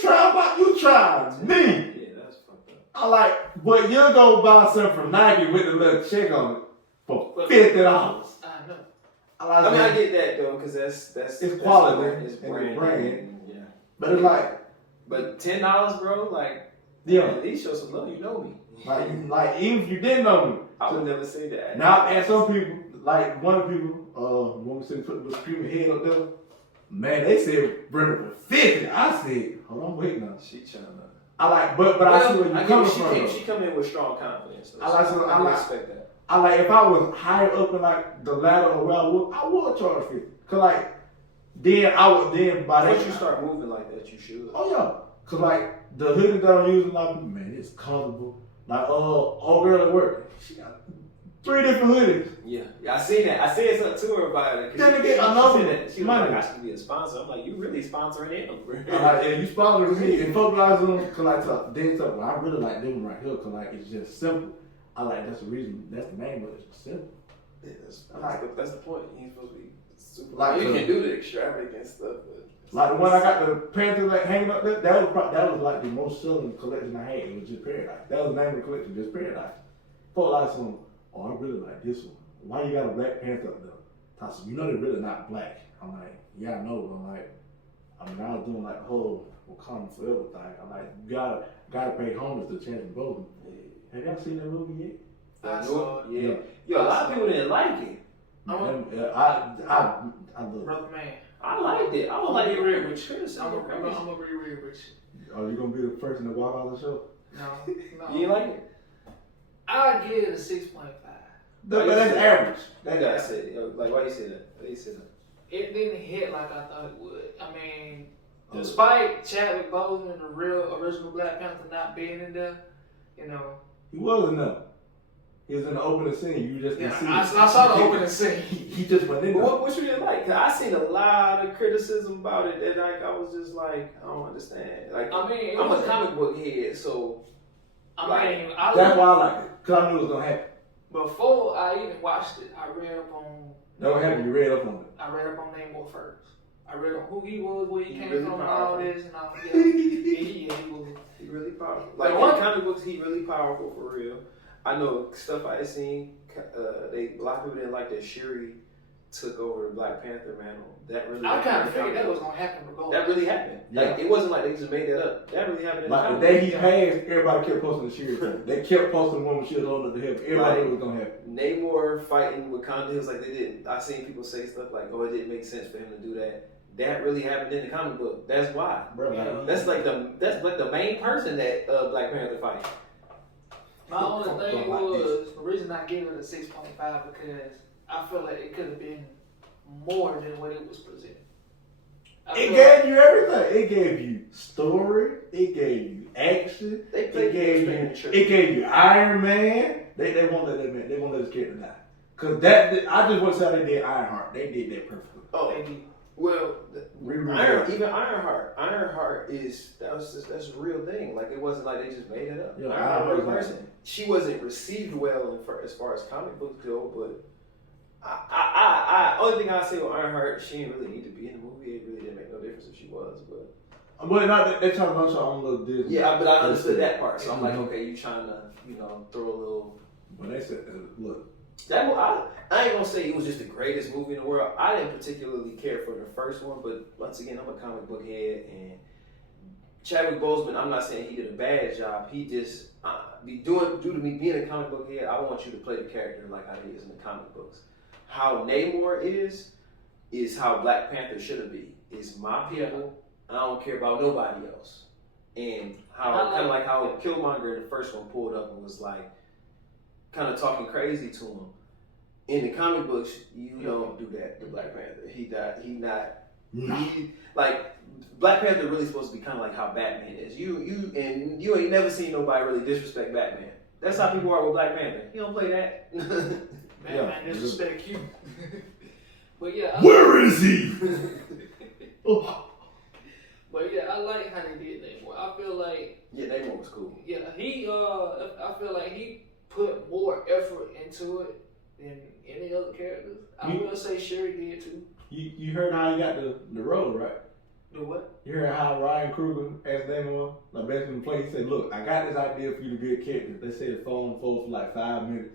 trying me. Yeah, that's fucked up. I like, but you'll go buy something from Nike with a little check on it for $50. I know. I mean, I get that though, because that's it's quality, it's brand. Yeah. But it's like, but $10, bro, like, yeah, at least show some love. You know me. like even if you didn't know me, I would never say that. now and some people, like one of the people, when we said put the screaming head up there, man, they said bring it for 50. I said, hold on, wait now. She trying to. I like, but I see where you coming from. She come in with strong confidence. So I respect that. I like if I was higher up in like the ladder or where I would charge 50. Cause like then I would then buy that. Once you start moving like that, you should. Oh yeah, cause like the hoodie that I'm using, like man, it's comfortable. Like old girl at work, she got 3 different hoodies. Yeah, I seen that. I said something to her about it. Then again, another she was like, I should be a sponsor. I'm like, you really sponsoring him? Like, if you sponsor me and focus on them, cause like then talk, well, I really like them right here, cause like it's just simple. I like that's the reason. That's the name of it. It's simple. Yeah, that's the point. You're supposed to be super. Like you can do the extravagant stuff, but like the one I got the Panther like hanging up there. That was like the most selling collection I had. It was just Paradise. That was the name of the collection, just Paradise. Felt like some. Oh, I really like this one. Why you got a Black Panther up there? Tyson, you know they're really not black. I'm like, yeah, I know. But I'm like, I mean, I was doing like the whole Wakanda Forever thing. I'm like, you gotta pay homage to Chadwick Boseman. Have y'all seen that movie yet? I saw it. Yeah. Yo, a lot of people didn't like it. I love it. Brother man, I liked it. I was like, you're real with criticism. I'm gonna be real with you. Are you gonna be the person to walk out the show? No. You like it? I give it a 6.5. But that's average. That's what I said. Like, why you say that? Why you say that? It didn't hit like I thought it would. I mean, despite Chadwick Boseman, the real original Black Panther, not being in there, you know. He wasn't there. He was in the opening scene. You just didn't see I it. saw the opening scene. He just went in there. What you didn't like? Cause I seen a lot of criticism about it that like I was just like, I don't understand. Like, I mean, I'm a comic book head, so That's why I like it. Cause I knew it was gonna happen. Before I even watched it, I read up on. That what happened. You read up on it. I read up on Namor first. I read on who he was, where he came really from, and powerful. all this and all. Yeah, he was. he really powerful. Like But in comic books, he really powerful for real. I know stuff I seen. A lot of people didn't like that Shuri took over the Black Panther mantle. That really. I kind of figured that was gonna happen regardless. That really happened. Like it wasn't like they just made that up. That really happened. Like the day he passed, everybody kept posting the Shuri thing. They kept posting one when she was holding up the hip. Everybody knew it was gonna happen. Namor fighting Wakanda, it was like they didn't. I seen people say stuff like, "Oh, it didn't make sense for him to do that." That really happened in the comic book. That's why. Bro, Yeah. That's like the main person that Black Panther fight. My only thing was the reason I gave it a 6.5 because I feel like it could have been more than what it was presented. It gave you everything. It gave you story. It gave you action. It gave you Iron Man. They won't let that man. They won't let his character die. Cause I just want to say they did Ironheart. They did that perfectly. Oh, well, Ironheart is that's a real thing. Like it wasn't like they just made it up. Yeah, Ironheart was a person. She wasn't received well as far as comic books go, but I only thing I say with Ironheart, she didn't really need to be in the movie. It really didn't make no difference if she was, but. Well, not they trying to launch her own little Disney. Yeah, but I understood that part. So I'm like, okay, you trying to throw a little. When they said, look. I ain't gonna say it was just the greatest movie in the world. I didn't particularly care for the first one, but once again, I'm a comic book head, and Chadwick Boseman. I'm not saying he did a bad job. He just due to me being a comic book head, I want you to play the character like how he is in the comic books. How Namor is, is how Black Panther should be. It's my people. I don't care about nobody else. And how kind of like how Killmonger in the first one pulled up and was like kind of talking crazy to him. In the comic books, you don't do that to Black Panther. Like Black Panther really supposed to be kind of like how Batman is. You ain't never seen nobody really disrespect Batman. That's how people are with Black Panther. He don't play that. Batman disrespect you. But yeah. Where is he? But yeah, I like how they did Namor. I feel like Namor was cool. Yeah, I feel like he put more effort into it than any other characters. I will say Shuri did too. You heard how he got the role, right? The what? You heard how Ryan Coogler asked Namor, like basically in the play, he said, look, I got this idea for you to be a character. They said the phone for like 5 minutes.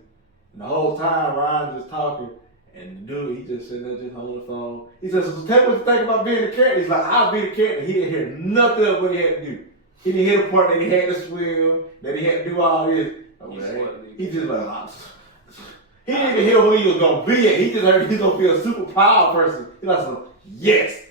And the whole time Ryan just talking, and the dude, he just sitting there just holding the phone. He says, so tell me what you think about being a character. He's like, I'll be the character. He didn't hear nothing of what he had to do. He didn't hear the part that he had to swim, that he had to do all this. He just like, he didn't even hear who he was going to be at. He just heard he's going to be a super power person. He's like, yes.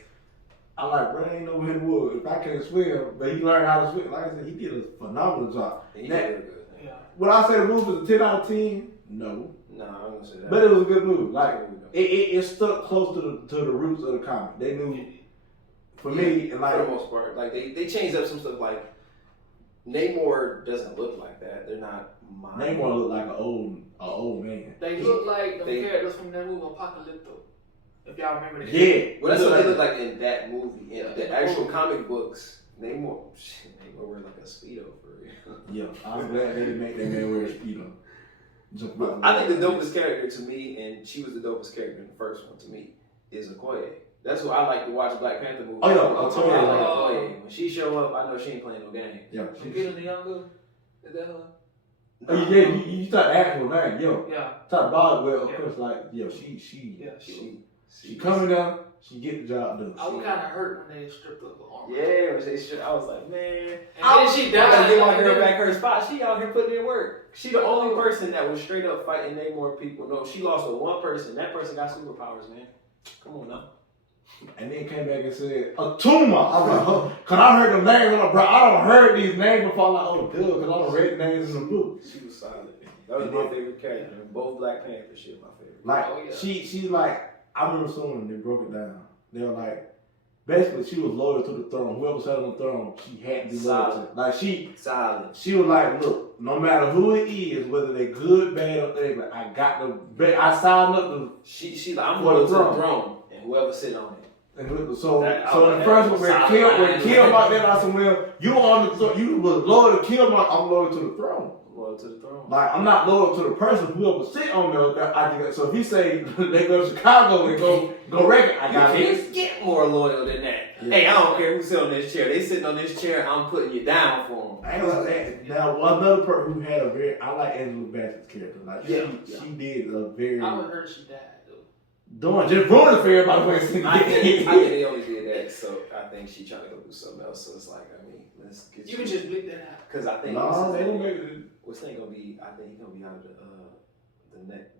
I'm like, bro, ain't no in the woods. If I can't swim, but he learned how to swim. Like I said, he did a phenomenal job. He did good. Yeah. Would I say the movie was a 10 out of 10? No. No, I don't say that. But it was a good movie. Like, it stuck close to the roots of the comic. They knew, for me, and like, for the most part, like they changed up some stuff. Like Namor doesn't look like that. They're not. Namor looked like an old man. They look like the characters from that movie Apocalypto. If y'all remember that. Yeah. Well, that's what they look like in that movie. In the actual comic books, Namor wear like a Speedo for real. Yeah, I'm glad they didn't make that man wear a Speedo. I think the dopest character to me, and she was the dopest character in the first one to me, is Okoye. That's what I like to watch Black Panther movies. Oh, yeah, Okoye. I like Oh. Okoye. When she show up, I know she ain't playing no game. Yeah. Lupita Nyong'o? Is that her? Oh, yeah, you start actual name, yo. Yeah. Start Boswell, of course, like, yo, she coming down, she get the job done. I was kind of hurt when they stripped up her arm. Yeah, I was like, man. And then she I died. gotta get my girl back her spot. She out here putting in work. She the only person that was straight up fighting Namor people. No, she lost with one person. That person got superpowers, man. Come on now. And then came back and said, Atuma. I'm like, oh, cause I heard them names. I'm like, bro, I don't heard these names before. I'm like, oh, dude, cause I don't read the names in the book. She was solid. That was my favorite character. Both Black Panther shit, my favorite. Like, she like, I remember someone, they broke it down. They were like, basically, she was loyal to the throne. Whoever sat on the throne, she had to be loyal to. Like, she was like, look, no matter who it is, whether they're good, bad, or thing, like, I signed up to. She like, I'm loyal to the throne, and whoever sit on it. And so in the first one, when Killmonger did, I said, well, you was loyal to Killmonger, I'm loyal to the throne. Loyal to the throne. Like, I'm not loyal to the person, whoever sit on there. So if he say they go to Chicago and go wreck it, I got it. You can't get more loyal than that. Yeah. Hey, I don't care who sit on this chair. They sitting on this chair, I'm putting you down for them. I ain't like that. Now, another person who had I like Angela Bassett's character. Like, she did a very. I would heard she died. Don't just ruin it for everybody. I think they only did that, so I think she trying to go do something else. So it's like, I mean, let's get you can just bleep that out. Because I think no, they don't make it. What's thing gonna be? I think he's gonna be out of the next